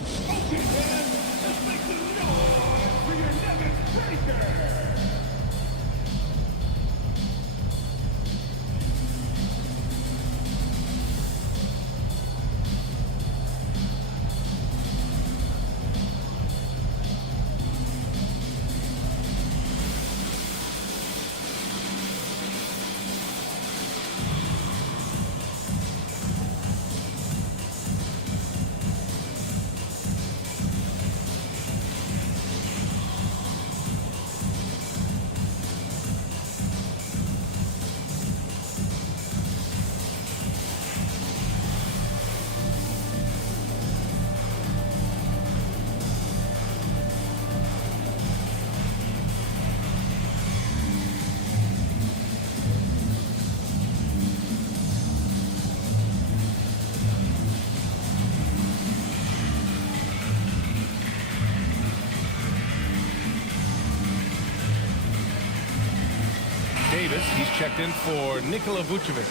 Davis, he's checked in for Nikola Vucevic.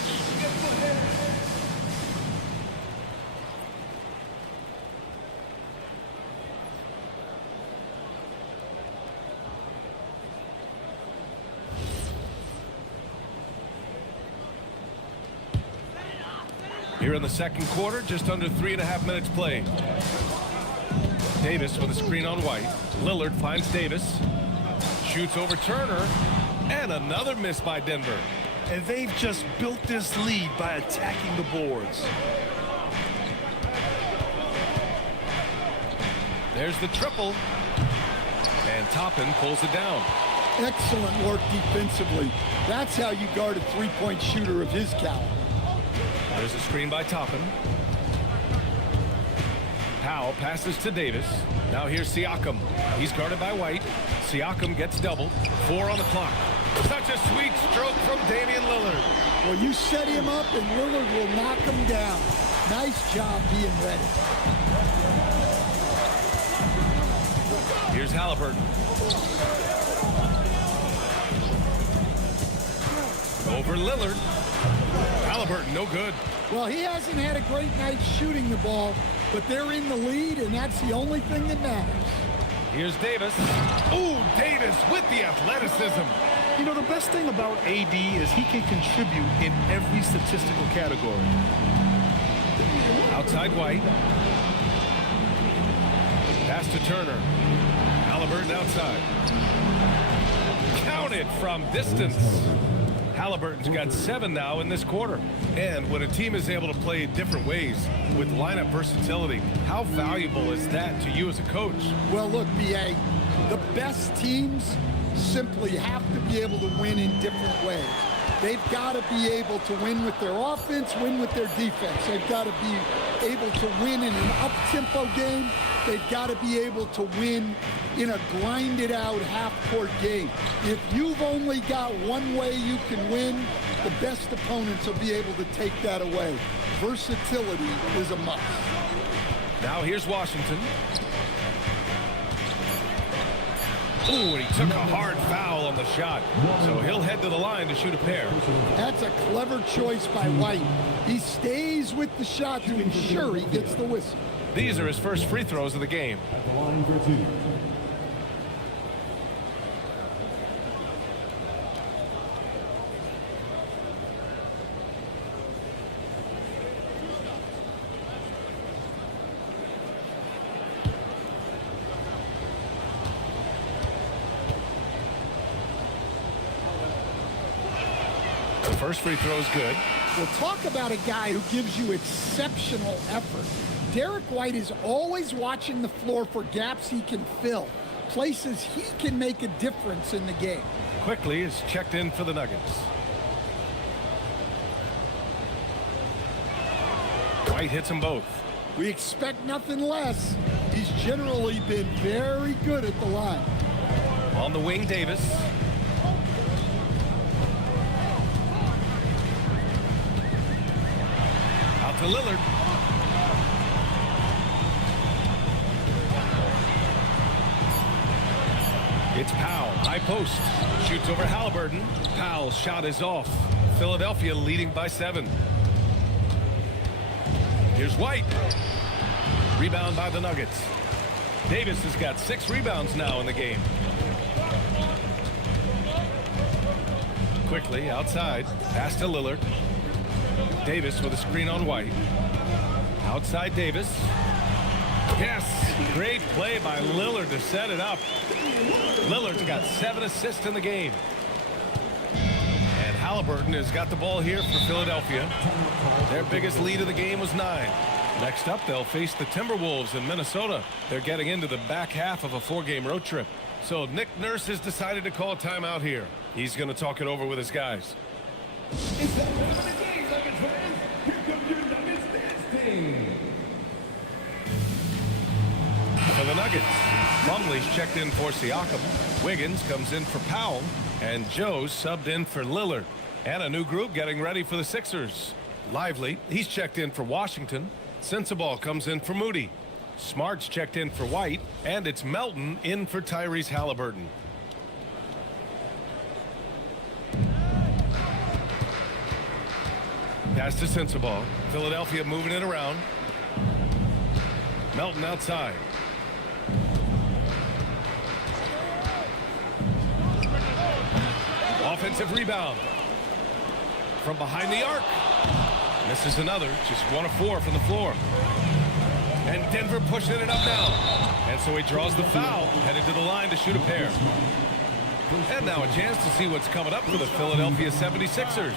Here in the second quarter, just under 3.5 minutes played. Davis with a screen on White. Lillard finds Davis. Shoots over Turner. And another miss by Denver. And they've just built this lead by attacking the boards. There's the triple. And Toppin pulls it down. Excellent work defensively. That's how you guard a three-point shooter of his caliber. There's a screen by Toppin. Powell passes to Davis. Now here's Siakam. He's guarded by White. Siakam gets doubled. 4 on the clock. Such a sweet stroke from Damian Lillard. Well, you set him up and Lillard will knock him down. Nice job being ready. Here's Halliburton. Over Lillard. Halliburton, no good. Well, he hasn't had a great night shooting the ball, but they're in the lead, and that's the only thing that matters. Here's Davis. Ooh, Davis with the athleticism. You know, the best thing about AD is he can contribute in every statistical category. Outside White. Pass to Turner. Halliburton outside. Counted from distance. Halliburton's got 7 now in this quarter. And when a team is able to play different ways with lineup versatility, how valuable is that to you as a coach? Well, look, B.A., the best teams simply have to be able to win in different ways. They've got to be able to win with their offense, win with their defense. They've got to be able to win in an up-tempo game. They've got to be able to win in a grinded-out half-court game. If you've only got one way you can win, the best opponents will be able to take that away. Versatility is a must. Now here's Washington. Ooh, and he took a hard foul on the shot. So he'll head to the line to shoot a pair. That's a clever choice by White. He stays with the shot to ensure he gets the whistle. These are his first free throws of the game. At the line for 2. The first free throw is good. Well, talk about a guy who gives you exceptional effort. Derek White is always watching the floor for gaps he can fill, places he can make a difference in the game. Quickly is checked in for the Nuggets. White hits them both. We expect nothing less. He's generally been very good at the line. On the wing, Davis. Out to Lillard. It's Powell, high post. Shoots over Halliburton. Powell's shot is off. Philadelphia leading by 7. Here's White. Rebound by the Nuggets. Davis has got 6 rebounds now in the game. Quickly outside. Pass to Lillard. Davis with a screen on White. Outside Davis. Yes, great play by Lillard to set it up. Lillard's got 7 assists in the game. And Halliburton has got the ball here for Philadelphia. Their biggest lead of the game was 9. Next up, they'll face the Timberwolves in Minnesota. They're getting into the back half of a 4-game road trip. So Nick Nurse has decided to call a timeout here. He's going to talk it over with his guys. It's that time of the game, Nuggets fans. Here comes your Nuggets dance team. For the Nuggets, Plumlee's checked in for Siakam. Wiggins comes in for Powell. And Joe's subbed in for Lillard. And a new group getting ready for the Sixers. Lively, he's checked in for Washington. Sensabaugh comes in for Moody. Smart's checked in for White. And it's Melton in for Tyrese Halliburton. Pass to Sensabaugh. Philadelphia moving it around. Melton outside. Offensive rebound. From behind the arc. Misses another. Just 1 of 4 from the floor. And Denver pushing it up now. And so he draws the foul. Headed to the line to shoot a pair. And now a chance to see what's coming up for the Philadelphia 76ers.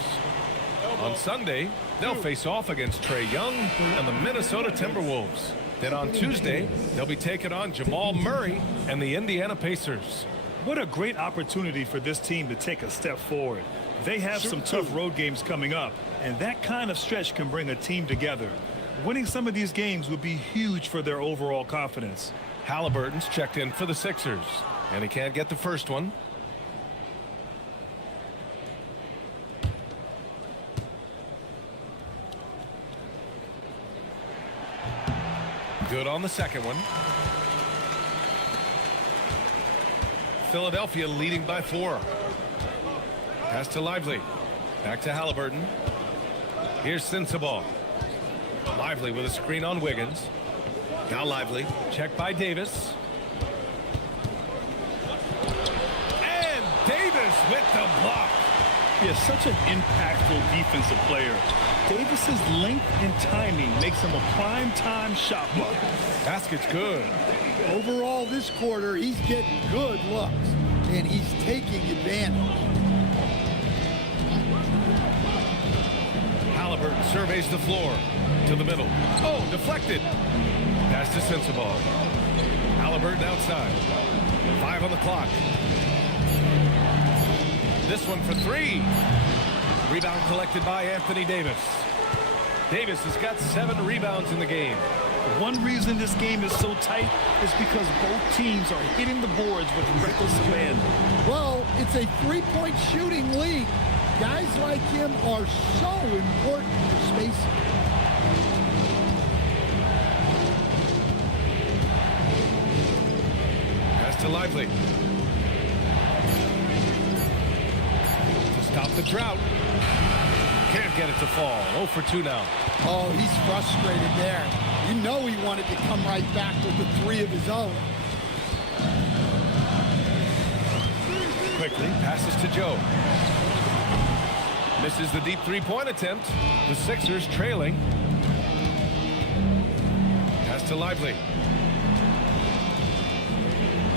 On Sunday, they'll face off against Trae Young and the Minnesota Timberwolves. Then on Tuesday, they'll be taking on Jamal Murray and the Indiana Pacers. What a great opportunity for this team to take a step forward. They have some tough road games coming up, and that kind of stretch can bring a team together. Winning some of these games would be huge for their overall confidence. Halliburton's checked in for the Sixers, and he can't get the first one. Good on the second one. Philadelphia leading by 4. Pass to Lively. Back to Halliburton. Here's Sensabaugh. Lively with a screen on Wiggins. Now Lively. Checked by Davis. And Davis with the block. He is such an impactful defensive player. Davis's length and timing makes him a prime-time shot blocker. Basket's good. Overall, this quarter, he's getting good looks, and he's taking advantage. Halliburton surveys the floor. To the middle. Oh, deflected. Pass to Sensabaugh. Halliburton outside. 5 on the clock. This one for 3. Rebound collected by Anthony Davis. Davis has got 7 rebounds in the game. One reason this game is so tight is because both teams are hitting the boards with reckless abandon. Well, it's a 3-point shooting league. Guys like him are so important for spacing. Pass to Lively. To stop the drought. Can't get it to fall. 0 for 2 now. Oh, he's frustrated there. You know he wanted to come right back with the 3 of his own. Quickly passes to Joe. Misses the deep 3-point attempt. The Sixers trailing. Pass to Lively.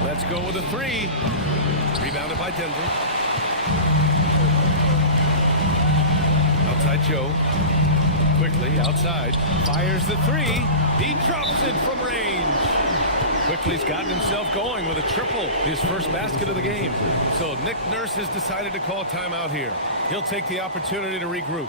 Let's go with a 3. Rebounded by Denver. Outside Joe. Quickly outside. Fires the 3. He drops it from range. Quickly's gotten himself going with a triple. His first basket of the game. So Nick Nurse has decided to call a timeout here. He'll take the opportunity to regroup.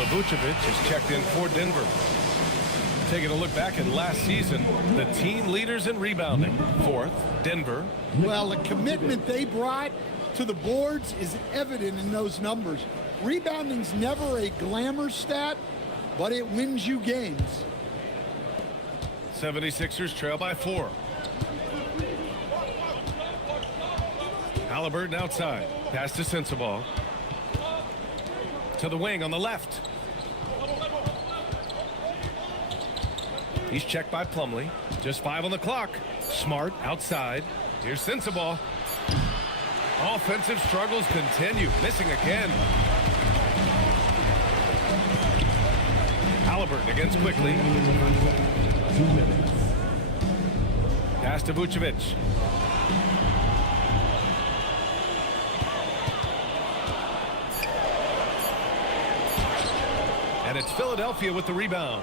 Nikola Vucevic is checked in for Denver. Taking a look back at last season, the team leaders in rebounding. 4th, Denver. Well, the commitment they brought to the boards is evident in those numbers. Rebounding's never a glamour stat, but it wins you games. 76ers trail by 4. Halliburton outside. Pass to Sensabaugh. To the wing on the left. He's checked by Plumlee. Just 5 on the clock. Smart outside. Here's Sensabaugh. Offensive struggles continue. Missing again. Halliburton against quickly. 2 minutes. Pass to Vucevic. And it's Philadelphia with the rebound.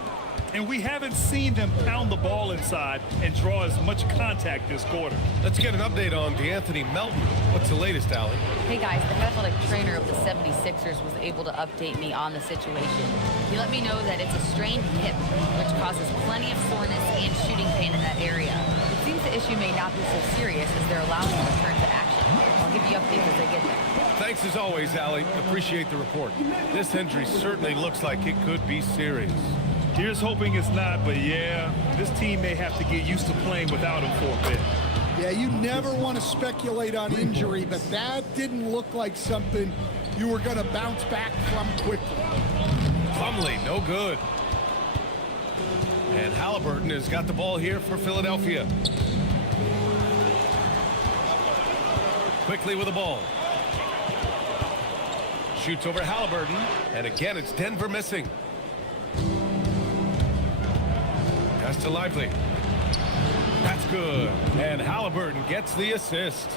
And we haven't seen them pound the ball inside and draw as much contact this quarter. Let's get an update on DeAnthony Melton. What's the latest, Allie? Hey guys, the athletic trainer of the 76ers was able to update me on the situation. He let me know that it's a strained hip, which causes plenty of soreness and shooting pain in that area. It seems the issue may not be so serious as they're allowing him to return to action. I'll give you updates as they get there. Thanks as always, Allie. Appreciate the report. This injury certainly looks like it could be serious. Here's hoping it's not, but yeah, this team may have to get used to playing without him for a bit. Yeah, you never want to speculate on injury, but that didn't look like something you were going to bounce back from quickly. Plumlee, no good. And Halliburton has got the ball here for Philadelphia. Quickly with the ball. Shoots over Halliburton. And again, it's Denver missing. Pass to Lively. That's good. And Halliburton gets the assist.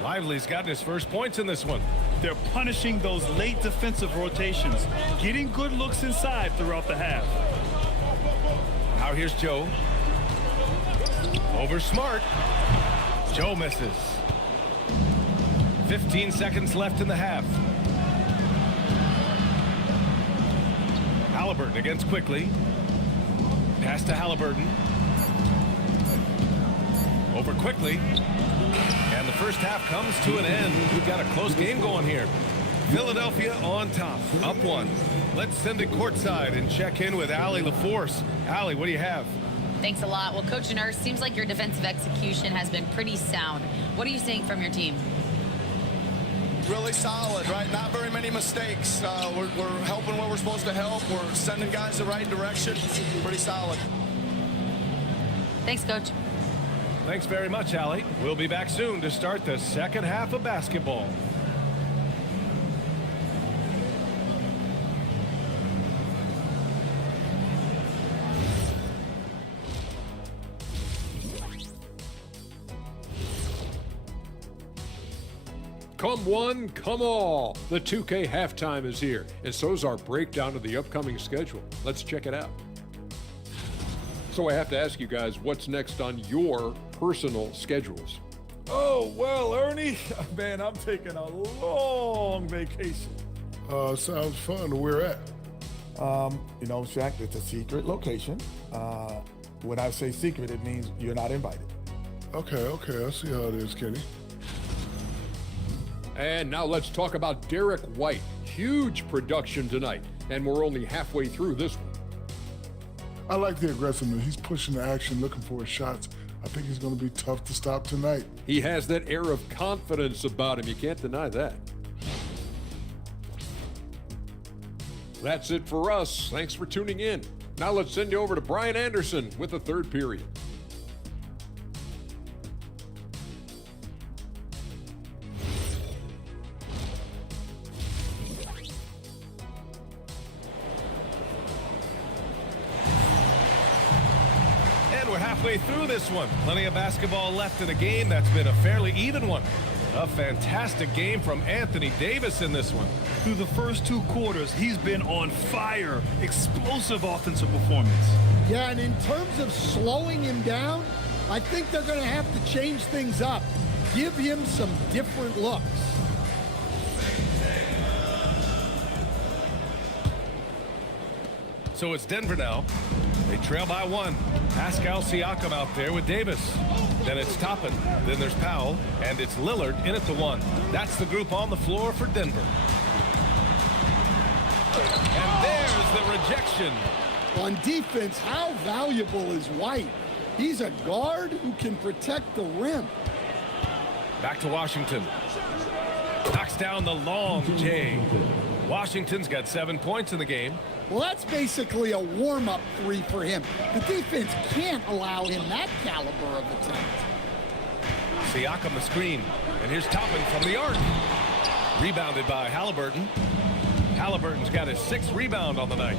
Lively's gotten his first points in this one. They're punishing those late defensive rotations, getting good looks inside throughout the half. Now here's Joe. Over Smart. Joe misses. 15 seconds left in the half. Halliburton against quickly. Pass to Halliburton. Over quickly. And the first half comes to an end. We've got a close game going here. Philadelphia on top, up 1. Let's send it courtside and check in with Allie LaForce. Allie, what do you have? Thanks a lot. Well, Coach Nurse, seems like your defensive execution has been pretty sound. What are you seeing from your team? Really solid, right? Not very many mistakes. We're helping where we're supposed to help. We're sending guys the right direction. Pretty solid. Thanks, Coach. Thanks very much, Allie. We'll be back soon to start the second half of basketball. Come one, come all. The 2K halftime is here, and so's our breakdown of the upcoming schedule. Let's check it out. So I have to ask you guys, what's next on your personal schedules? Oh, well, Ernie, man, I'm taking a long vacation. Sounds fun. Where at? You know, Shaq, it's a secret location. When I say secret, it means you're not invited. Okay, I see how it is, Kenny. And now let's talk about Derek White. Huge production tonight, and we're only halfway through this one. I like the aggressiveness. He's pushing the action, looking for his shots. I think he's going to be tough to stop tonight. He has that air of confidence about him. You can't deny that. That's it for us. Thanks for tuning in. Now let's send you over to Brian Anderson with the third period. We're halfway through this one. Plenty of basketball left in a game that's been a fairly even one. A fantastic game from Anthony Davis in this one. Through the first 2 quarters, he's been on fire. Explosive offensive performance. Yeah, and in terms of slowing him down, I think they're going to have to change things up. Give him some different looks. So it's Denver now. They trail by 1. Pascal Siakam out there with Davis. Then it's Toppin. Then there's Powell. And it's Lillard in at the 1. That's the group on the floor for Denver. And there's the rejection. On defense, how valuable is White? He's a guard who can protect the rim. Back to Washington. Knocks down the long J. Washington's got 7 points in the game. Well, that's basically a warm-up 3 for him. The defense can't allow him that caliber of attempt. Siakam the screen. And here's Toppin from the arc. Rebounded by Halliburton. Halliburton's got his 6th rebound on the night.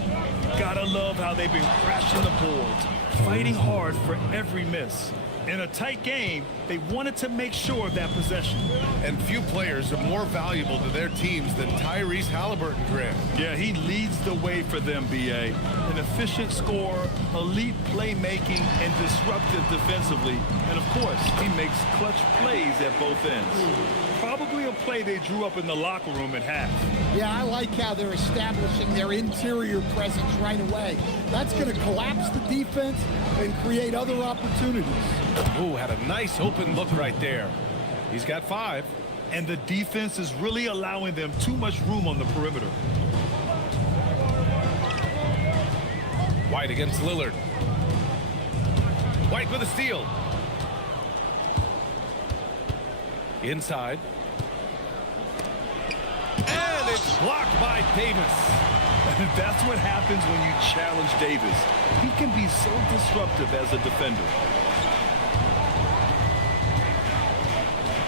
Gotta love how they've been crashing the boards, fighting hard for every miss. In a tight game, they wanted to make sure of that possession. And few players are more valuable to their teams than Tyrese Halliburton, Grant. Yeah, he leads the way for them, B.A. An efficient scorer, elite playmaking, and disruptive defensively. And, of course, he makes clutch plays at both ends. Probably a play they drew up in the locker room at half. Yeah, I like how they're establishing their interior presence right away. That's going to collapse the defense and create other opportunities. Ooh, had a nice open look right there. He's got 5. And the defense is really allowing them too much room on the perimeter. White against Lillard. White with a steal. Inside. And it's blocked by Davis. That's what happens when you challenge Davis. He can be so disruptive as a defender.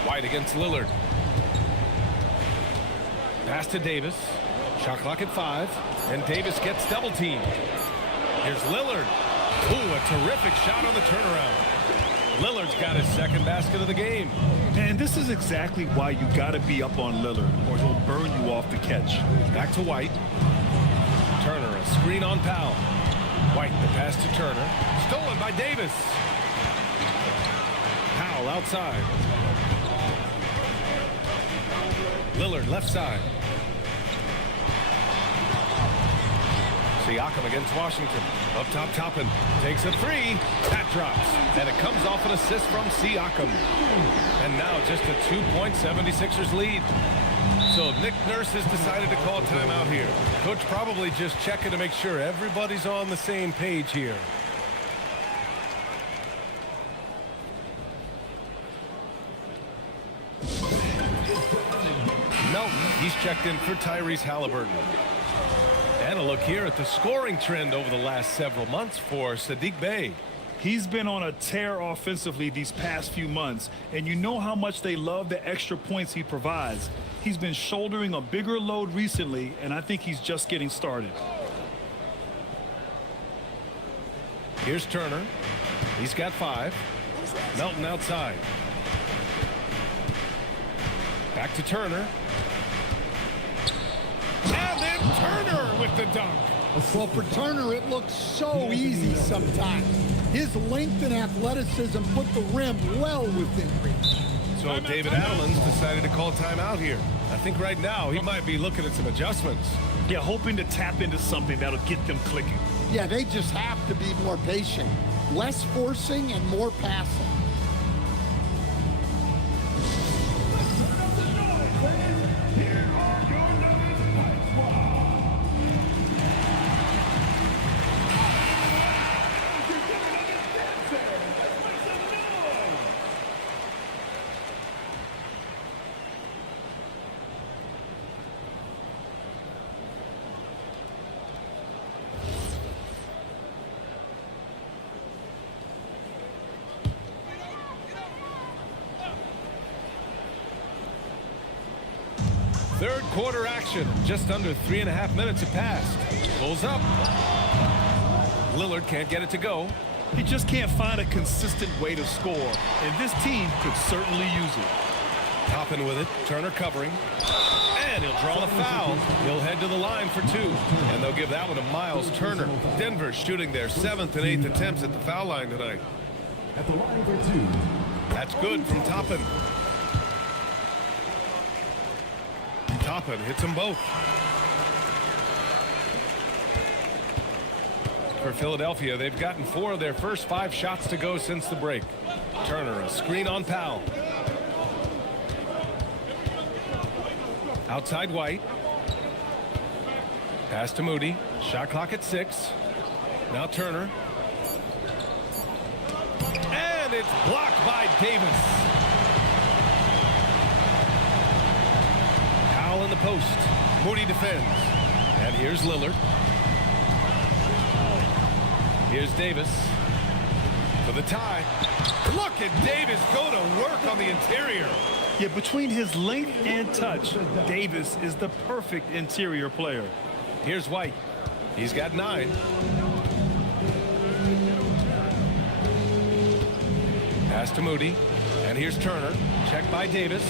White against Lillard. Pass to Davis. Shot clock at 5. And Davis gets double teamed. Here's Lillard. Ooh, a terrific shot on the turnaround. Lillard's got his 2nd basket of the game. And this is exactly why you got to be up on Lillard, or he'll burn you off the catch. Back to White. Turner, a screen on Powell. White, the pass to Turner. Stolen by Davis. Powell outside. Lillard left side. Siakam against Washington. Up top, Toppin. Takes a 3. That drops. And it comes off an assist from Siakam. And now just a 2-point 76ers lead. So Nick Nurse has decided to call timeout here. Coach probably just checking to make sure everybody's on the same page here. Melton, he's checked in for Tyrese Halliburton. And a look here at the scoring trend over the last several months for Saddiq Bey. He's been on a tear offensively these past few months, and you know how much they love the extra points he provides. He's been shouldering a bigger load recently, and I think he's just getting started. Here's Turner. He's got 5. Melton outside. Back to Turner. And then Turner with the dunk. Well, for Turner, it looks so easy sometimes. His length and athleticism put the rim well within reach. So David Adelman's decided to call timeout here. I think right now he might be looking at some adjustments. Yeah, hoping to tap into something that'll get them clicking. Yeah, they just have to be more patient. Less forcing and more passing. Third quarter action. Just under 3.5 minutes have passed. Pulls up. Lillard can't get it to go. He just can't find a consistent way to score, and this team could certainly use it. Toppin with it. Turner covering. And he'll draw the foul. He'll head to the line for 2. And they'll give that one to Miles Turner. Denver shooting their 7th and 8th attempts at the foul line tonight. At the line for 2. That's good from Toppin. Toppin hits them both. For Philadelphia, they've gotten 4 of their first 5 shots to go since the break. Turner, a screen on Powell. Outside White. Pass to Moody. Shot clock at 6. Now Turner. And it's blocked by Davis. Powell in the post. Moody defends. And here's Lillard. Here's Davis for the tie. Look at Davis go to work on the interior. Yeah, between his length and touch, Davis is the perfect interior player. Here's White. He's got 9. Pass to Moody. And here's Turner. Checked by Davis.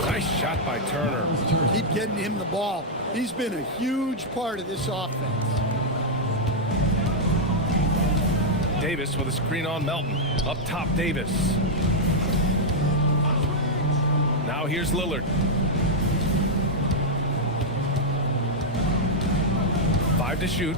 Nice shot by Turner. Keep getting him the ball. He's been a huge part of this offense. Davis with a screen on Melton. Up top, Davis. Now here's Lillard. Five to shoot.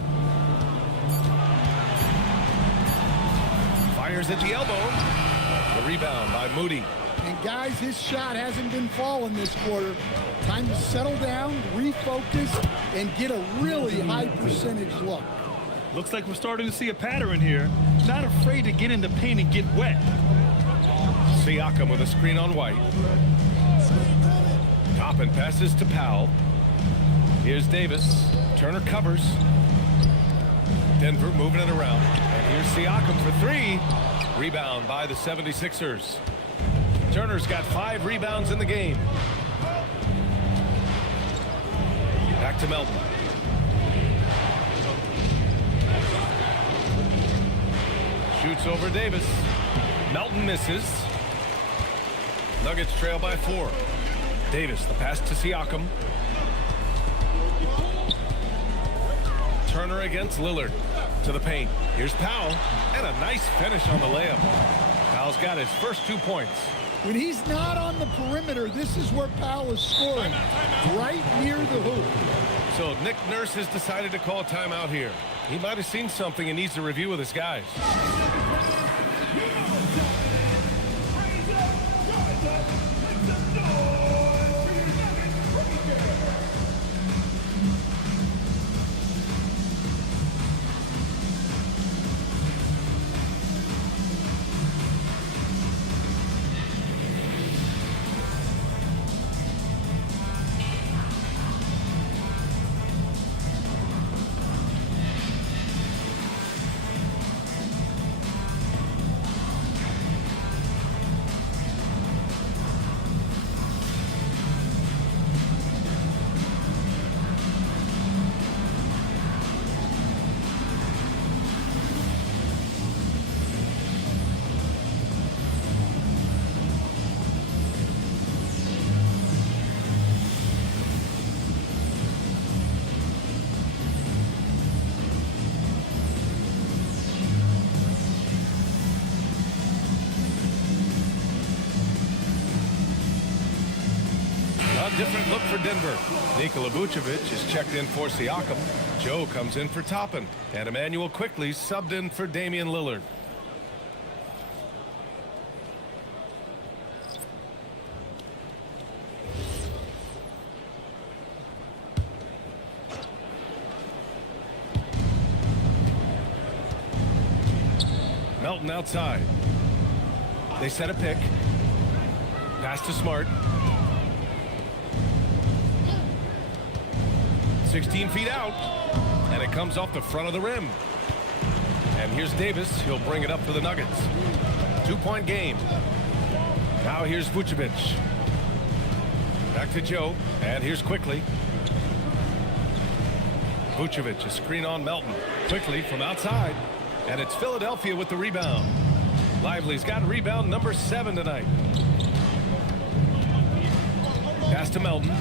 Fires at the elbow. The rebound by Moody. And guys, his shot hasn't been falling this quarter. Time to settle down, refocus, and get a really high percentage look. Looks like we're starting to see a pattern here. Not afraid to get in the paint and get wet. Siakam with a screen on White. Toppin passes to Powell. Here's Davis. Turner covers. Denver moving it around. And here's Siakam for 3. Rebound by the 76ers. Turner's got 5 rebounds in the game. Back to Melton. Shoots over Davis. Melton misses. Nuggets trail by 4. Davis, the pass to Siakam. Turner against Lillard. To the paint. Here's Powell. And a nice finish on the layup. Powell's got his first 2 points. When he's not on the perimeter, this is where Powell is scoring. Right near the hoop. So Nick Nurse has decided to call a timeout here. He might have seen something and needs to review with his guys. Different look for Denver. Nikola Vucevic is checked in for Siakam. Joe comes in for Toppin. And Emmanuel quickly subbed in for Damian Lillard. Melton outside. They set a pick. Pass to Smart. 16 feet out, and it comes off the front of the rim. And here's Davis. He'll bring it up for the Nuggets. 2-point game. Now here's Vucevic. Back to Joe, and here's Quickly. Vucevic, a screen on Melton. Quickly from outside, and it's Philadelphia with the rebound. Lively's got rebound number 7 tonight. Pass to Melton.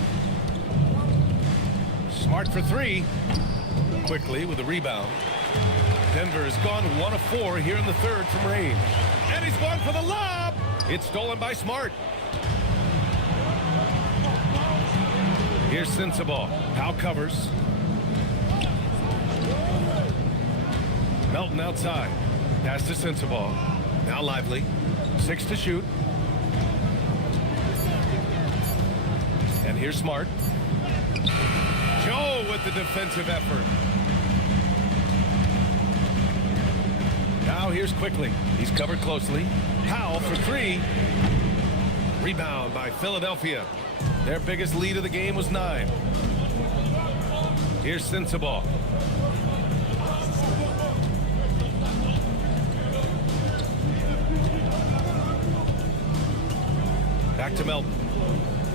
Smart for 3. Quickly with a rebound. Denver has gone 1 of 4 here in the third from range. And he's gone for the lob. It's stolen by Smart. Here's Sensabaugh. Powell covers. Melton outside. Pass to Sensabaugh. Now Lively. 6 to shoot. And here's Smart. Joe with the defensive effort. Now here's Quickly. He's covered closely. Powell for 3. Rebound by Philadelphia. Their biggest lead of the game was 9. Here's Sensabaugh. Back to Melton.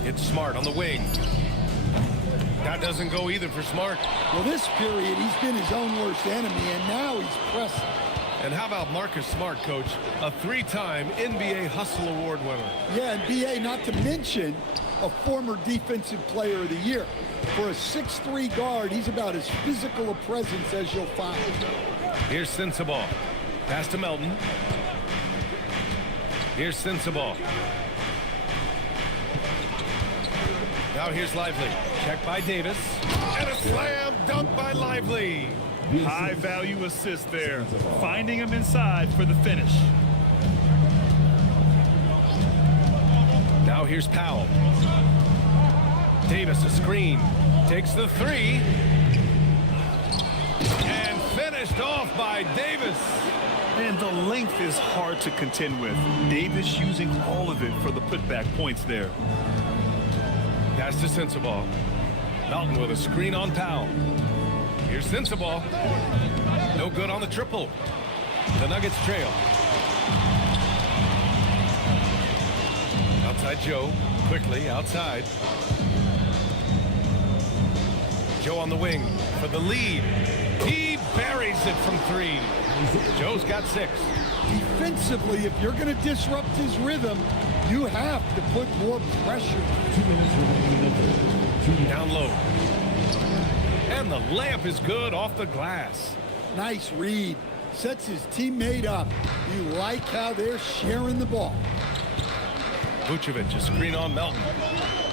It's Smart on the wing. That doesn't go either for Smart. Well, this period, he's been his own worst enemy, and now he's pressing. And how about Marcus Smart, Coach? A 3-time NBA Hustle Award winner. Yeah, and BA, not to mention a former Defensive Player of the Year. For a 6'3" guard, he's about as physical a presence as you'll find. Here's Sensabaugh. Pass to Melton. Here's Sensabaugh. Now here's Lively. Check by Davis. And a slam dunk by Lively. High value assist there. Finding him inside for the finish. Now here's Powell. Davis a screen. Takes the 3. And finished off by Davis. And the length is hard to contend with. Davis using all of it for the putback points there. Pass to Sensabaugh. Melton with a screen on Powell. Here's Sensabaugh. No good on the triple. The Nuggets trail. Outside Joe. Quickly outside. Joe on the wing for the lead. He buries it from 3. Joe's got 6. Defensively, if you're going to disrupt his rhythm, you have to put more pressure. Down low. And the layup is good off the glass. Nice read. Sets his teammate up. You like how they're sharing the ball. Vucevic, a screen on Melton.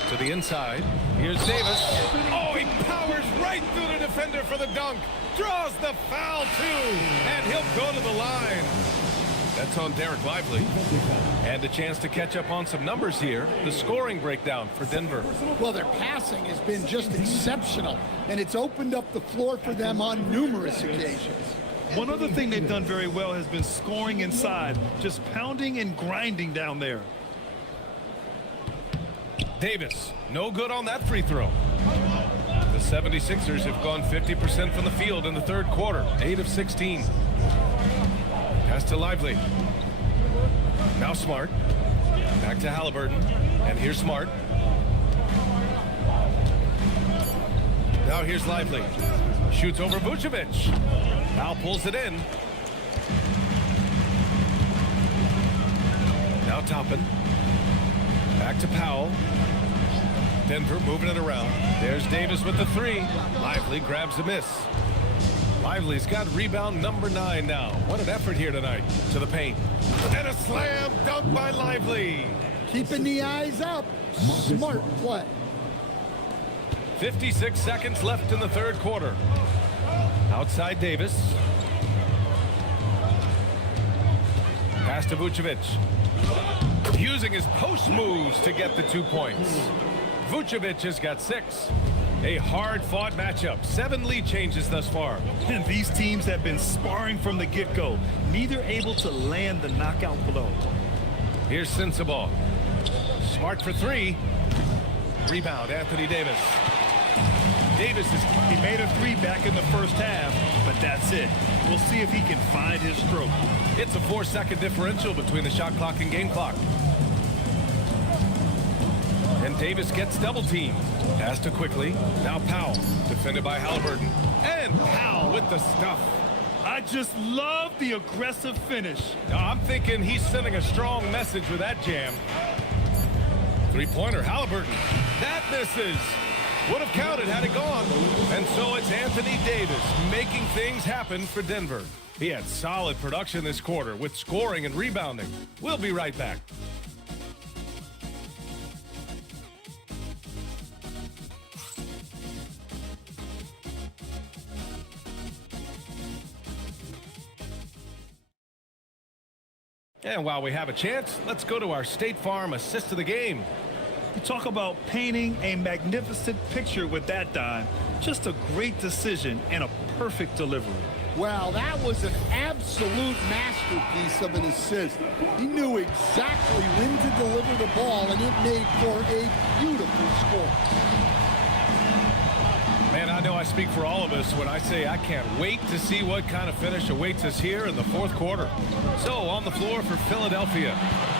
To the inside. Here's Davis. Oh, he powers right through the defender for the dunk. Draws the foul, too. And he'll go to the line. That's on Derek Lively. And a chance to catch up on some numbers here. The scoring breakdown for Denver. Well, their passing has been just exceptional, and it's opened up the floor for them on numerous occasions. One other thing they've done very well has been scoring inside, just pounding and grinding down there. Davis, no good on that free throw. The 76ers have gone 50% from the field in the third quarter, 8 of 16. Pass to Lively. Now Smart. Back to Halliburton. And here's Smart. Now here's Lively. Shoots over Vucevic. Now pulls it in. Now Toppin. Back to Powell. Denver moving it around. There's Davis with the 3. Lively grabs a miss. Lively's got rebound number 9 now. What an effort here tonight. To the paint. And a slam dunk by Lively. Keeping the eyes up. Smart play. 56 seconds left in the third quarter. Outside Davis. Pass to Vucevic. Using his post moves to get the 2 points. Vucevic has got 6. A hard-fought matchup. 7 lead changes thus far. And these teams have been sparring from the get-go. Neither able to land the knockout blow. Here's Sensabaugh. Smart for 3. Rebound, Anthony Davis. He made a 3 back in the first half, but that's it. We'll see if he can find his stroke. It's a 4-second differential between the shot clock and game clock. And Davis gets double teamed. Pass to Quickly. Now Powell, defended by Halliburton. And Powell with the stuff. I just love the aggressive finish. Now, I'm thinking he's sending a strong message with that jam. 3-pointer, Halliburton. That misses. Would have counted had it gone. And so it's Anthony Davis making things happen for Denver. He had solid production this quarter with scoring and rebounding. We'll be right back. And while we have a chance, let's go to our State Farm assist of the game. You talk about painting a magnificent picture with that dime. Just a great decision and a perfect delivery. Wow, that was an absolute masterpiece of an assist. He knew exactly when to deliver the ball, and it made for a beautiful score. Man, I know I speak for all of us when I say I can't wait to see what kind of finish awaits us here in the fourth quarter. So, on the floor for Philadelphia,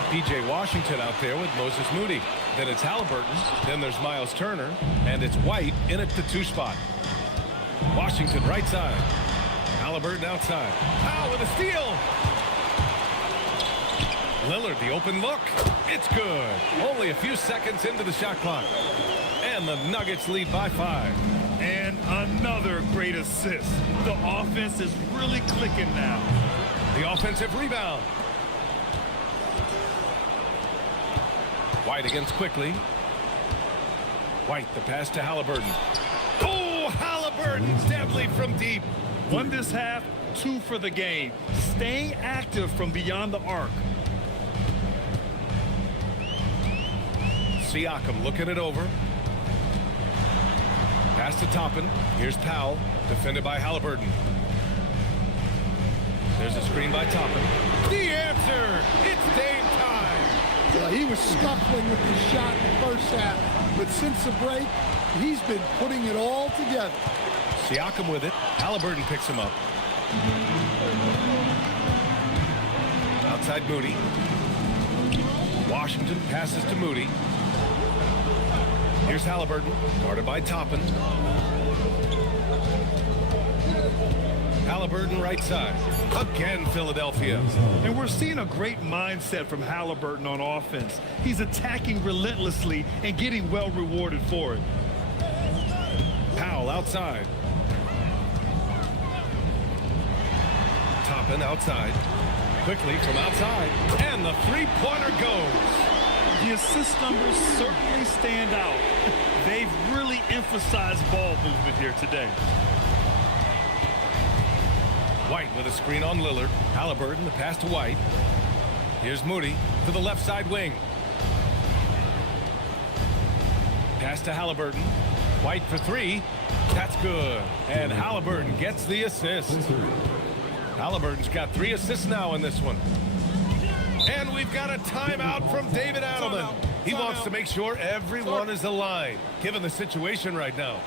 P.J. Washington out there with Moses Moody. Then it's Halliburton, then there's Miles Turner, and it's White in at the 2 spot. Washington right side. Halliburton outside. Powell with a steal. Lillard, the open look. It's good. Only a few seconds into the shot clock. And the Nuggets lead by 5. And another great assist. The offense is really clicking now. The offensive rebound. White against quickly. White, the pass to Halliburton. Oh, Halliburton's deadly from deep. 1 this half, 2 for the game. Staying active from beyond the arc. Siakam looking it over. Pass to Toppin. Here's Powell, defended by Halliburton. There's a screen by Toppin. The answer! It's Dame time! Yeah, he was scuffling with his shot in the first half, but since the break, he's been putting it all together. Siakam with it. Halliburton picks him up. Outside Moody. Washington passes to Moody. Here's Halliburton, guarded by Toppin. Halliburton right side. Again, Philadelphia. And we're seeing a great mindset from Halliburton on offense. He's attacking relentlessly and getting well rewarded for it. Powell outside. Toppin outside. Quickly from outside. And the three-pointer goes. The assist numbers certainly stand out. They've really emphasized ball movement here today. White with a screen on Lillard. Halliburton, the pass to White. Here's Moody to the left side wing. Pass to Halliburton. White for 3. That's good. And Halliburton gets the assist. Halliburton's got 3 assists now in this one. And we've got a timeout from David Adelman. He wants to make sure everyone is aligned, given the situation right now.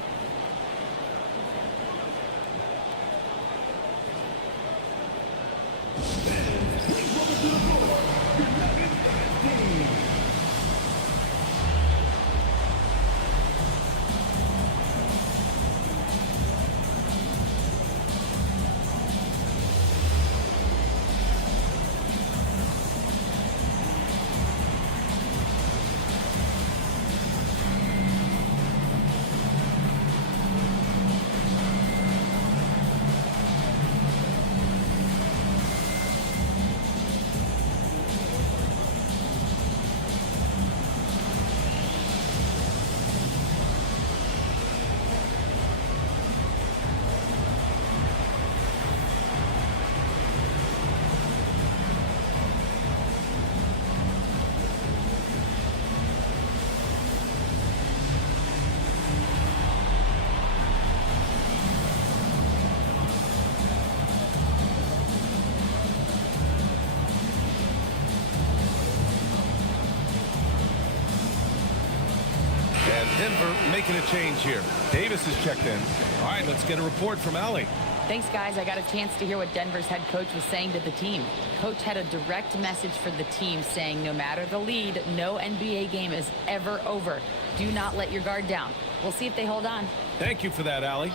Denver making a change here. Davis is checked in. All right, let's get a report from Allie. Thanks, guys. I got a chance to hear what Denver's head coach was saying to the team. Coach had a direct message for the team saying no matter the lead, no NBA game is ever over. Do not let your guard down. We'll see if they hold on. Thank you for that, Allie.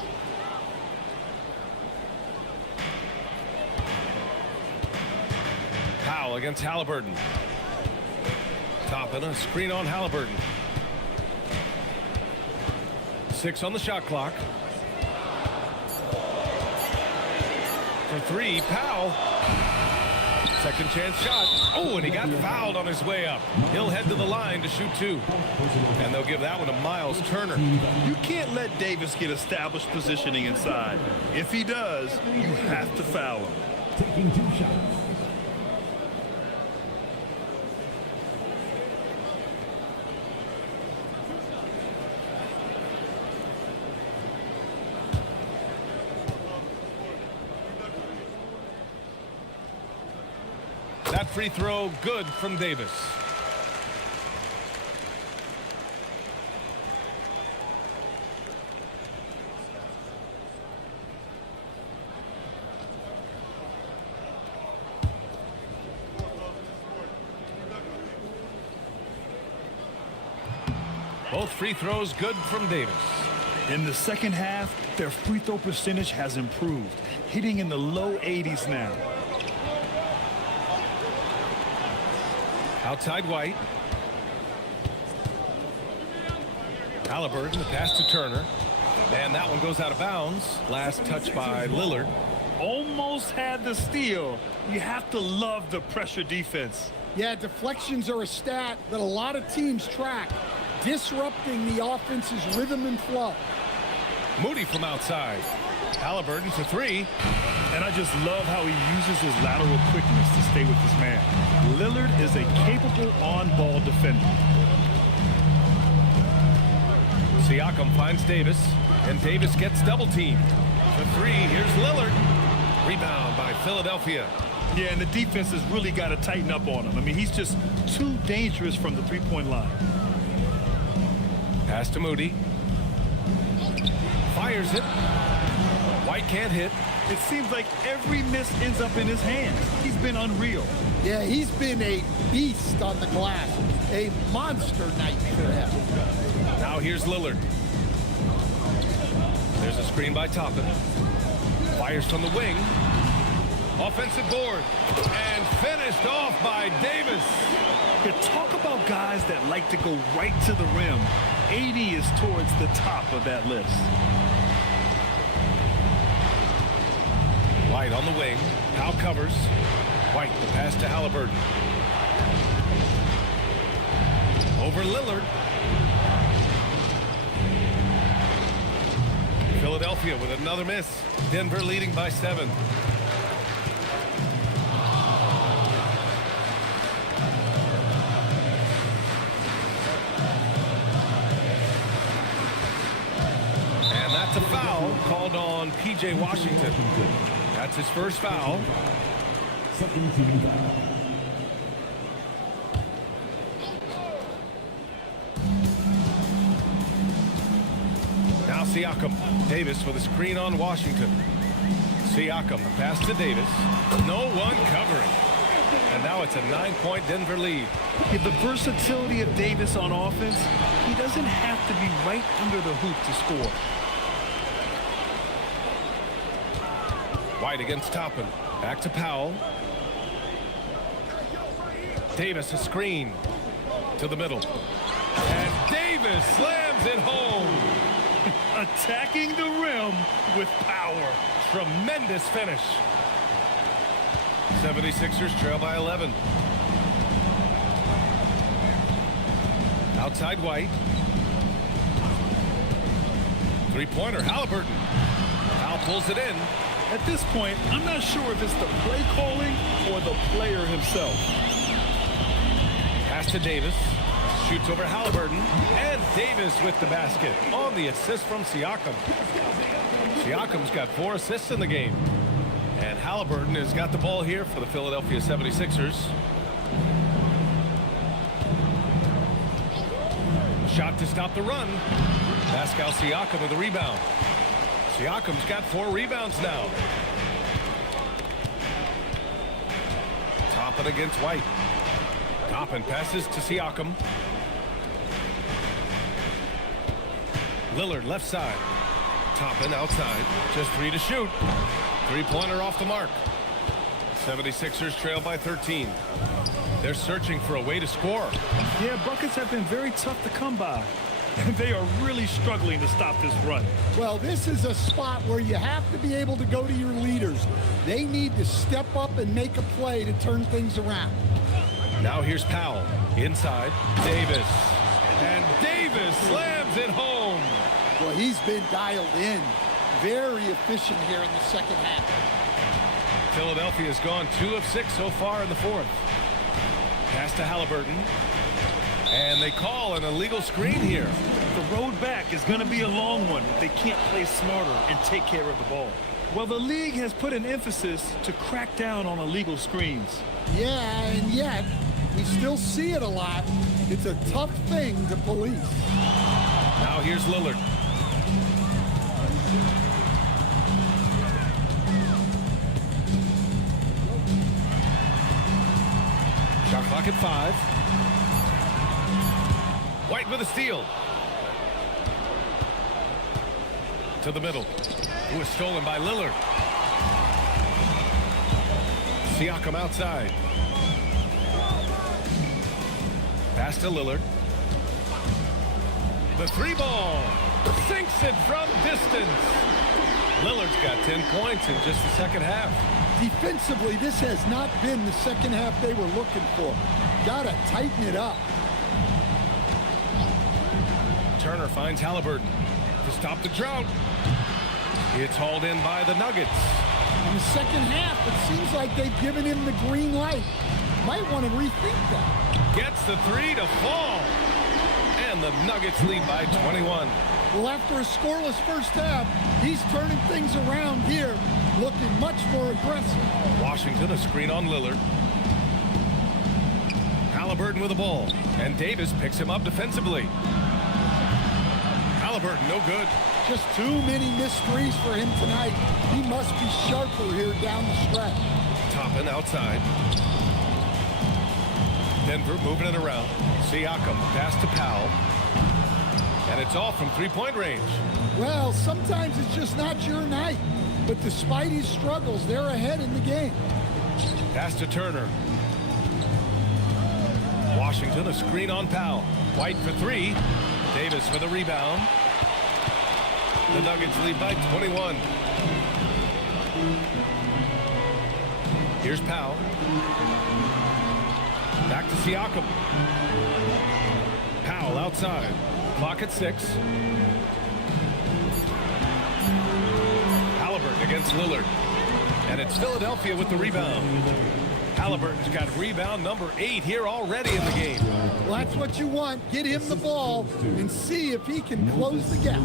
Powell against Halliburton. Toppin, a screen on Halliburton. 6 on the shot clock. For 3, Powell. Second chance shot. Oh, and he got fouled on his way up. He'll head to the line to shoot 2. And they'll give that one to Miles Turner. You can't let Davis get established positioning inside. If he does, you have to foul him. Taking 2 shots. That free throw good from Davis. Both free throws good from Davis. In the second half, their free throw percentage has improved, hitting in the low 80s now. Outside White. Halliburton, the pass to Turner. And that one goes out of bounds. Last touch by Lillard. Almost had the steal. You have to love the pressure defense. Yeah, deflections are a stat that a lot of teams track, disrupting the offense's rhythm and flow. Moody from outside. Halliburton for three. And I just love how he uses his lateral quickness to stay with his man. Lillard is a capable on-ball defender. Siakam finds Davis, and Davis gets double-teamed. For three, here's Lillard. Rebound by Philadelphia. Yeah, and the defense has really got to tighten up on him. I mean, he's just too dangerous from the three-point line. Pass to Moody. Fires it. White can't hit. It seems like every miss ends up in his hands. He's been unreal. Yeah, he's been a beast on the glass. A monster night for him. Now here's Lillard. There's a screen by Toppin. Fires from the wing. Offensive board. And finished off by Davis. You talk about guys that like to go right to the rim. 80 is towards the top of that list. White on the wing. Now covers. White, the pass to Halliburton. Over Lillard. Philadelphia with another miss. Denver leading by 7. And that's a foul called on P.J. Washington. That's his first foul. Now Siakam. Davis with a screen on Washington. Siakam, the pass to Davis. No one covering. And now it's a 9-point Denver lead. With the versatility of Davis on offense, he doesn't have to be right under the hoop to score. White against Toppin. Back to Powell. Davis a screen to the middle. And Davis slams it home. Attacking the rim with power. Tremendous finish. 76ers trail by 11. Outside White. Three-pointer, Halliburton. Powell pulls it in. At this point, I'm not sure if it's the play calling or the player himself. Pass to Davis. Shoots over Halliburton. And Davis with the basket on the assist from Siakam. Siakam's got 4 assists in the game. And Halliburton has got the ball here for the Philadelphia 76ers. Shot to stop the run. Pascal Siakam with the rebound. Siakam's got 4 rebounds now. Toppin against White. Toppin passes to Siakam. Lillard left side. Toppin outside. Just 3 to shoot. Three-pointer off the mark. 76ers trail by 13. They're searching for a way to score. Yeah, buckets have been very tough to come by. They are really struggling to stop this run. Well, this is a spot where you have to be able to go to your leaders. They need to step up and make a play to turn things around. Now here's Powell. Inside. Davis. And Davis slams it home. Well, he's been dialed in. Very efficient here in the second half. Philadelphia's gone 2 of 6 so far in the fourth. Pass to Halliburton. And they call an illegal screen here. The road back is going to be a long one if they can't play smarter and take care of the ball. Well, the league has put an emphasis to crack down on illegal screens. Yeah, and yet we still see it a lot. It's a tough thing to police. Now here's Lillard. Shot clock at 5. White with a steal. To the middle. It was stolen by Lillard. Siakam outside. Pass to Lillard. The 3-ball. Sinks it from distance. Lillard's got 10 points in just the second half. Defensively, this has not been the second half they were looking for. Gotta tighten it up. Turner finds Halliburton to stop the drought. It's hauled in by the Nuggets. In the second half, it seems like they've given him the green light. Might want to rethink that. Gets the 3 to fall. And the Nuggets lead by 21. Well, after a scoreless first half, he's turning things around here, looking much more aggressive. Washington, a screen on Lillard. Halliburton with the ball. And Davis picks him up defensively. Halliburton, no good. Just too many missed threes for him tonight. He must be sharper here down the stretch. Toppin outside. Denver moving it around. Siakam, pass to Powell. And it's off from three-point range. Well, sometimes it's just not your night. But despite his struggles, they're ahead in the game. Pass to Turner. Washington, a screen on Powell. White for 3. Davis with a rebound. The Nuggets lead by 21. Here's Powell. Back to Siakam. Powell outside. Clock at 6. Halliburton against Lillard. And it's Philadelphia with the rebound. Halliburton's got rebound number 8 here already in the game. Well, that's what you want. Get him the ball and see if he can close the gap.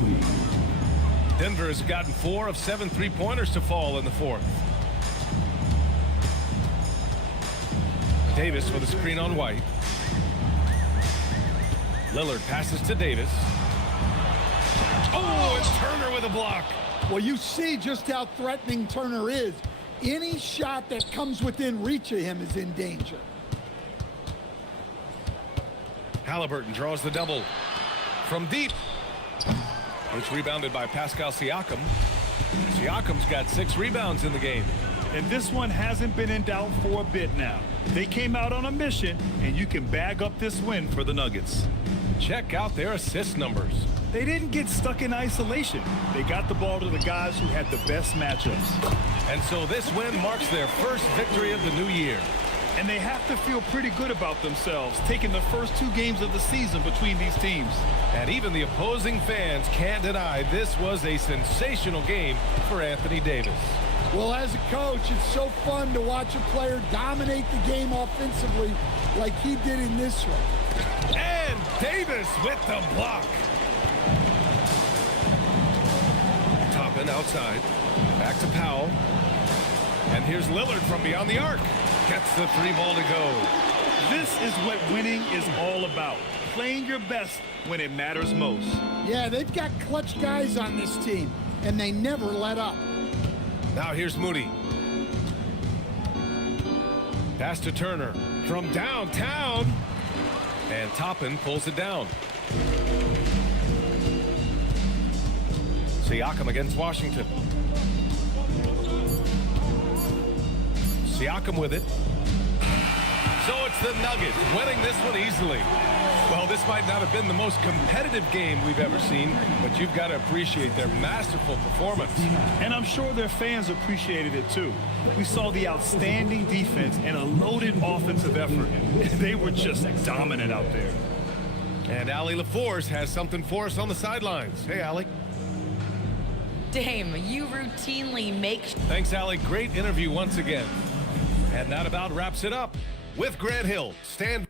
Denver has gotten 4 of 7 3-pointers to fall in the fourth. Davis with a screen on White. Lillard passes to Davis. Oh, and Turner with a block. Well, you see just how threatening Turner is. Any shot that comes within reach of him is in danger. Halliburton draws the double from deep. It's rebounded by Pascal Siakam. Siakam's got 6 rebounds in the game. And this one hasn't been in doubt for a bit now. They came out on a mission, and you can bag up this win for the Nuggets. Check out their assist numbers. They didn't get stuck in isolation. They got the ball to the guys who had the best matchups. And so this win marks their first victory of the new year. And they have to feel pretty good about themselves, taking the first 2 games of the season between these teams. And even the opposing fans can't deny this was a sensational game for Anthony Davis. Well, as a coach, it's so fun to watch a player dominate the game offensively like he did in this one. And Davis with the block. Toppin outside. Back to Powell. And here's Lillard from beyond the arc. Gets the 3-ball to go. This is what winning is all about. Playing your best when it matters most. Yeah, they've got clutch guys on this team, and they never let up. Now here's Moody. Pass to Turner from downtown. And Toppin pulls it down. Siakam against Washington. Siakam with it. So it's the Nuggets winning this one easily. Well, this might not have been the most competitive game we've ever seen, but you've got to appreciate their masterful performance. And I'm sure their fans appreciated it too. We saw the outstanding defense and a loaded offensive effort. They were just dominant out there. And Allie LaForce has something for us on the sidelines. Hey, Allie. Dame, you routinely make... Thanks, Allie. Great interview once again. And that about wraps it up. With Grant Hill, stand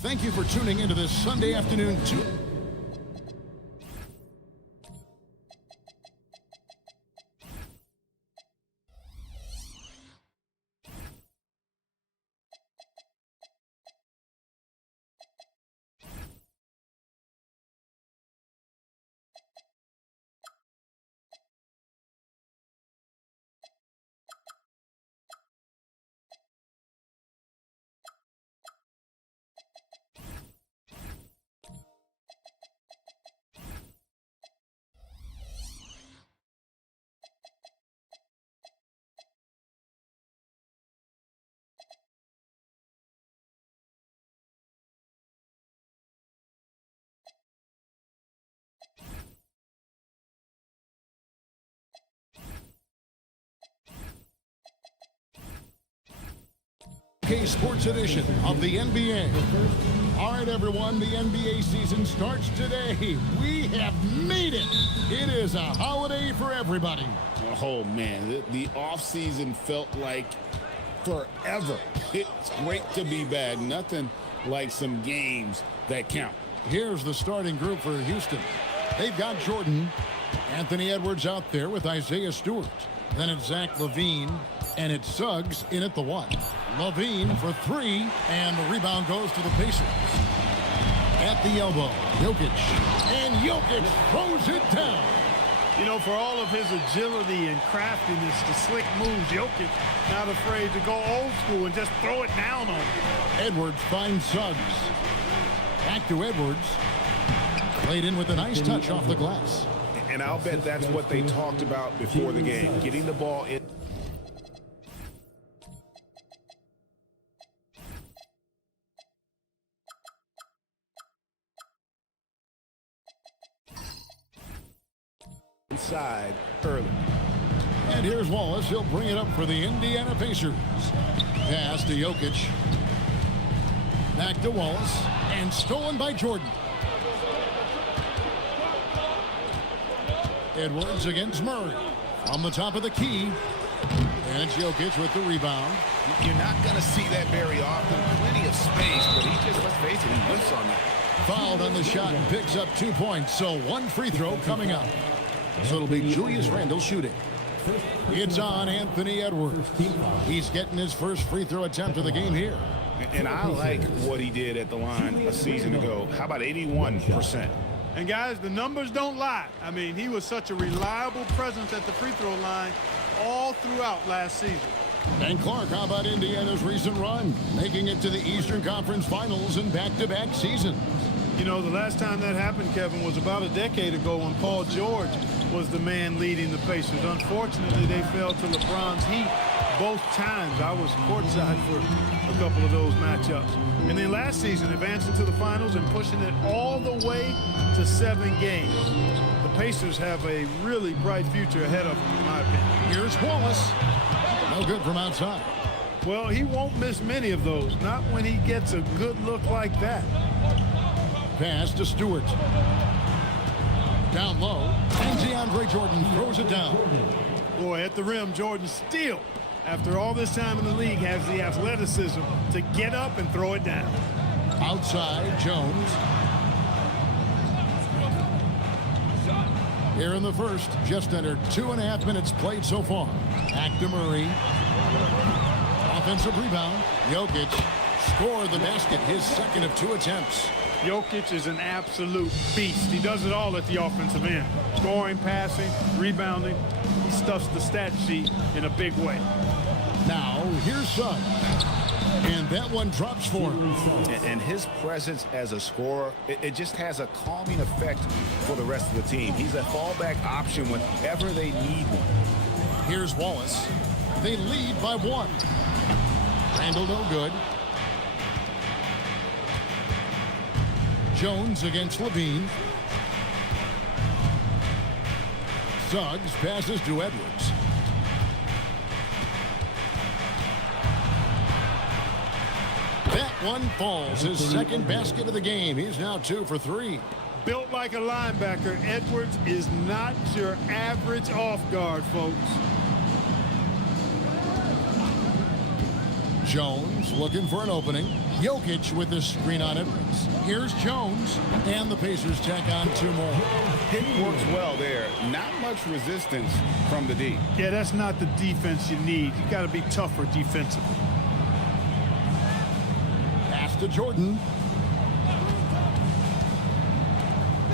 Thank you for tuning into this Sunday afternoon. Sports edition of the NBA. All right, everyone, the NBA season starts today. We have made it. It is a holiday for everybody. Oh, man, the offseason felt like forever. It's great to be back. Nothing like some games that count. Here's the starting group for Houston. They've got Jordan, Anthony Edwards out there with Isaiah Stewart. Then it's Zach LaVine, and it's Suggs in at the 1. LaVine for 3, and the rebound goes to the Pacers. At the elbow, Jokic, and Jokic throws it down. You know, for all of his agility and craftiness, the slick moves, Jokic not afraid to go old school and just throw it down on him. Edwards finds Suggs. Back to Edwards. Played in with a nice touch off the glass. And I'll bet that's what they talked about before the game, getting the ball in. Inside early. And here's Wallace. He'll bring it up for the Indiana Pacers. Pass to Jokic. Back to Wallace. And stolen by Jordan. Edwards against Murray. On the top of the key. And it's Jokic with the rebound. You're not going to see that very often. Plenty of space, but he just, let's face it, he whiffs on that. Fouled on the shot and picks up 2 points. So 1 free throw coming up. So it'll be Julius Randle shooting. It's on Anthony Edwards. He's getting his first free throw attempt of the game here. And I like what he did at the line a season ago. How about 81%? And guys, the numbers don't lie. I mean, he was such a reliable presence at the free throw line all throughout last season. And Clark, how about Indiana's recent run, making it to the Eastern Conference Finals in back-to-back seasons? You know, the last time that happened, Kevin, was about a decade ago when Paul George was the man leading the Pacers. Unfortunately, they fell to LeBron's Heat both times. I was courtside for a couple of those matchups. And then last season, advancing to the finals and pushing it all the way to 7 games. The Pacers have a really bright future ahead of them, in my opinion. Here's Wallace. No good from outside. Well, he won't miss many of those, not when he gets a good look like that. Pass to Stewart. Down low, and DeAndre Jordan throws it down. Boy, at the rim, Jordan still, after all this time in the league, has the athleticism to get up and throw it down. Outside, Jones. Here in the first, just under 2.5 minutes played so far. Back to Murray. Offensive rebound. Jokic scored the basket, his second of 2 attempts. Jokic is an absolute beast. He does it all at the offensive end. Scoring, passing, rebounding. He stuffs the stat sheet in a big way. Now, here's Suggs. And that one drops for him. And his presence as a scorer, it just has a calming effect for the rest of the team. He's a fallback option whenever they need one. Here's Wallace. They lead by 1. Randle no good. Jones against LaVine. Suggs passes to Edwards. That one falls. His second basket of the game. He's now 2 for 3. Built like a linebacker, Edwards is not your average off guard, folks. Jones looking for an opening. Jokic with the screen on Edwards. Here's Jones, and the Pacers tack on 2 more. Pick works well there. Not much resistance from the D. Yeah, that's not the defense you need. You got to be tougher defensively. Pass to Jordan.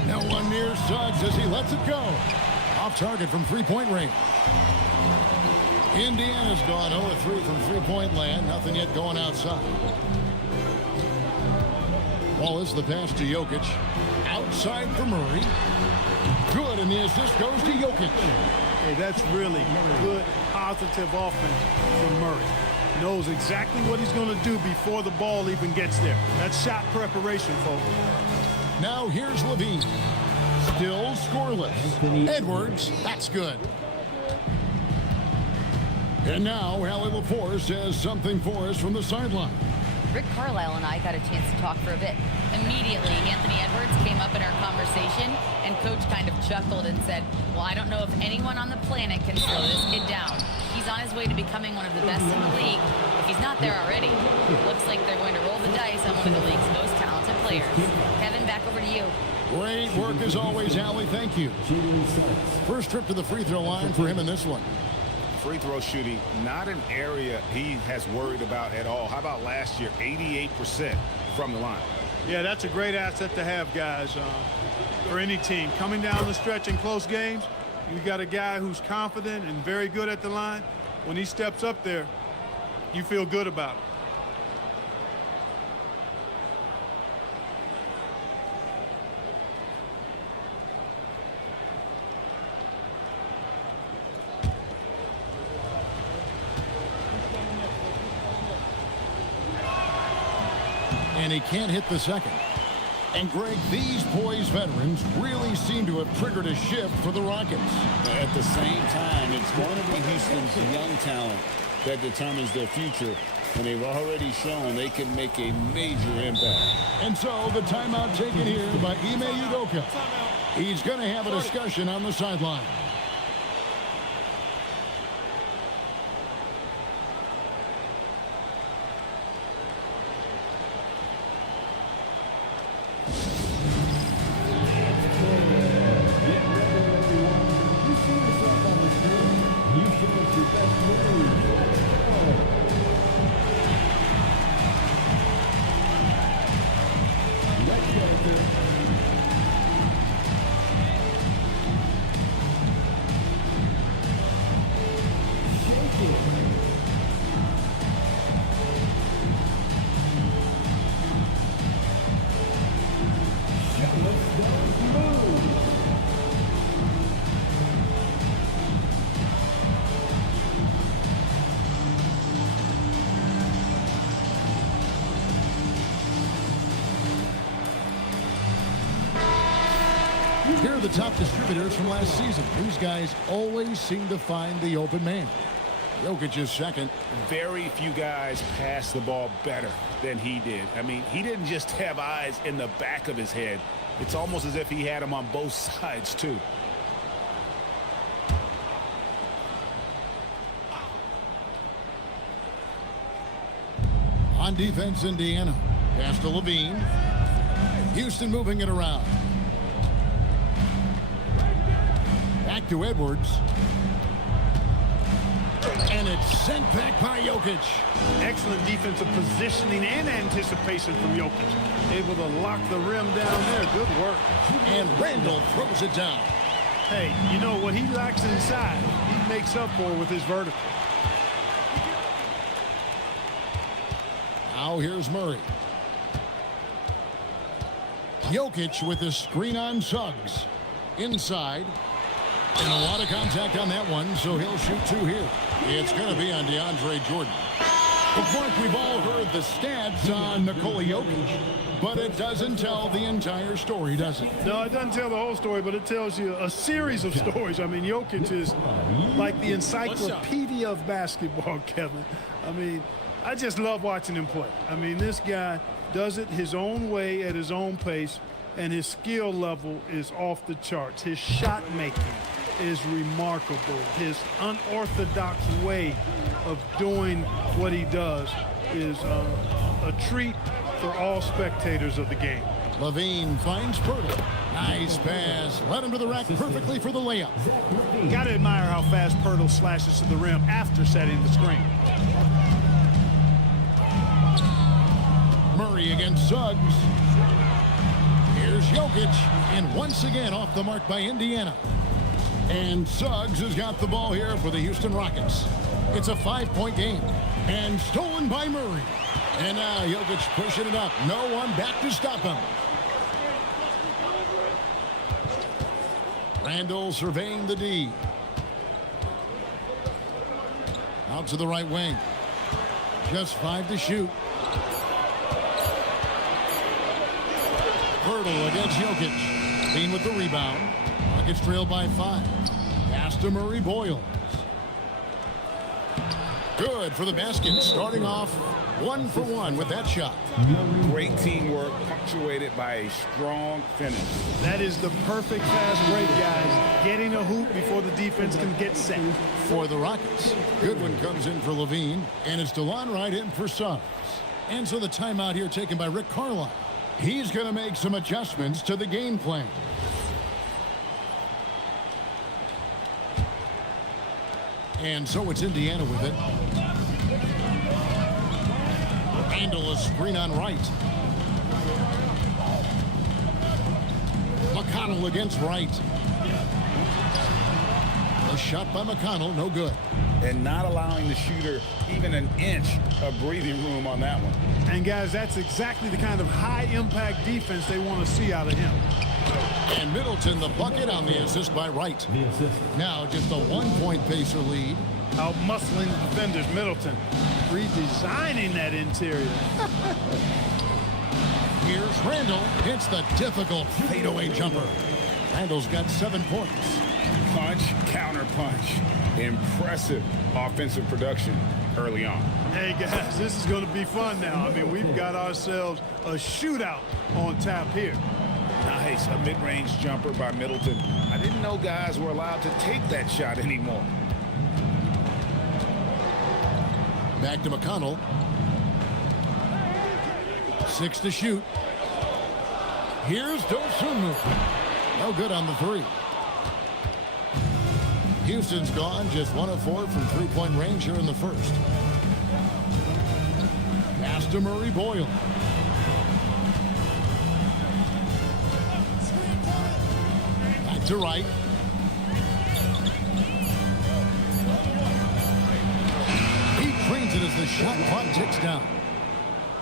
No one near Suggs as he lets it go. Off target from three-point range. Indiana's gone 0-3 from three-point land. Nothing yet going outside. Wallace, the pass to Jokic. Outside for Murray. Good, and the assist goes to Jokic. Hey, that's really good, positive offense from Murray. Knows exactly what he's going to do before the ball even gets there. That's shot preparation, folks. Now here's Levine. Still scoreless. Edwards, that's good. And now Allie LaForce has something for us from the sideline. Rick Carlisle and I got a chance to talk for a bit. Immediately, Anthony Edwards came up in our conversation, and Coach kind of chuckled and said, well, I don't know if anyone on the planet can slow this kid down. He's on his way to becoming one of the best in the league, if he's not there already. Looks like they're going to roll the dice on one of the league's most talented players. Kevin, back over to you. Great work as always, Allie. Thank you. First trip to the free throw line for him in this one. Free throw shooting, not an area he has worried about at all. How about last year, 88% from the line? Yeah, that's a great asset to have, guys, for any team. Coming down the stretch in close games, you got a guy who's confident and very good at the line. When he steps up there, you feel good about it. And he can't hit the second. And Greg, these poised veterans really seem to have triggered a shift for the Rockets. At the same time, it's going to be Houston's young talent that determines their future. And they've already shown they can make a major impact. And so the timeout taken here by Ime Udoka. He's going to have a discussion on the sideline. Here are the top distributors from last season. These guys always seem to find the open man. Jokic is second. Very few guys pass the ball better than he did. I mean, he didn't just have eyes in the back of his head. It's almost as if he had them on both sides, too. On defense, Indiana. Pass to Levine. Houston moving it around. Back to Edwards. And it's sent back by Jokic. Excellent defensive positioning and anticipation from Jokic. Able to lock the rim down there. Good work. And Randall throws it down. Hey, you know what he lacks inside, he makes up for with his vertical. Now here's Murray. Jokic with the screen on Suggs. Inside. And a lot of contact on that one, so he'll shoot two here. It's going to be on DeAndre Jordan. Of course, we've all heard the stats on Nikola Jokic, but it doesn't tell the entire story, does it? No, it doesn't tell the whole story, but it tells you a series of stories. I mean, Jokic is like the encyclopedia of basketball, Kevin. I mean, I just love watching him play. I mean, this guy does it his own way at his own pace, and his skill level is off the charts. His shot making is remarkable. His unorthodox way of doing what he does is a treat for all spectators of the game. Levine finds Pirtle. Nice pass. Led him to the rack perfectly for the layup. Got to admire how fast Pirtle slashes to the rim after setting the screen. Murray against Suggs. Here's Jokic, and once again off the mark by Indiana. And Suggs has got the ball here for the Houston Rockets. It's a 5-point game, and stolen by Murray. And now Jokic pushing it up. No one back to stop him. Randall surveying the D. Out to the right wing. Just 5 to shoot. Pirtle against Jokic. Bean with the rebound. Rockets trail by 5. Pass to Murray Boyles. Good for the basket. Starting off 1 for 1 with that shot. Great teamwork punctuated by a strong finish. That is the perfect fast break, guys. Getting a hoop before the defense can get set. For the Rockets, Goodwin comes in for Levine, and it's DeLon Wright in for Suggs. And so the timeout here taken by Rick Carlisle. He's going to make some adjustments to the game plan. And so it's Indiana with it. Handle a screen on Wright. McConnell against Wright. A shot by McConnell, no good. And not allowing the shooter even an inch of breathing room on that one. And guys, that's exactly the kind of high-impact defense they want to see out of him. And Middleton the bucket on the assist by Wright. Now just a 1-point Pacer lead. Out-muscling the defenders, Middleton. Redesigning that interior. Here's Randall. Hits the difficult fadeaway jumper. Randall's got 7 points. Punch, counter punch. Impressive offensive production early on. Hey, guys, this is going to be fun now. I mean, we've got ourselves a shootout on tap here. Nice, a mid-range jumper by Middleton. I didn't know guys were allowed to take that shot anymore. Back to McConnell. 6 to shoot. Here's Dosunmu. No good on the 3. Houston's gone just 1 of 4 from 3-point range here in the first. Pass to Murray Boyle. Back to Wright. He cleans it as the shot clock ticks down.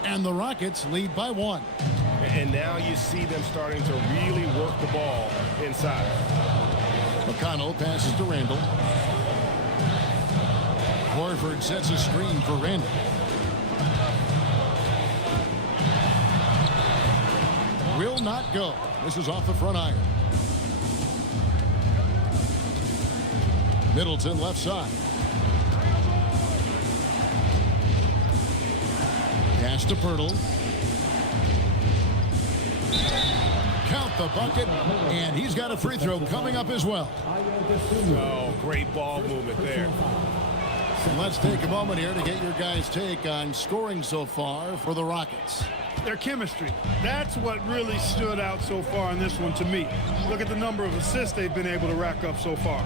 And the Rockets lead by 1. And now you see them starting to really work the ball inside. McConnell passes to Randall. Horford sets a screen for Randall. Will not go. This is off the front iron. Middleton left side. Pass to Pirtle. Count the bucket, and he's got a free throw coming up as well. Oh, great ball movement there. Let's take a moment here to get your guys' take on scoring so far for the Rockets. Their chemistry. That's what really stood out so far in this one to me. Look at the number of assists they've been able to rack up so far.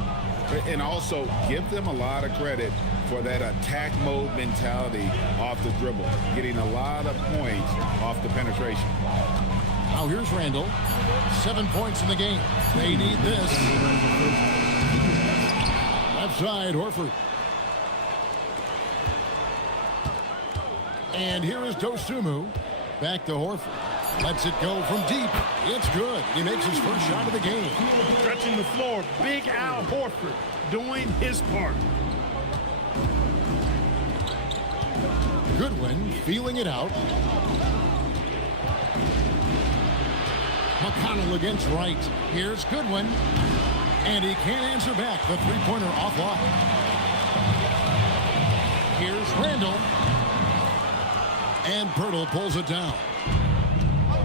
And also give them a lot of credit for that attack mode mentality off the dribble, getting a lot of points off the penetration. Now here's Randall. 7 points in the game. They need this. Left side, Horford. And here is Dosunmu. Back to Horford. Lets it go from deep. It's good. He makes his first shot of the game. Stretching the floor. Big Al Horford doing his part. Goodwin feeling it out. McConnell against Wright. Here's Goodwin. And he can't answer back. The three-pointer offline. Here's Randall. And Pirtle pulls it down.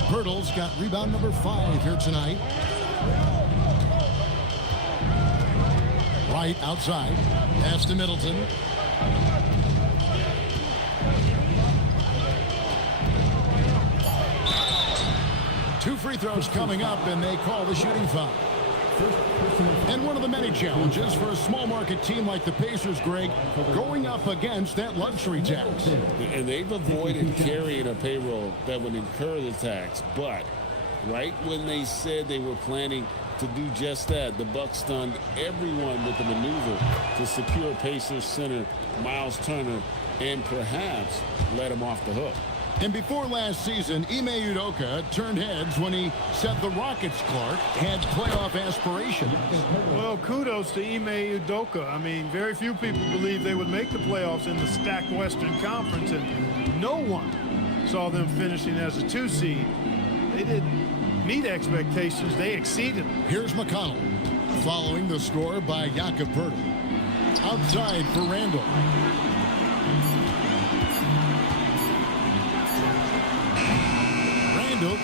Pirtle's got rebound number 5 here tonight. Wright outside. Pass to Middleton. 2 free throws coming up, and they call the shooting foul. And one of the many challenges for a small market team like the Pacers, Greg, going up against that luxury tax. And they've avoided carrying a payroll that would incur the tax. But right when they said they were planning to do just that, the Bucks stunned everyone with the maneuver to secure Pacers center Miles Turner and perhaps let him off the hook. And before last season, Ime Udoka turned heads when he said the Rockets, Clark, had playoff aspirations. Well, kudos to Ime Udoka. I mean, very few people believe they would make the playoffs in the stacked Western Conference, and no one saw them finishing as a 2 seed. They didn't meet expectations. They exceeded them. Here's McConnell, following the score by Jakob Poeltl. Outside for Randall.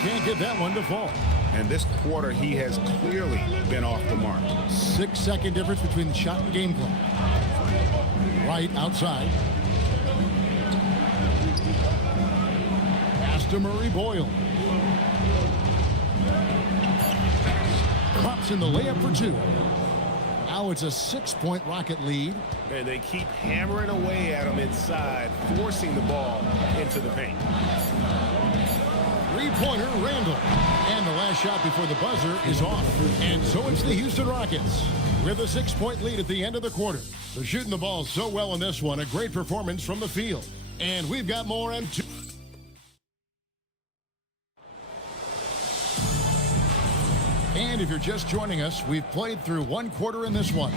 Can't get that one to fall. And this quarter, he has clearly been off the mark. 6-second difference between the shot and game clock. Right outside. Pass to Murray Boyle. Drops in the layup for 2. Now it's a 6-point Rocket lead. And they keep hammering away at him inside, forcing the ball into the paint. Three-pointer, Randall. And the last shot before the buzzer is off. And so it's the Houston Rockets with a 6-point lead at the end of the quarter. They're shooting the ball so well in this one. A great performance from the field. And we've got more and two. And if you're just joining us, we've played through 1 quarter in this one.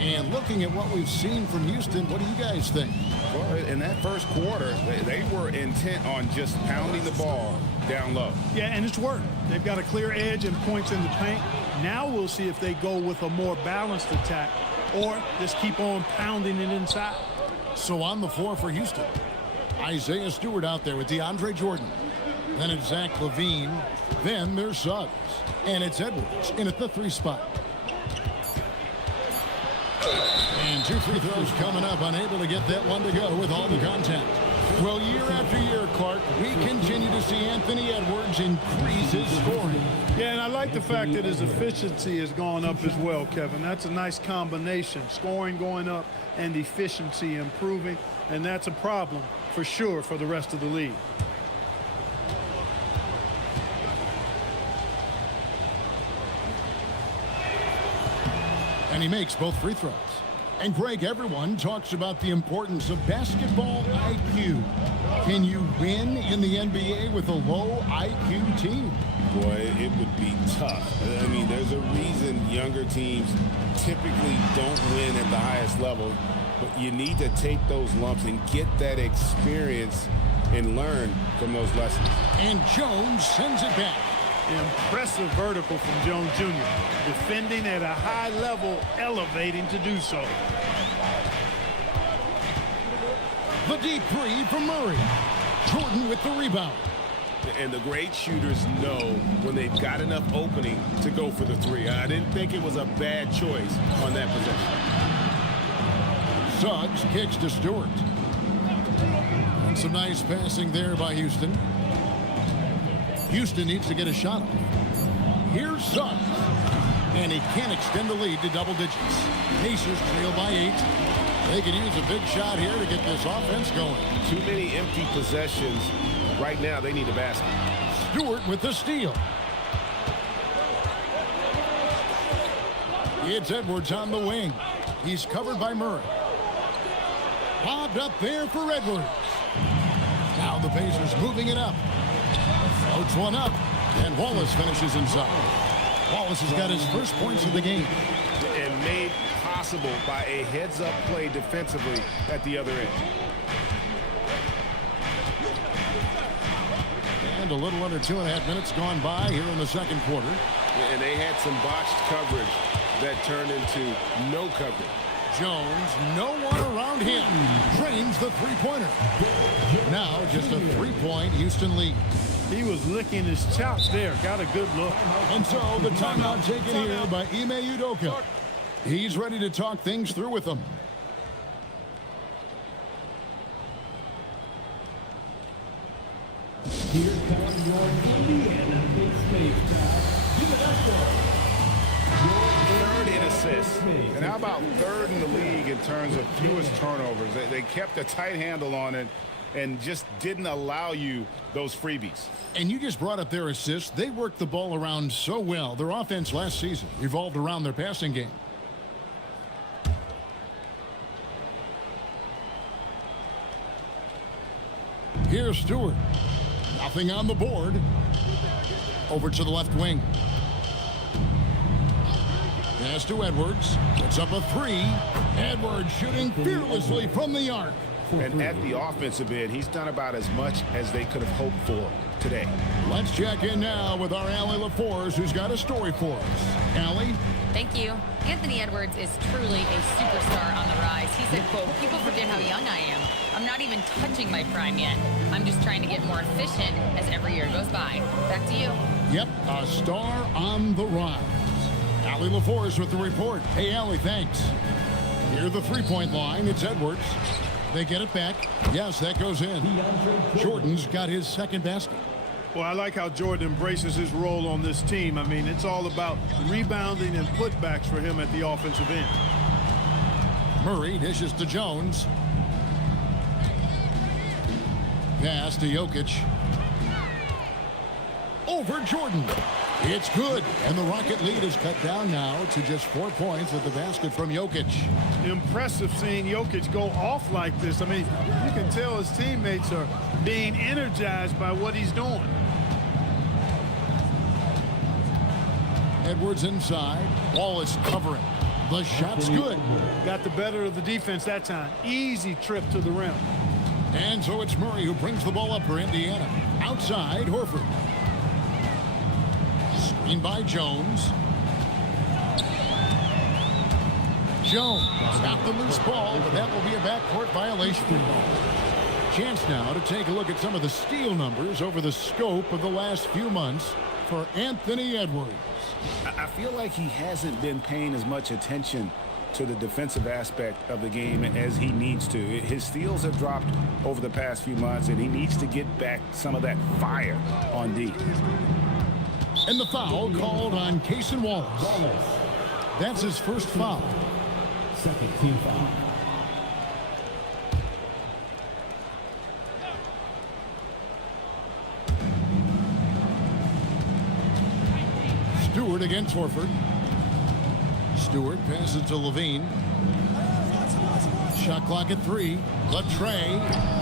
And looking at what we've seen from Houston, what do you guys think? Well, in that first quarter, they were intent on just pounding the ball down low. Yeah, and it's worked. They've got a clear edge and points in the paint. Now we'll see if they go with a more balanced attack or just keep on pounding it inside. So on the floor for Houston, Isaiah Stewart out there with DeAndre Jordan. Then it's Zach LaVine. Then there's Suggs. And it's Edwards in at the 3 spot. And 2 free throws coming up, unable to get that one to go with all the contact. Well, year after year, Clark, we continue to see Anthony Edwards increase his scoring. Yeah, and I like the fact that his efficiency has gone up as well, Kevin. That's a nice combination. Scoring going up and efficiency improving, and that's a problem for sure for the rest of the league. And he makes both free throws. And Greg, everyone talks about the importance of basketball IQ. Can you win in the NBA with a low IQ team? Boy, it would be tough. I mean, there's a reason younger teams typically don't win at the highest level, but you need to take those lumps and get that experience and learn from those lessons. And Jones sends it back. Impressive vertical from Jones Jr. Defending at a high level, elevating to do so. The deep three from Murray. Jordan with the rebound. And the great shooters know when they've got enough opening to go for the 3. I didn't think it was a bad choice on that possession. Suggs kicks to Stewart. And some nice passing there by Houston. Houston needs to get a shot off. Here's Suggs. And he can't extend the lead to double digits. Pacers trail by 8. They can use a big shot here to get this offense going. Too many empty possessions. Right now, they need a basket. Stewart with the steal. It's Edwards on the wing. He's covered by Murray. Lobbed up there for Edwards. Now the Pacers moving it up. Floats one up, and Wallace finishes inside. Wallace has got his first points of the game. And made possible by a heads-up play defensively at the other end. And a little under 2.5 minutes gone by here in the second quarter. And they had some botched coverage that turned into no coverage. Jones, no one around him. Drains the three-pointer. Now just a 3-point Houston lead. He was licking his chops there. Got a good look. And so the timeout taken here by Ime Udoka. He's ready to talk things through with them. Here comes your Indiana Big about third in the league in terms of fewest turnovers. They kept a tight handle on it and just didn't allow you those freebies. And you just brought up their assists. They worked the ball around so well. Their offense last season revolved around their passing game. Here's Stewart. Nothing on the board. Over to the left wing. Pass to Edwards. Puts up a three. Edwards shooting fearlessly from the arc. And at the offensive end, he's done about as much as they could have hoped for today. Let's check in now with our Allie LaForce, who's got a story for us. Allie? Thank you. Anthony Edwards is truly a superstar on the rise. He said, quote, "People forget how young I am. I'm not even touching my prime yet. I'm just trying to get more efficient as every year goes by." Back to you. Yep, a star on the rise. Allie LaForce with the report. Hey, Allie, thanks. Near the three-point line, it's Edwards. They get it back. Yes, that goes in. Jordan's got his second basket. Well, I like how Jordan embraces his role on this team. I mean, it's all about rebounding and putbacks for him at the offensive end. Murray dishes to Jones. Pass to Jokic. Over Jordan. It's good, and the Rocket lead is cut down now to just 4 points with the basket from Jokic. Impressive seeing Jokic go off like this. I mean, you can tell his teammates are being energized by what he's doing. Edwards inside. Wallace covering. The shot's good. Got the better of the defense that time. Easy trip to the rim. And so it's Murray who brings the ball up for Indiana. Outside, Horford. Screen by Jones. Jones got the loose ball, but that will be a backcourt violation. Chance now to take a look at some of the steal numbers over the scope of the last few months for Anthony Edwards. I feel like he hasn't been paying as much attention to the defensive aspect of the game as he needs to. His steals have dropped over the past few months, and he needs to get back some of that fire on D. And the foul called on Cason Wallace. That's his first foul. Second team foul. Stewart against Horford. Stewart passes to Levine. Shot clock at 3. Latrey.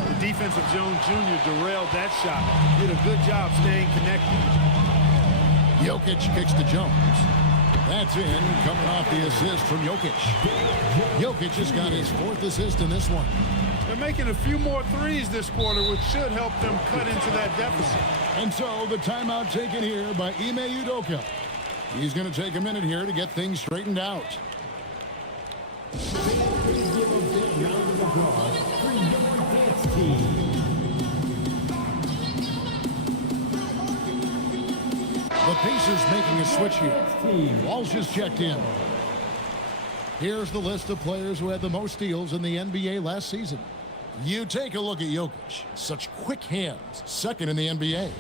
The defense of Jones Jr. derailed that shot. Did a good job staying connected. Jokic kicks to Jones. That's in, coming off the assist from Jokic. Jokic has got his 4th assist in this one. They're making a few more threes this quarter, which should help them cut into that deficit. And so the timeout taken here by Ime Udoka. He's going to take a minute here to get things straightened out. The Pacers making a switch here. Walsh is checked in. Here's the list of players who had the most steals in the NBA last season. You take a look at Jokic. Such quick hands. Second in the NBA.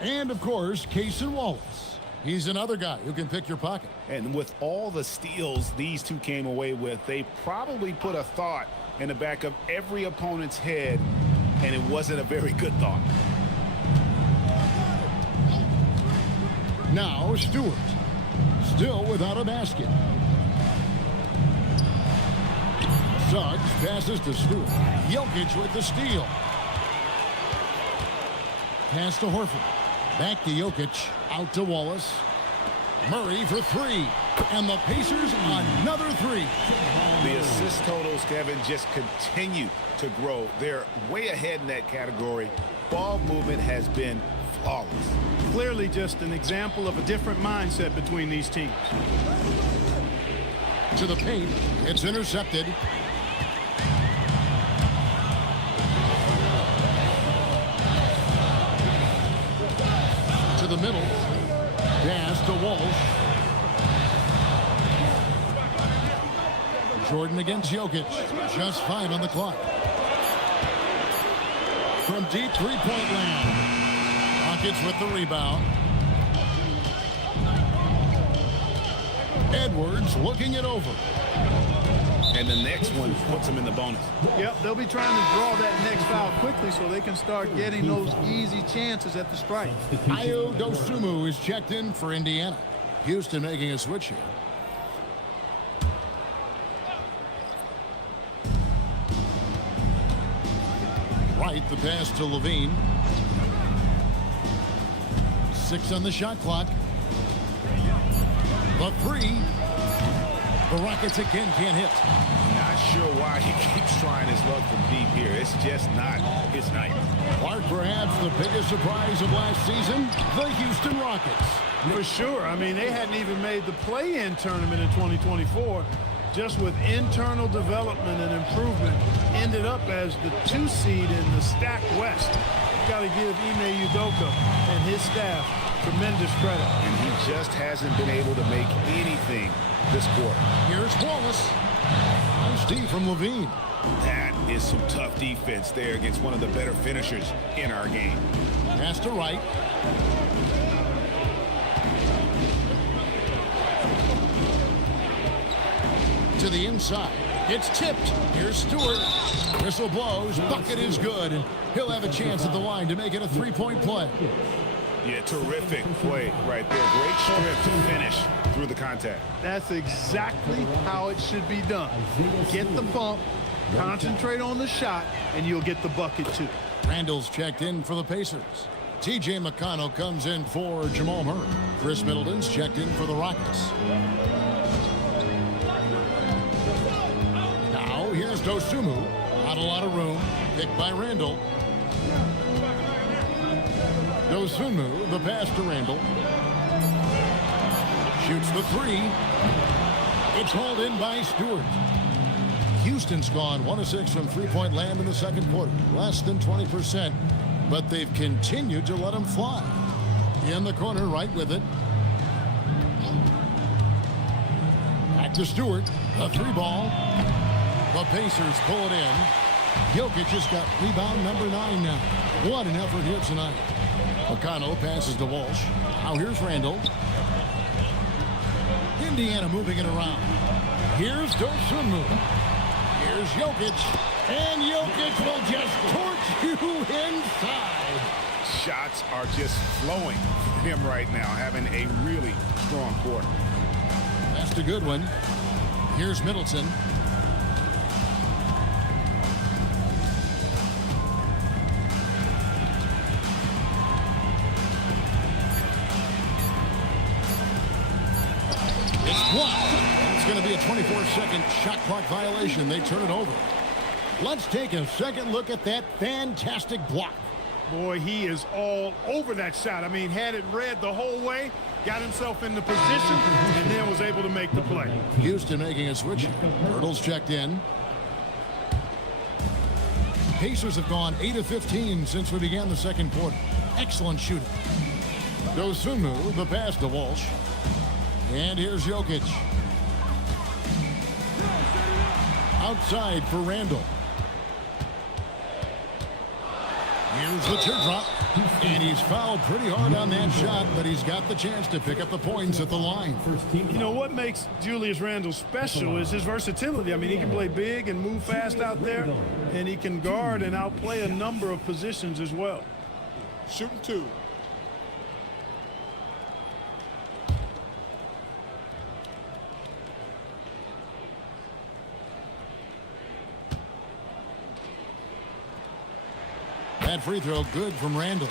And, of course, Cason Wallace. He's another guy who can pick your pocket. And with all the steals these two came away with, they probably put a thought in the back of every opponent's head, and it wasn't a very good thought. Now Stewart, still without a basket. Suggs passes to Stewart. Jokic with the steal. Pass to Horford. Back to Jokic. Out to Wallace. Murray for 3. And the Pacers another 3. The assist totals, Kevin, just continue to grow. They're way ahead in that category. Ball movement has been flawless. Clearly just an example of a different mindset between these teams. To the paint. It's intercepted. To the middle. Pass to Walsh. Jordan against Jokic. Just 5 on the clock. From deep three-point land. Rockets with the rebound. Edwards Edwards looking it over. And the next one puts him in the bonus. Yep, they'll be trying to draw that next foul quickly so they can start getting those easy chances at the strike. Ayo Dosunmu is checked in for Indiana. Houston making a switch here. Right, the pass to Levine. 6 on the shot clock. The 3. The Rockets again can't hit. Not sure why he keeps trying his luck from deep here. It's just not his night. Clark, perhaps the biggest surprise of last season, the Houston Rockets. For sure. I mean, they hadn't even made the play-in tournament in 2024. Just with internal development and improvement, ended up as the 2 seed in the stacked West. You got to give Ime Udoka and his staff tremendous credit. And he just hasn't been able to make anything this quarter. Here's Wallace. Nice D from Levine. That is some tough defense there against one of the better finishers in our game. Pass to Wright. To the inside. It's tipped. Here's Stewart. Whistle blows. Bucket is good. And he'll have a chance at the line to make it a 3-point play. Yeah, terrific play right there. Great strip to finish through the contact. That's exactly how it should be done. Get the bump, concentrate on the shot, and you'll get the bucket too. Randall's checked in for the Pacers. T.J. McConnell comes in for Jamal Murray. Chris Middleton's checked in for the Rockets. Now here's Dosunmu. Not a lot of room. Picked by Randall. Dosunmu, the pass to Randall. Shoots the 3. It's hauled in by Stewart. Houston's gone 1 of 6 from three-point land in the second quarter. Less than 20%, but they've continued to let him fly. In the corner, right with it. Back to Stewart. A 3-ball. The Pacers pull it in. Jokic has got rebound number 9 now. What an effort here tonight. McConnell passes to Walsh. Now here's Randall. Indiana moving it around. Here's Dosunmu. Here's Jokic. And Jokic will just torch you inside. Shots are just flowing for him right now, having a really strong quarter. That's a good one. Here's Middleton. It's going to be a 24-second shot clock violation. They turn it over. Let's take a second look at that fantastic block. Boy, he is all over that shot. I mean, had it read the whole way, got himself in the position, and then was able to make the play. Houston making a switch. Hurdle's checked in. Pacers have gone 8 of 15 since we began the second quarter. Excellent shooting. Dosunmu, the pass to Walsh. And here's Jokic. Outside for Randall. Here's the teardrop. And he's fouled pretty hard on that shot, but he's got the chance to pick up the points at the line. You know, what makes Julius Randle special is his versatility. I mean, he can play big and move fast out there, and he can guard and outplay a number of positions as well. Shooting 2. That free throw good from Randall.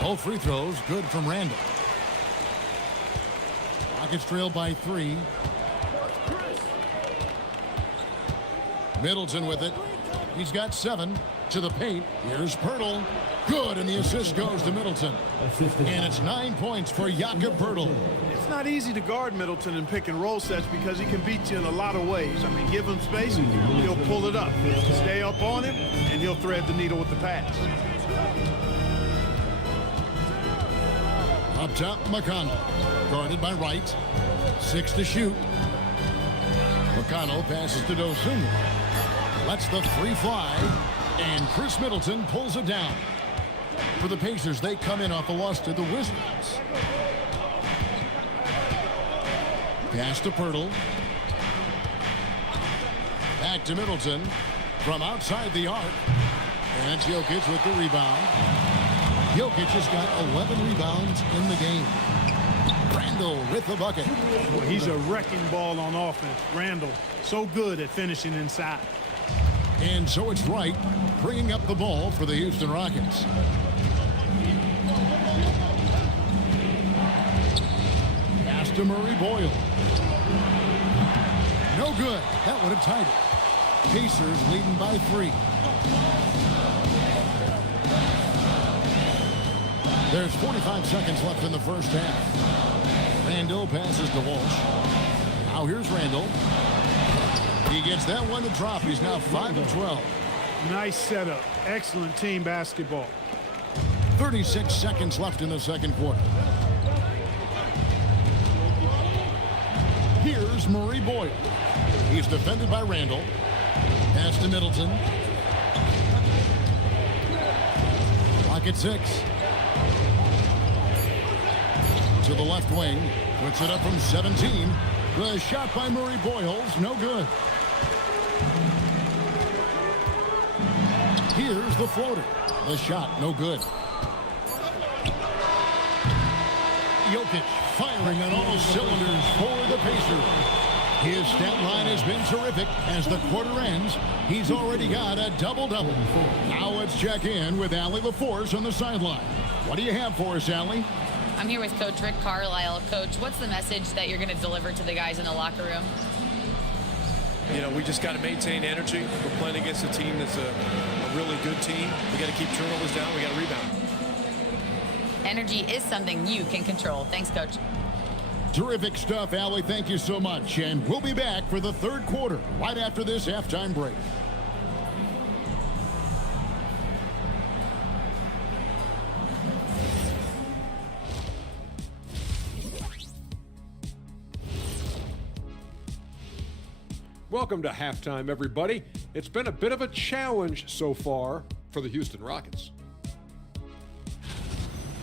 Both free throws good from Randall. Rockets trail by 3. Middleton with it. He's got 7 to the paint. Here's Pirtle. Good, and the assist goes to Middleton. And it's 9 points for Jakob Pirtle. It's not easy to guard Middleton in pick and roll sets because he can beat you in a lot of ways. I mean, give him space, he'll pull it up. Stay up on him, and he'll thread the needle with the pass. Up top, McConnell. Guarded by Wright. 6 to shoot. McConnell passes to Dosunmu. Lets the three fly. And Chris Middleton pulls it down. For the Pacers, they come in off a loss to the Wizards. Pass to Pirtle. Back to Middleton. From outside the arc. And Jokic with the rebound. Jokic has got 11 rebounds in the game. Randall with the bucket. Boy, he's a wrecking ball on offense. Randall, so good at finishing inside. And so it's Wright bringing up the ball for the Houston Rockets. Pass to Murray Boyle. No good. That would have tied it. Pacers leading by 3. There's 45 seconds left in the first half. Randall passes to Walsh. Now here's Randall. He gets that one to drop. He's now 5 of 12. Nice setup. Excellent team basketball. 36 seconds left in the second quarter. Here's Murray Boyle. He's defended by Randall. Pass to Middleton. Clock at 6. To the left wing. Puts it up from 17. The shot by Murray Boyle's no good. Here's the floater. The shot no good. Jokic firing on all cylinders for the Pacers. His stat line has been terrific. As the quarter ends, he's already got a double-double. Now let's check in with Allie LaForce on the sideline. What do you have for us, Allie? I'm here with Coach Rick Carlisle. Coach, what's the message that you're going to deliver to the guys in the locker room? You know, we just got to maintain energy. We're playing against a team that's a really good team. We got to keep turnovers down. We got to rebound. Energy is something you can control. Thanks, Coach. Terrific stuff, Allie. Thank you so much. And we'll be back for the third quarter right after this halftime break. Welcome to halftime, everybody. It's been a bit of a challenge so far for the Houston Rockets.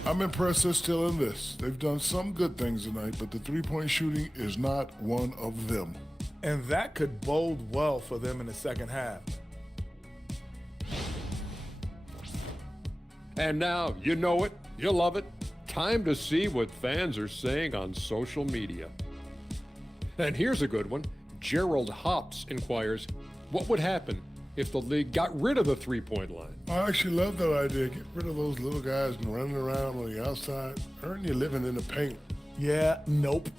I'm impressed they're still in this. They've done some good things tonight, but the three-point shooting is not one of them. And that could bode well for them in the second half. And now, you know it, you love it. Time to see what fans are saying on social media. And here's a good one. Gerald Hops inquires, what would happen if the league got rid of the three-point line? I actually love that idea. Get rid of those little guys and running around on the outside. Earn your living in the paint. Yeah, nope.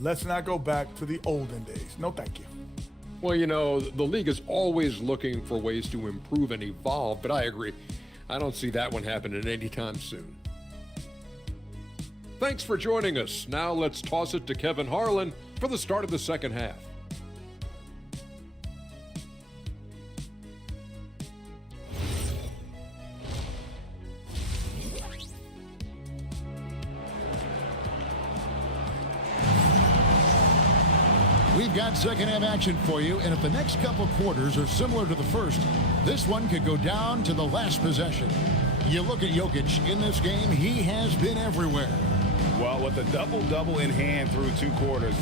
Let's not go back to the olden days. No, thank you. Well, you know, the league is always looking for ways to improve and evolve, but I agree. I don't see that one happening anytime soon. Thanks for joining us. Now let's toss it to Kevin Harlan for the start of the second half. We've got second half action for you, and if the next couple quarters are similar to the first, this one could go down to the last possession. You look at Jokic in this game, he has been everywhere. Well, with a double-double in hand through 2 quarters,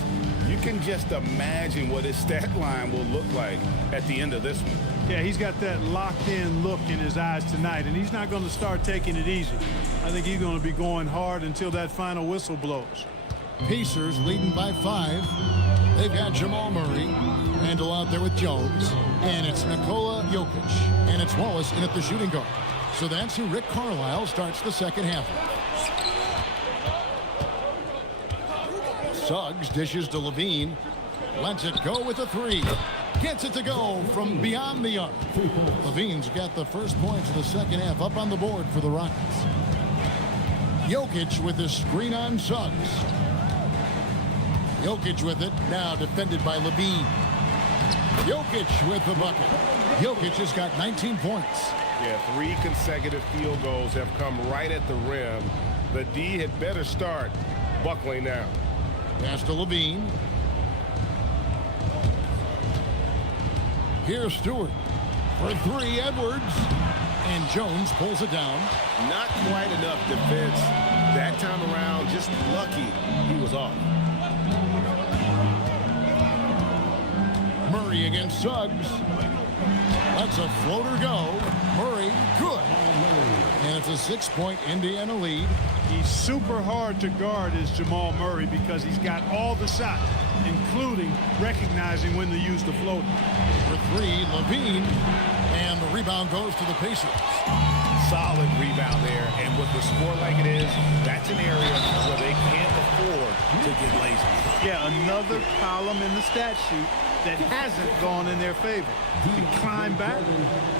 you can just imagine what his stat line will look like at the end of this one. Yeah, he's got that locked-in look in his eyes tonight, and he's not going to start taking it easy. I think he's going to be going hard until that final whistle blows. Pacers leading by 5. They've got Jamal Murray, Randall out there with Jones, and it's Nikola Jokic, and it's Wallace in at the shooting guard. So that's who Rick Carlisle starts the second half. Suggs dishes to Levine, lets it go with a 3. Gets it to go from beyond the arc. Levine's got the first points of the second half up on the board for the Rockets. Jokic with the screen on Suggs. Jokic with it, now defended by Levine. Jokic with the bucket. Jokic has got 19 points. Yeah, 3 consecutive field goals have come right at the rim The D had better start buckling down. Pass to Levine. Here's Stewart. For three, Edwards. And Jones pulls it down. Not quite enough defense that time around. Just lucky he was off. Murray against Suggs. Lets a floater go. Murray, good. And it's a 6-point Indiana lead. He's super hard to guard is Jamal Murray because he's got all the shots, including recognizing when to use the floater. For three, Levine. And the rebound goes to the Pacers. Solid rebound there. And with the score like it is, that's an area where they can't afford to get lazy. Yeah, another column in the stat sheet that hasn't gone in their favor. To climb back,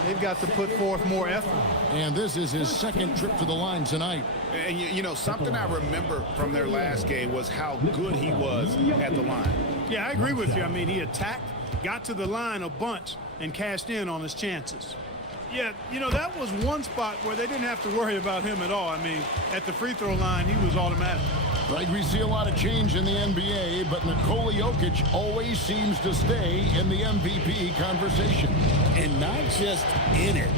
they've got to put forth more effort. And this is his second trip to the line tonight. And, you know, something I remember from their last game was how good he was at the line. Yeah, I agree with you. I mean, he attacked, got to the line a bunch, and cashed in on his chances. Yeah, you know, that was one spot where they didn't have to worry about him at all. I mean, at the free throw line, he was automatic. Right, we see a lot of change in the NBA, but Nikola Jokic always seems to stay in the MVP conversation. And not just in it,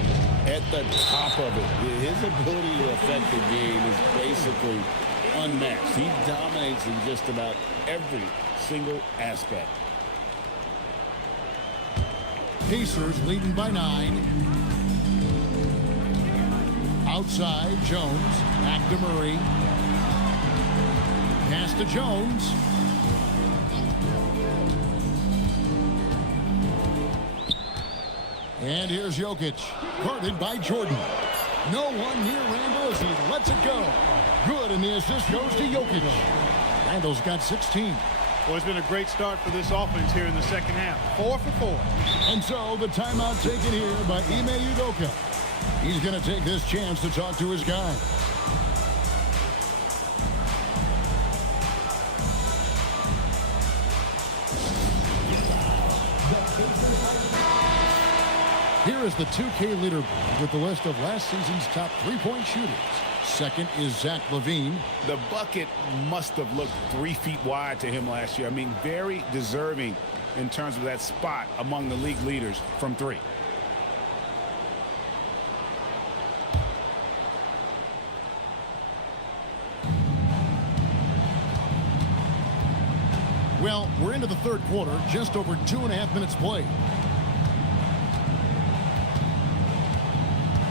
at the top of it. His ability to affect the game is basically unmatched. He dominates in just about every single aspect. Pacers leading by 9. Outside, Jones. Back to Murray. Pass to Jones. And here's Jokic. Guarded by Jordan. No one near Randall as he lets it go. Good, and the assist goes to Jokic. Randall's got 16. Well, it's been a great start for this offense here in the second half. 4 for 4. And so the timeout taken here by Ime Udoka. He's going to take this chance to talk to his guy. Here is the 2K leaderboard with the list of last season's top three-point shooters. Second is Zach LaVine. The bucket must have looked 3 feet wide to him last year. I mean, very deserving in terms of that spot among the league leaders from 3. Well, we're into the third quarter, just over 2.5 minutes played.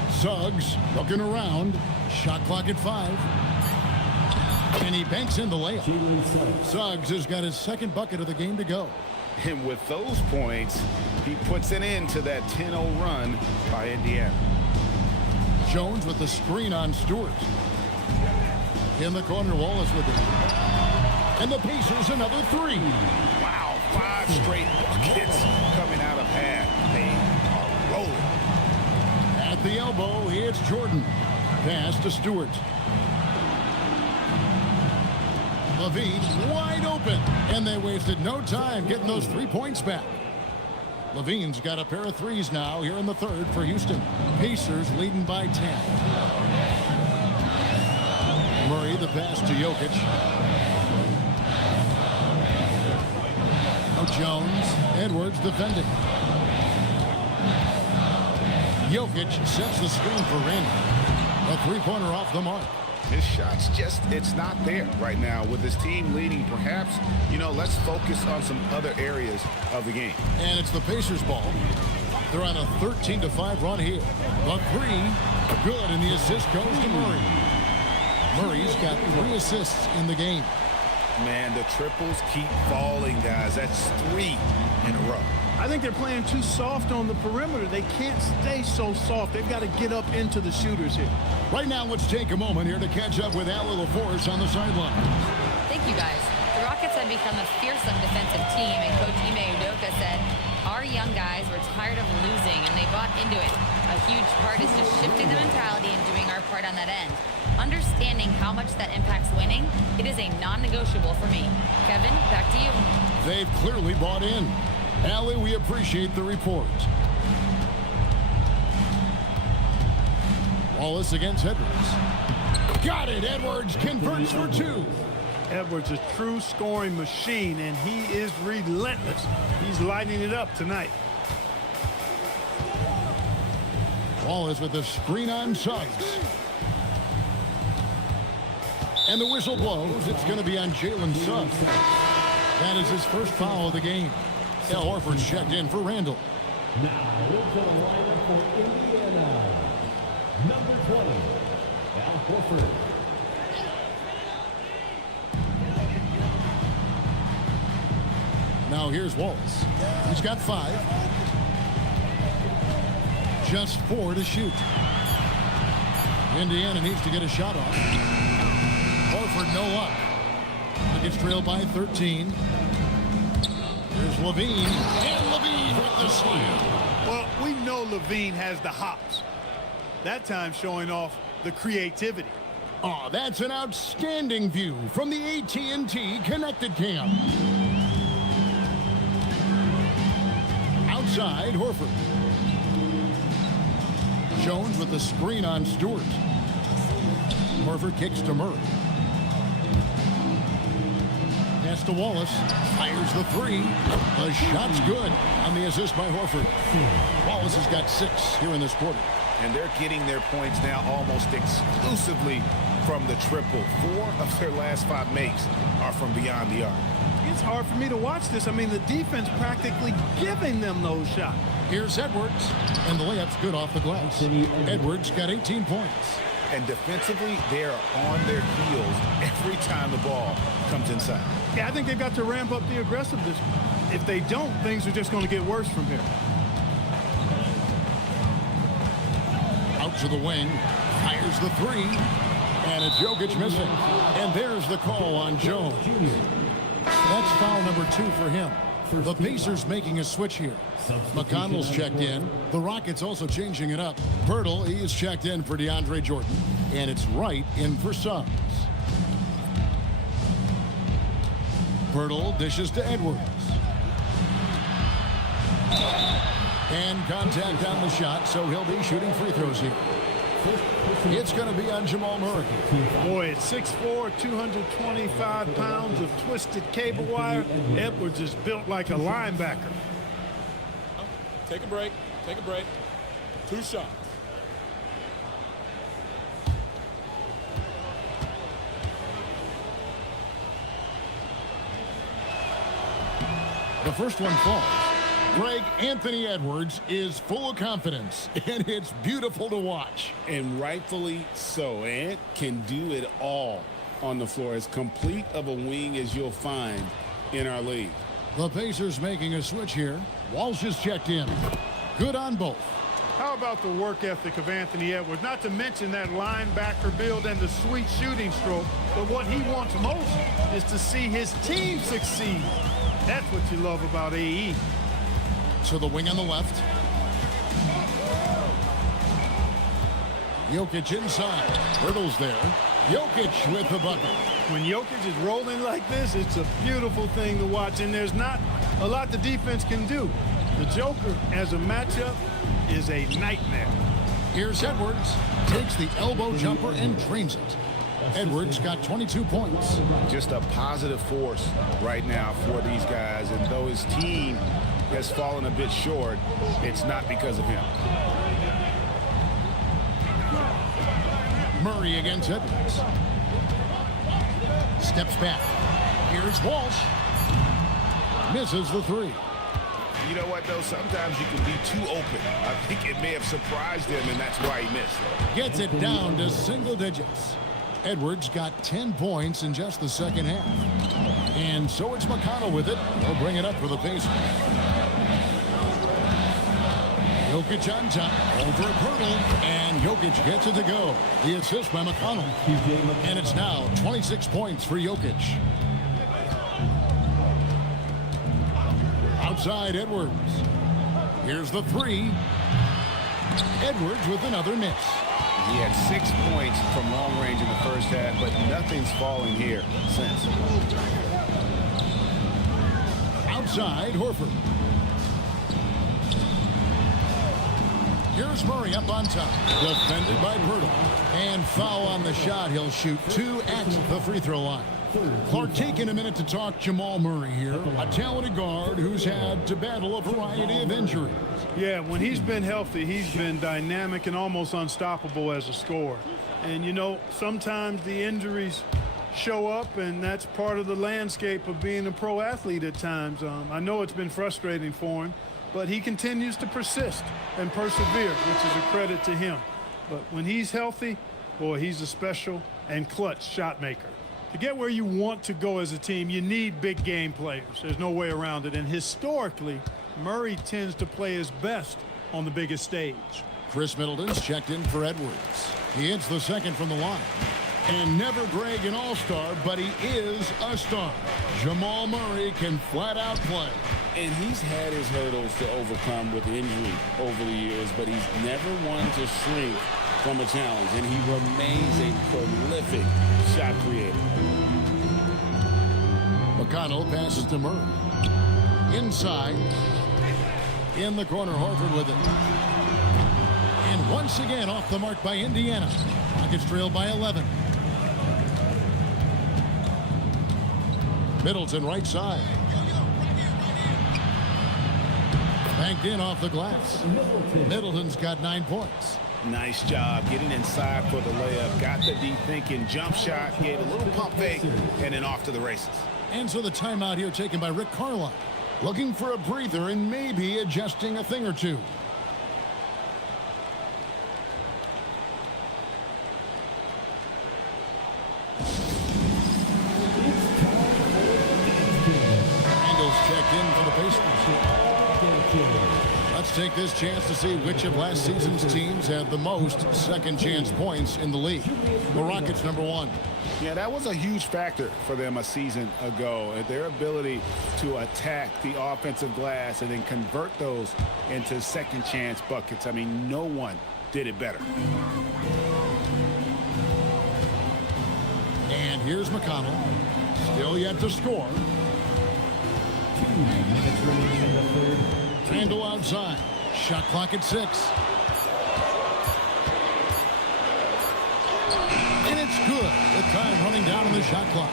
Suggs looking around. Shot clock at 5. And he banks in the layup. Suggs has got his second bucket of the game to go. And with those points, he puts an end to that 10-0 run by Indiana. Jones with the screen on Stewart. In the corner, Wallace with it. And the Pacers another 3. Wow, 5 straight buckets coming out of half. They are rolling. At the elbow, it's Jordan. Pass to Stewart. LaVine wide open. And they wasted no time getting those 3 points back. LaVine's got a pair of threes now here in the third for Houston. Pacers leading by 10. Murray the pass to Jokic. Jones. Edwards defending. Jokic sets the screen for Randall. A three-pointer off the mark. His shot's just, it's not there right now. With his team leading, perhaps, you know, let's focus on some other areas of the game. And it's the Pacers' ball. They're on a 13-5 run here. The 3, good, and the assist goes to Murray. Murray's got 3 assists in the game. Man, the triples keep falling, guys. That's 3 in a row. I think they're playing too soft on the perimeter. They can't stay so soft. They've got to get up into the shooters here. Right now, let's take a moment here to catch up with Allie LaForce on the sideline. Thank you, guys. The Rockets have become a fearsome defensive team, and Coach Ime Udoka said, our young guys were tired of losing, and they bought into it. A huge part is just shifting the mentality and doing our part on that end. Understanding how much that impacts winning, it is a non-negotiable for me. Kevin, back to you. They've clearly bought in. Allie, we appreciate the report. Wallace against Edwards. Got it. Edwards converts for two. Edwards, a true scoring machine, and he is relentless. He's lighting it up tonight. Wallace with the screen on Suggs. And the whistle blows. It's going to be on Jalen Suggs. That is his first foul of the game. Al Horford checked in for Randall. Now, into the lineup for Indiana, number 20, Al Horford. Now here's Wallace. He's got 5. Just 4 to shoot. Indiana needs to get a shot off. Horford no luck. He gets trailed by 13. Here's Levine. And Levine with the slam. Well, we know Levine has the hops. That time showing off the creativity. Oh, that's an outstanding view from the AT&T Connected Cam. Outside, Horford. Jones with the screen on Stewart. Horford kicks to Murray. Pass to Wallace. Fires the 3. The shot's good on the assist by Horford. Wallace has got 6 here in this quarter. And they're getting their points now almost exclusively from the triple. 4 of their last 5 makes are from beyond the arc. It's hard for me to watch this. I mean, the defense practically giving them those shots. Here's Edwards. And the layup's good off the glass. Edwards got 18 points. And defensively, they are on their heels every time the ball comes inside. Yeah, I think they've got to ramp up the aggressiveness. If they don't, things are just going to get worse from here. Out to the wing. Fires the 3. And it's Jokic missing. And there's the call on Jones. That's foul number 2 for him. The Pacers making a switch here. McConnell's checked in. The Rockets also changing it up. Pirtle, he is checked in for DeAndre Jordan. And it's Wright in for Suggs. Pirtle dishes to Edwards. And contact on the shot, so he'll be shooting free throws here. It's going to be on Jamal Murray. Boy, at 6'4", 225 pounds of twisted cable wire, Edwards is built like a linebacker. Take a break. Take a break. 2 shots. The first one falls. Greg, Anthony Edwards is full of confidence, and it's beautiful to watch. And rightfully so. Ant can do it all on the floor. As complete of a wing as you'll find in our league. The Pacers making a switch here. Walsh is checked in. Good on both. How about the work ethic of Anthony Edwards? Not to mention that linebacker build and the sweet shooting stroke. But what he wants most is to see his team succeed. That's what you love about AE. To the wing on the left. Jokic inside. Pirtle's there. Jokic with the bucket. When Jokic is rolling like this, it's a beautiful thing to watch, and there's not a lot the defense can do. The Joker, as a matchup, is a nightmare. Here's Edwards. Takes the elbow jumper and drains it. Edwards got 22 points. Just a positive force right now for these guys, and though his team has fallen a bit short, it's not because of him. Murray against Edwards. Steps back. Here's Walsh. Misses the 3. You know what, though? Sometimes you can be too open. I think it may have surprised him, and that's why he missed. Gets it down to single digits. Edwards got 10 points in just the second half. And so it's McConnell with it. He'll bring it up for the Pacers. Jokic on top, over at Pirtle, and Jokic gets it to go. The assist by McConnell. And it's now 26 points for Jokic. Outside Edwards. Here's the 3. Edwards with another miss. He had 6 points from long range in the first half, but nothing's falling here since. Outside Horford. Here's Murray up on top. Defended by Pirtle. And foul on the shot. He'll shoot 2 at the free throw line. Clark, taking a minute to talk Jamal Murray here, a talented guard who's had to battle a variety of injuries. Yeah, when he's been healthy, he's been dynamic and almost unstoppable as a scorer. And, you know, sometimes the injuries show up, and that's part of the landscape of being a pro athlete at times. I know it's been frustrating for him, but he continues to persist and persevere, which is a credit to him. But when he's healthy, boy, he's a special and clutch shot maker. To get where you want to go as a team, you need big game players. There's no way around it. And historically, Murray tends to play his best on the biggest stage. Chris Middleton's checked in for Edwards. He hits the second from the line. And never Greg an all-star, but he is a star. Jamal Murray can flat out play. And he's had his hurdles to overcome with injury over the years, but he's never one to shrink from a challenge, and he remains a prolific shot creator. McConnell passes to Murray. Inside. In the corner, Horford with it. And once again off the mark by Indiana. Rockets trail by 11. Middleton right side. Banked in off the glass. Middleton's got 9 points. Nice job getting inside for the layup. Got the deep thinking jump shot. Gave a little pump fake and then off to the races. And so the timeout here taken by Rick Carlisle. Looking for a breather and maybe adjusting a thing or two. Randall's checked in for the Pacers. Let's take this chance to see which of last season's teams had the most second chance points in the league. The Rockets #1. Yeah, that was a huge factor for them a season ago. Their ability to attack the offensive glass and then convert those into second chance buckets. I mean, no one did it better. And here's McConnell. Still yet to score. 2 minutes remaining in the third. Randall outside. Shot clock at 6. And it's good. The time running down on the shot clock.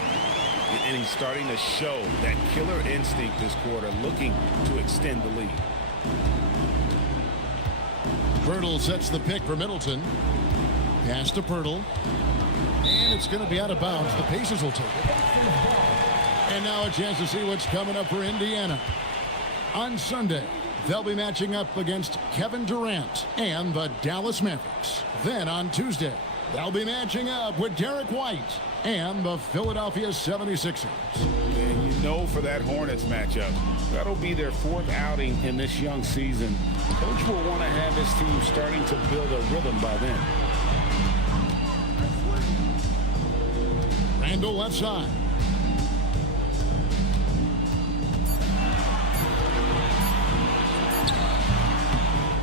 And he's starting to show that killer instinct this quarter, looking to extend the lead. Pirtle sets the pick for Middleton. Pass to Pirtle. And it's going to be out of bounds. The Pacers will take it. And now a chance to see what's coming up for Indiana. On Sunday, they'll be matching up against Kevin Durant and the Dallas Mavericks. Then on Tuesday, they'll be matching up with Derek White and the Philadelphia 76ers. And you know, for that Hornets matchup, that'll be their 4th outing in this young season. Coach will want to have his team starting to build a rhythm by then. Randall left side.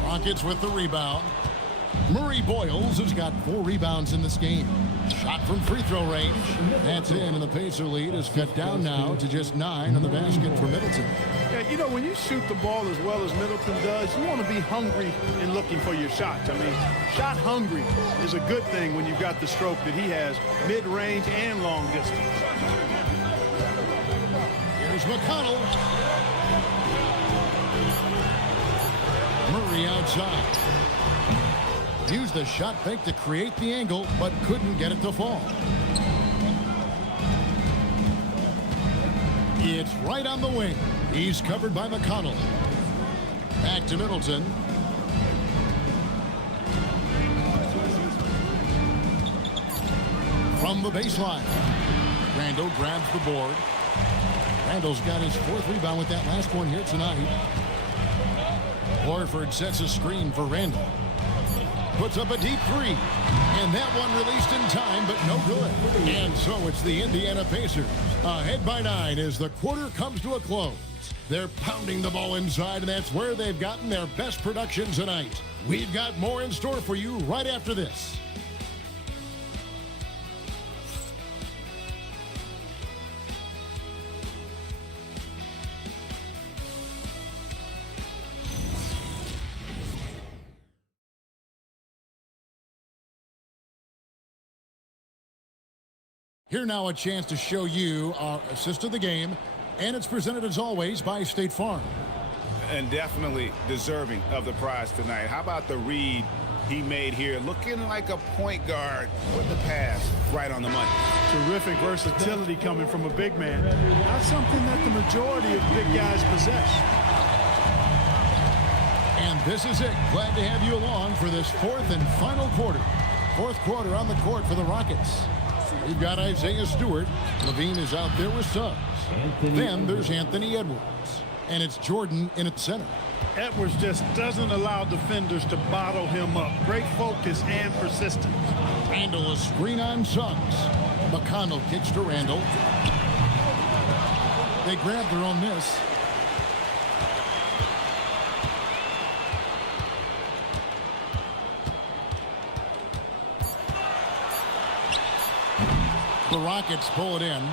Rockets with the rebound. Murray Boyles has got 4 rebounds in this game. Shot from free throw range. That's in, and the Pacer lead is cut down now to just 9 on the basket for Middleton. Yeah, you know, when you shoot the ball as well as Middleton does, you want to be hungry in looking for your shots. I mean, shot hungry is a good thing when you've got the stroke that he has, mid-range and long distance. Here's McConnell. Murray outside. Used the shot fake to create the angle, but couldn't get it to fall. It's right on the wing. He's covered by McConnell. Back to Middleton. From the baseline. Randall grabs the board. Randall's got his 4th rebound with that last one here tonight. Horford sets a screen for Randall. Puts up a deep 3. And that one released in time, but no good. And so it's the Indiana Pacers. Ahead by 9 as the quarter comes to a close. They're pounding the ball inside, and that's where they've gotten their best production tonight. We've got more in store for you right after this. Here now a chance to show you our assist of the game, and it's presented as always by State Farm. And definitely deserving of the prize tonight. How about the read he made here? Looking like a point guard with the pass right on the money. Terrific versatility coming from a big man. Not something that the majority of big guys possess. And this is it. Glad to have you along for this fourth and final quarter. Fourth quarter on the court for the Rockets. We've got Isaiah Stewart. Levine is out there with Suggs. Then there's Anthony Edwards. And it's Jordan in at center. Edwards just doesn't allow defenders to bottle him up. Great focus and persistence. Randall a screen on Suggs. McConnell kicks to Randall. They grab their own miss. The Rockets pull it in.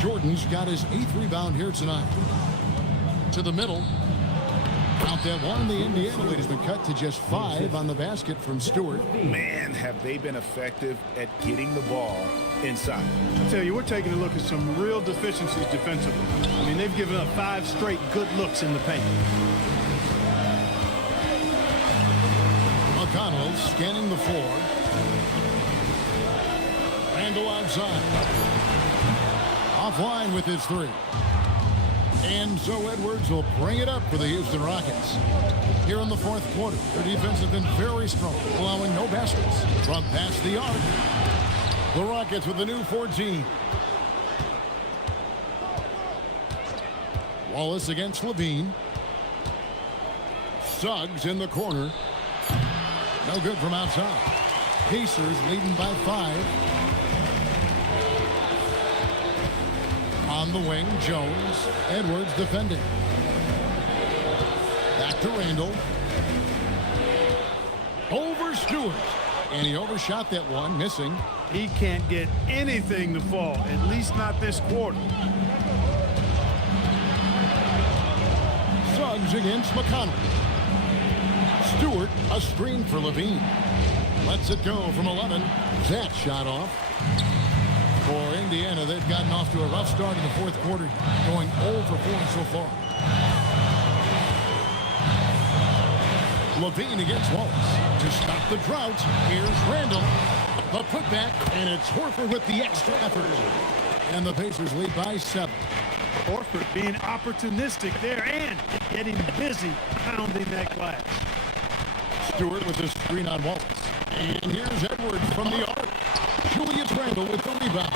Jordan's got his 8th rebound here tonight. To the middle. Count that one. The Indiana lead has been cut to just 5 on the basket from Stewart. Man, have they been effective at getting the ball inside. I tell you, we're taking a look at some real deficiencies defensively. I mean, they've given up 5 straight good looks in the paint. McConnell scanning the floor. Randall outside. Offline with his 3. And so Edwards will bring it up for the Houston Rockets. Here in the fourth quarter, their defense has been very strong, allowing no baskets from past the arc. The Rockets with a new 14. Wallace against Levine. Suggs in the corner. No good from outside. Pacers leading by 5. On the wing, Jones. Edwards defending. Back to Randall. Over Stewart. And he overshot that one, missing. He can't get anything to fall, at least not this quarter. Suggs against McConnell. Stewart, a screen for Levine. Lets it go from 11. That shot off. For Indiana, they've gotten off to a rough start in the fourth quarter, going 0 for 4 so far. Levine against Wallace. To stop the drought, here's Randall. A putback, and it's Horford with the extra effort. And the Pacers lead by 7. Horford being opportunistic there and getting busy pounding that glass. Stewart with the screen on Wallace. And here's Edwards from the arc. Julius Randall with the rebound.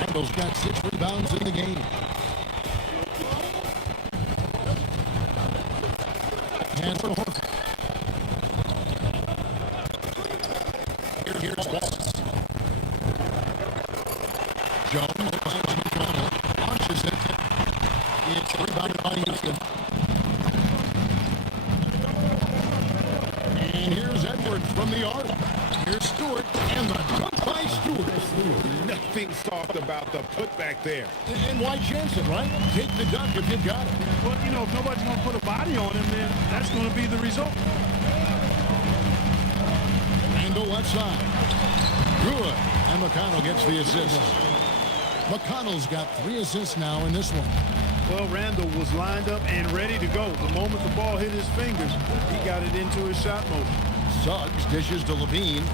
Randall's got 6 rebounds in the game. And for Horford. Here's Wallace. Jones finds McConnell. Launches it. It's rebounded by Houston. And here's Edwards from the arc. Here's Stewart, and the dunk by Stewart. Nothing soft about the putback there. And why chance it, right? Take the dunk if you've got it. Well, you know, if nobody's going to put a body on him, then that's going to be the result. Randall left side. Good. And McConnell gets the assist. McConnell's got 3 assists now in this one. Well, Randall was lined up and ready to go. The moment the ball hit his fingers, he got it into his shot motion. Suggs dishes to Levine.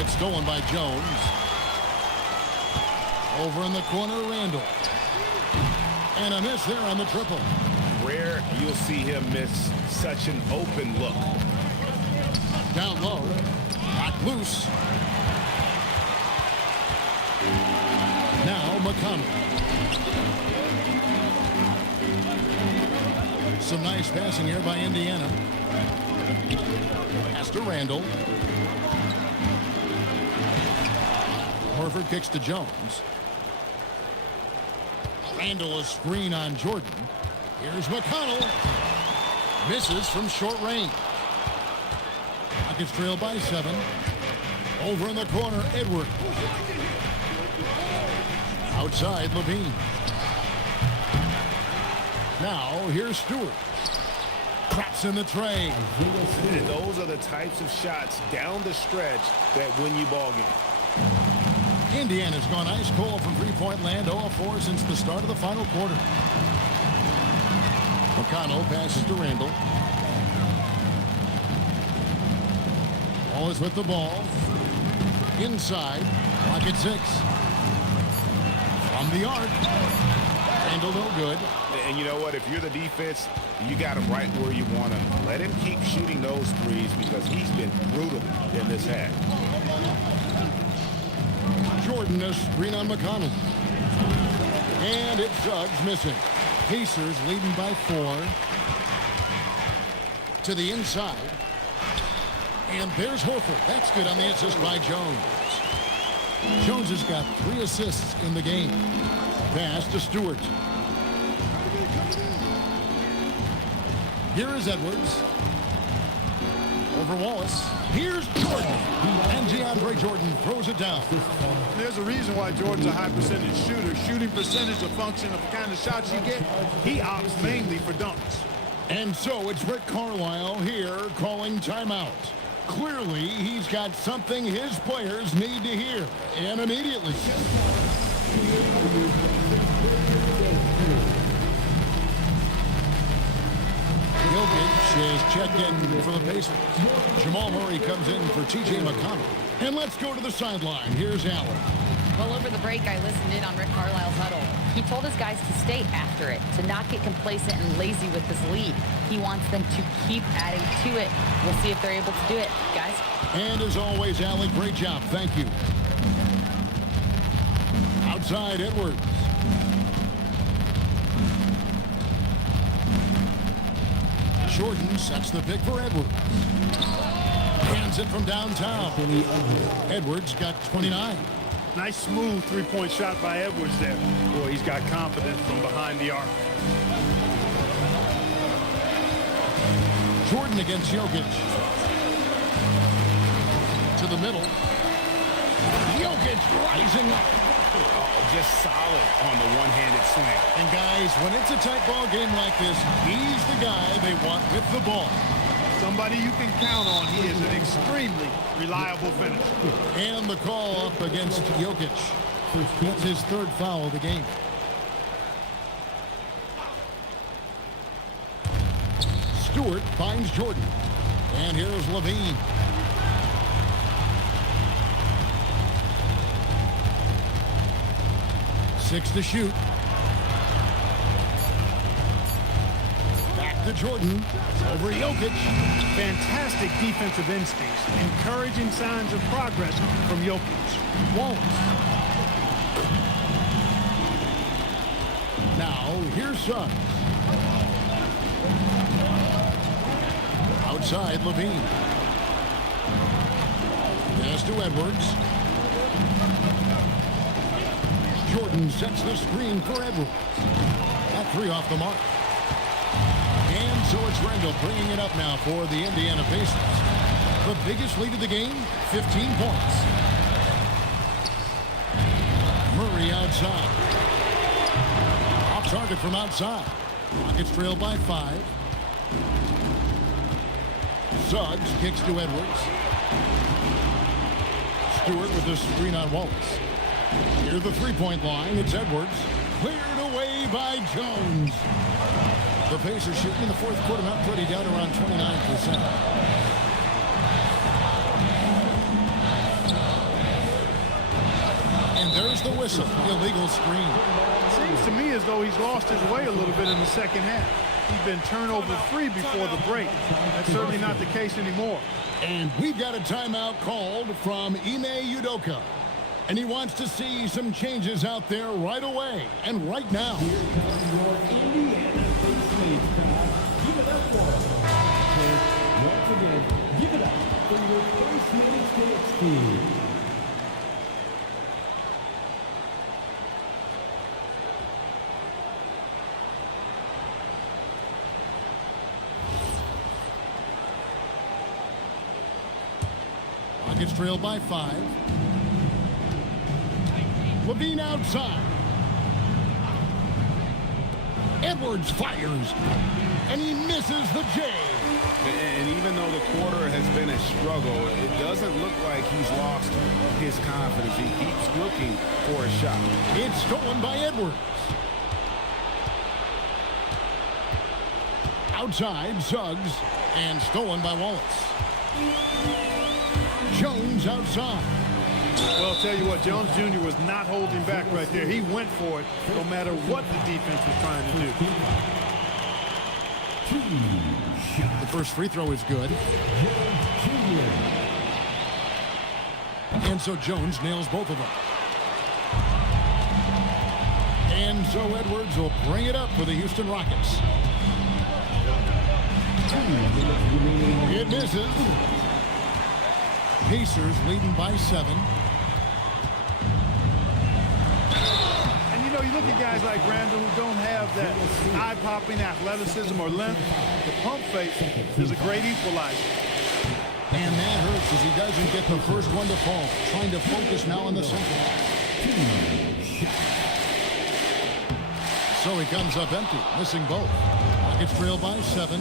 It's stolen by Jones. Over in the corner, Randall. And a miss there on the triple. Rare you'll see him miss such an open look. Down low. Knocked loose. Now McConnell. Some nice passing here by Indiana. Pass to Randall. Horford kicks to Jones. Randall a screen on Jordan. Here's McConnell. Misses from short range. Rockets trail by 7. Over in the corner, Edwards. Outside, Levine. Now, here's Stewart. Drops in the tray. And those are the types of shots down the stretch that win you ball games. Indiana's gone ice cold from three-point land, 0 of 4 since the start of the final quarter. McConnell passes to Randall. Wallace with the ball. Inside. Clock at 6. From the arc. Randall no good. And you know what? If you're the defense, you got him right where you want him. Let him keep shooting those threes because he's been brutal in this half. Jordan a screen on McConnell. And it's Suggs missing. Pacers leading by 4. To the inside. And there's Horford. That's good on the assist by Jones. Jones has got 3 assists in the game. Pass to Stewart. Here is Edwards. Over Wallace. Here's Jordan. And DeAndre Jordan throws it down. There's a reason why Jordan's a high percentage shooter. Shooting percentage is a function of the kind of shots you get. He opts mainly for dunks. And so it's Rick Carlisle here calling timeout. Clearly, he's got something his players need to hear, and immediately. Jokic is checked in for the Pacers. Jamal Murray comes in for T.J. McConnell. And let's go to the sideline. Here's Allen. Well, over the break, I listened in on Rick Carlisle's huddle. He told his guys to stay after it, to not get complacent and lazy with this lead. He wants them to keep adding to it. We'll see if they're able to do it, guys. And as always, Allen, great job. Thank you. Outside, Edwards. Jordan sets the pick for Edwards. Hands it from downtown. Edwards got 29. Nice smooth three-point shot by Edwards there. Boy, he's got confidence from behind the arc. Jordan against Jokic. To the middle. Jokic rising up. Oh, just solid on the one-handed swing. And guys, when it's a tight ball game like this, he's the guy they want with the ball. Somebody you can count on. He is an extremely reliable finisher. And the call up against Jokic. That's his 3rd foul of the game. Stewart finds Jordan. And here's Levine. Six to shoot. Back to Jordan. Over Jokic. Fantastic defensive instincts. Encouraging signs of progress from Jokic. Wallace. Now, here's Suggs. Outside, Levine. Pass to Edwards. Jordan sets the screen for Edwards. That 3 off the mark. And so it's Randall bringing it up now for the Indiana Pacers. The biggest lead of the game, 15 points. Murray outside. Off target from outside. Rockets trail by 5. Suggs kicks to Edwards. Stewart with the screen on Wallace. Near the three-point line, it's Edwards. Cleared away by Jones. The Pacers shooting in the 4th quarter, not pretty, down around 29%. And there's the whistle, illegal screen. Seems to me as though he's lost his way a little bit in the second half. He's been turnover-free before the break. That's certainly not the case anymore. And we've got a timeout called from Ime Udoka. And he wants to see some changes out there right away and right now. Here comes your Indiana Pacers crowd. Give it up for him. Once again, give it up for your first minute Knicks team. Rockets trail by 5. Levine outside. Edwards fires, and he misses the J. And even though the quarter has been a struggle, it doesn't look like he's lost his confidence. He keeps looking for a shot. It's stolen by Edwards. Outside, Suggs, and stolen by Wallace. Jones outside. Well, I'll tell you what, Jones Jr. was not holding back right there. He went for it no matter what the defense was trying to do. The first free throw is good. And so Jones nails both of them. And so Edwards will bring it up for the Houston Rockets. It misses. Pacers leading by 7. And you know, you look at guys like Randall who don't have that eye-popping athleticism or length. The pump fake is a great equalizer. And that hurts as he doesn't get the first one to fall. Trying to focus now on the second. So he comes up empty, missing both. Rockets trail by 7.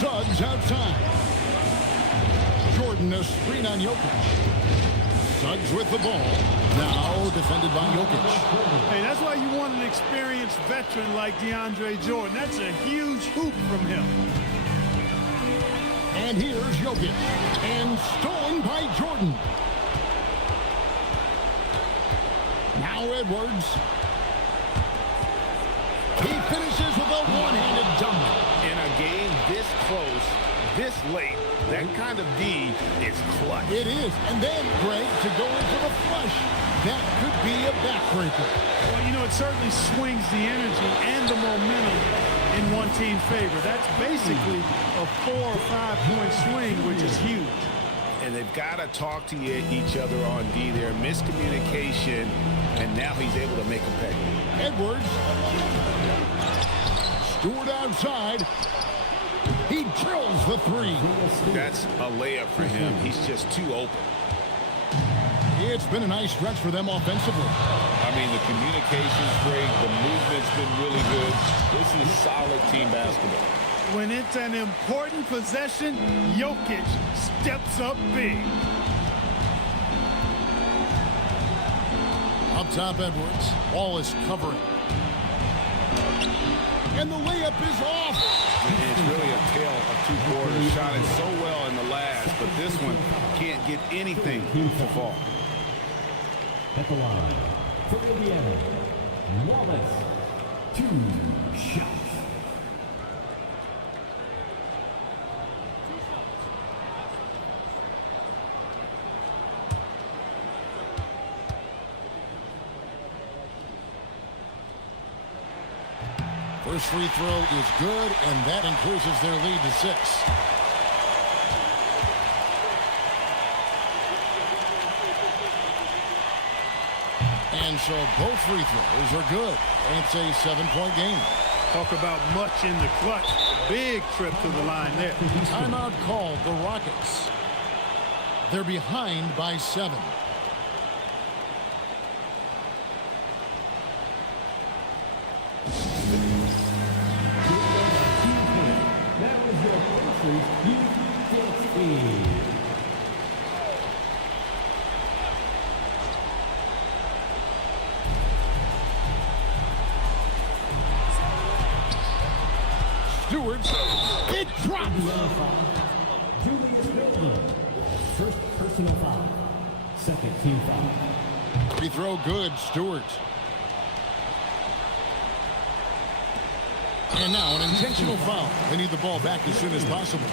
Suggs outside. Jordan a screen on Jokic. Suggs with the ball. Now defended by Jokic. Hey, that's why you want an experienced veteran like DeAndre Jordan. That's a huge hoop from him. And here's Jokic. And stolen by Jordan. Now Edwards. He finishes with a one-handed dunk. In a game this close, this late, that kind of D is clutch. It is. And then, Greg, to go into the flush, that could be a backbreaker. Well, you know, it certainly swings the energy and the momentum in one team's favor. That's basically a 4 or 5 point swing, which is huge. And they've got to talk to each other on D there. Miscommunication, and now he's able to make a pay. Edwards. Stewart outside. He drills the 3. That's a layup for him. He's just too open. It's been a nice stretch for them offensively. I mean, the communication's great. The movement's been really good. This is solid team basketball. When it's an important possession, Jokic steps up big. Up top, Edwards. Wallace covering. And the layup is off. It's really a tale of 2 quarters. Shot it so well in the last, but this one can't get anything to fall. At the line, for Indiana, Wallace, 2 shots. First free throw is good, and that increases their lead to 6. And so both free throws are good. And it's a 7-point game. Talk about much in the clutch. Big trip to the line there. Timeout called the Rockets. They're behind by 7. That was your Pacers U15. Stewart, it drops. Julius Miller, first personal foul, second team foul. Free throw good, Stewart. And now an intentional foul. They need the ball back as soon as possible.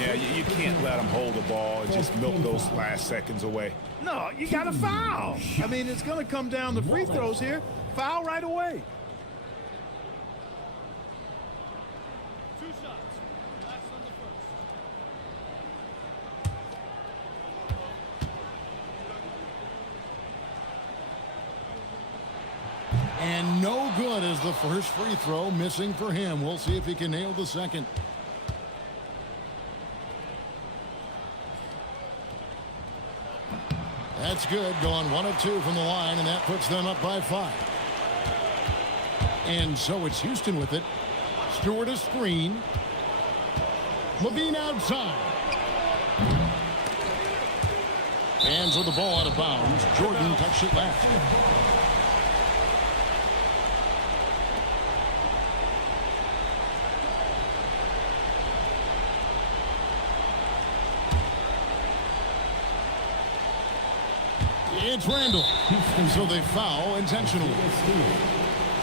Yeah, you can't let them hold the ball and just milk those last seconds away. No, you got to foul. I mean, it's going to come down to free throws here. Foul right away. 2 shots. Last on the first. And no good as the first free throw missing for him. We'll see if he can nail the second. That's good. Going 1 of 2 from the line, and that puts them up by 5. And so it's Houston with it. Stewart a screen. Levine outside. Hands with the ball out of bounds. Jordan touched it left. It's Randall. And so they foul intentionally.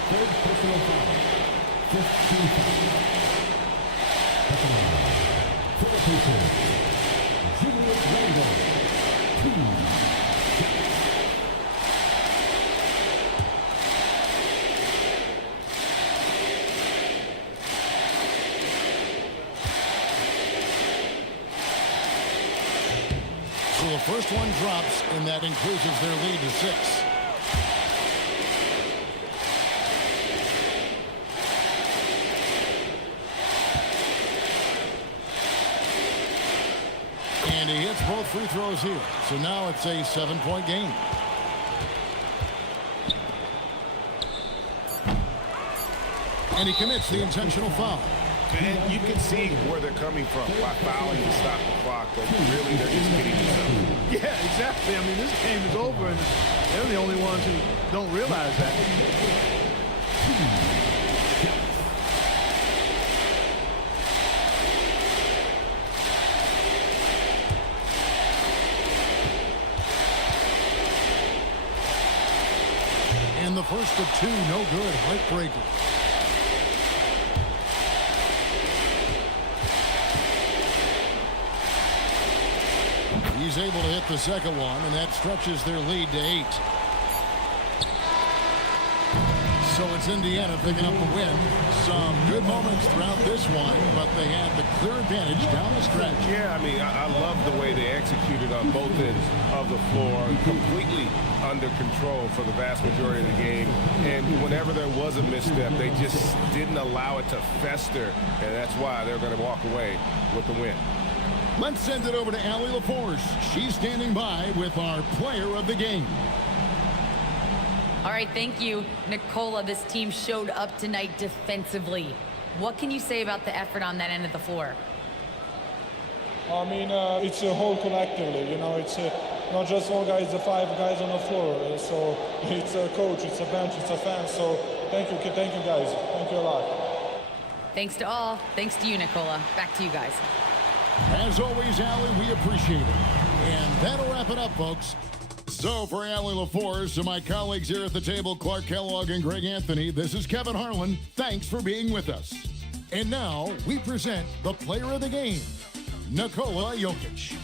Third personal foul. 15 for the Pacers. Julius Randall. 2. So the first one drops, and that increases their lead to 6. And he hits both free throws here. So now it's a 7-point game. And he commits the intentional foul. And you can see where they're coming from by fouling to stop the clock, but really they're just getting themselves. Yeah, exactly. I mean, this game is over, and they're the only ones who don't realize that. And the first of 2, no good. Heartbreaker. He's able to hit the second one, and that stretches their lead to 8. So it's Indiana picking up the win. Some good moments throughout this one, but they had the clear advantage down the stretch. Yeah, I mean, I love the way they executed on both ends of the floor, completely under control for the vast majority of the game. And whenever there was a misstep, they just didn't allow it to fester, and that's why they're going to walk away with the win. Let's send it over to Allie LaForce. She's standing by with our player of the game. All right, thank you, Nicola. This team showed up tonight defensively. What can you say about the effort on that end of the floor? I mean, it's a whole collectively, you know, it's not just one guy, it's the 5 guys on the floor. So it's a coach, it's a bench, it's a fan. So thank you guys. Thank you a lot. Thanks to all. Thanks to you, Nicola. Back to you guys. As always, Allie, we appreciate it. And that'll wrap it up, folks. So for Allie LaForce and my colleagues here at the table, Clark Kellogg and Greg Anthony, this is Kevin Harlan. Thanks for being with us. And now we present the player of the game, Nikola Jokic.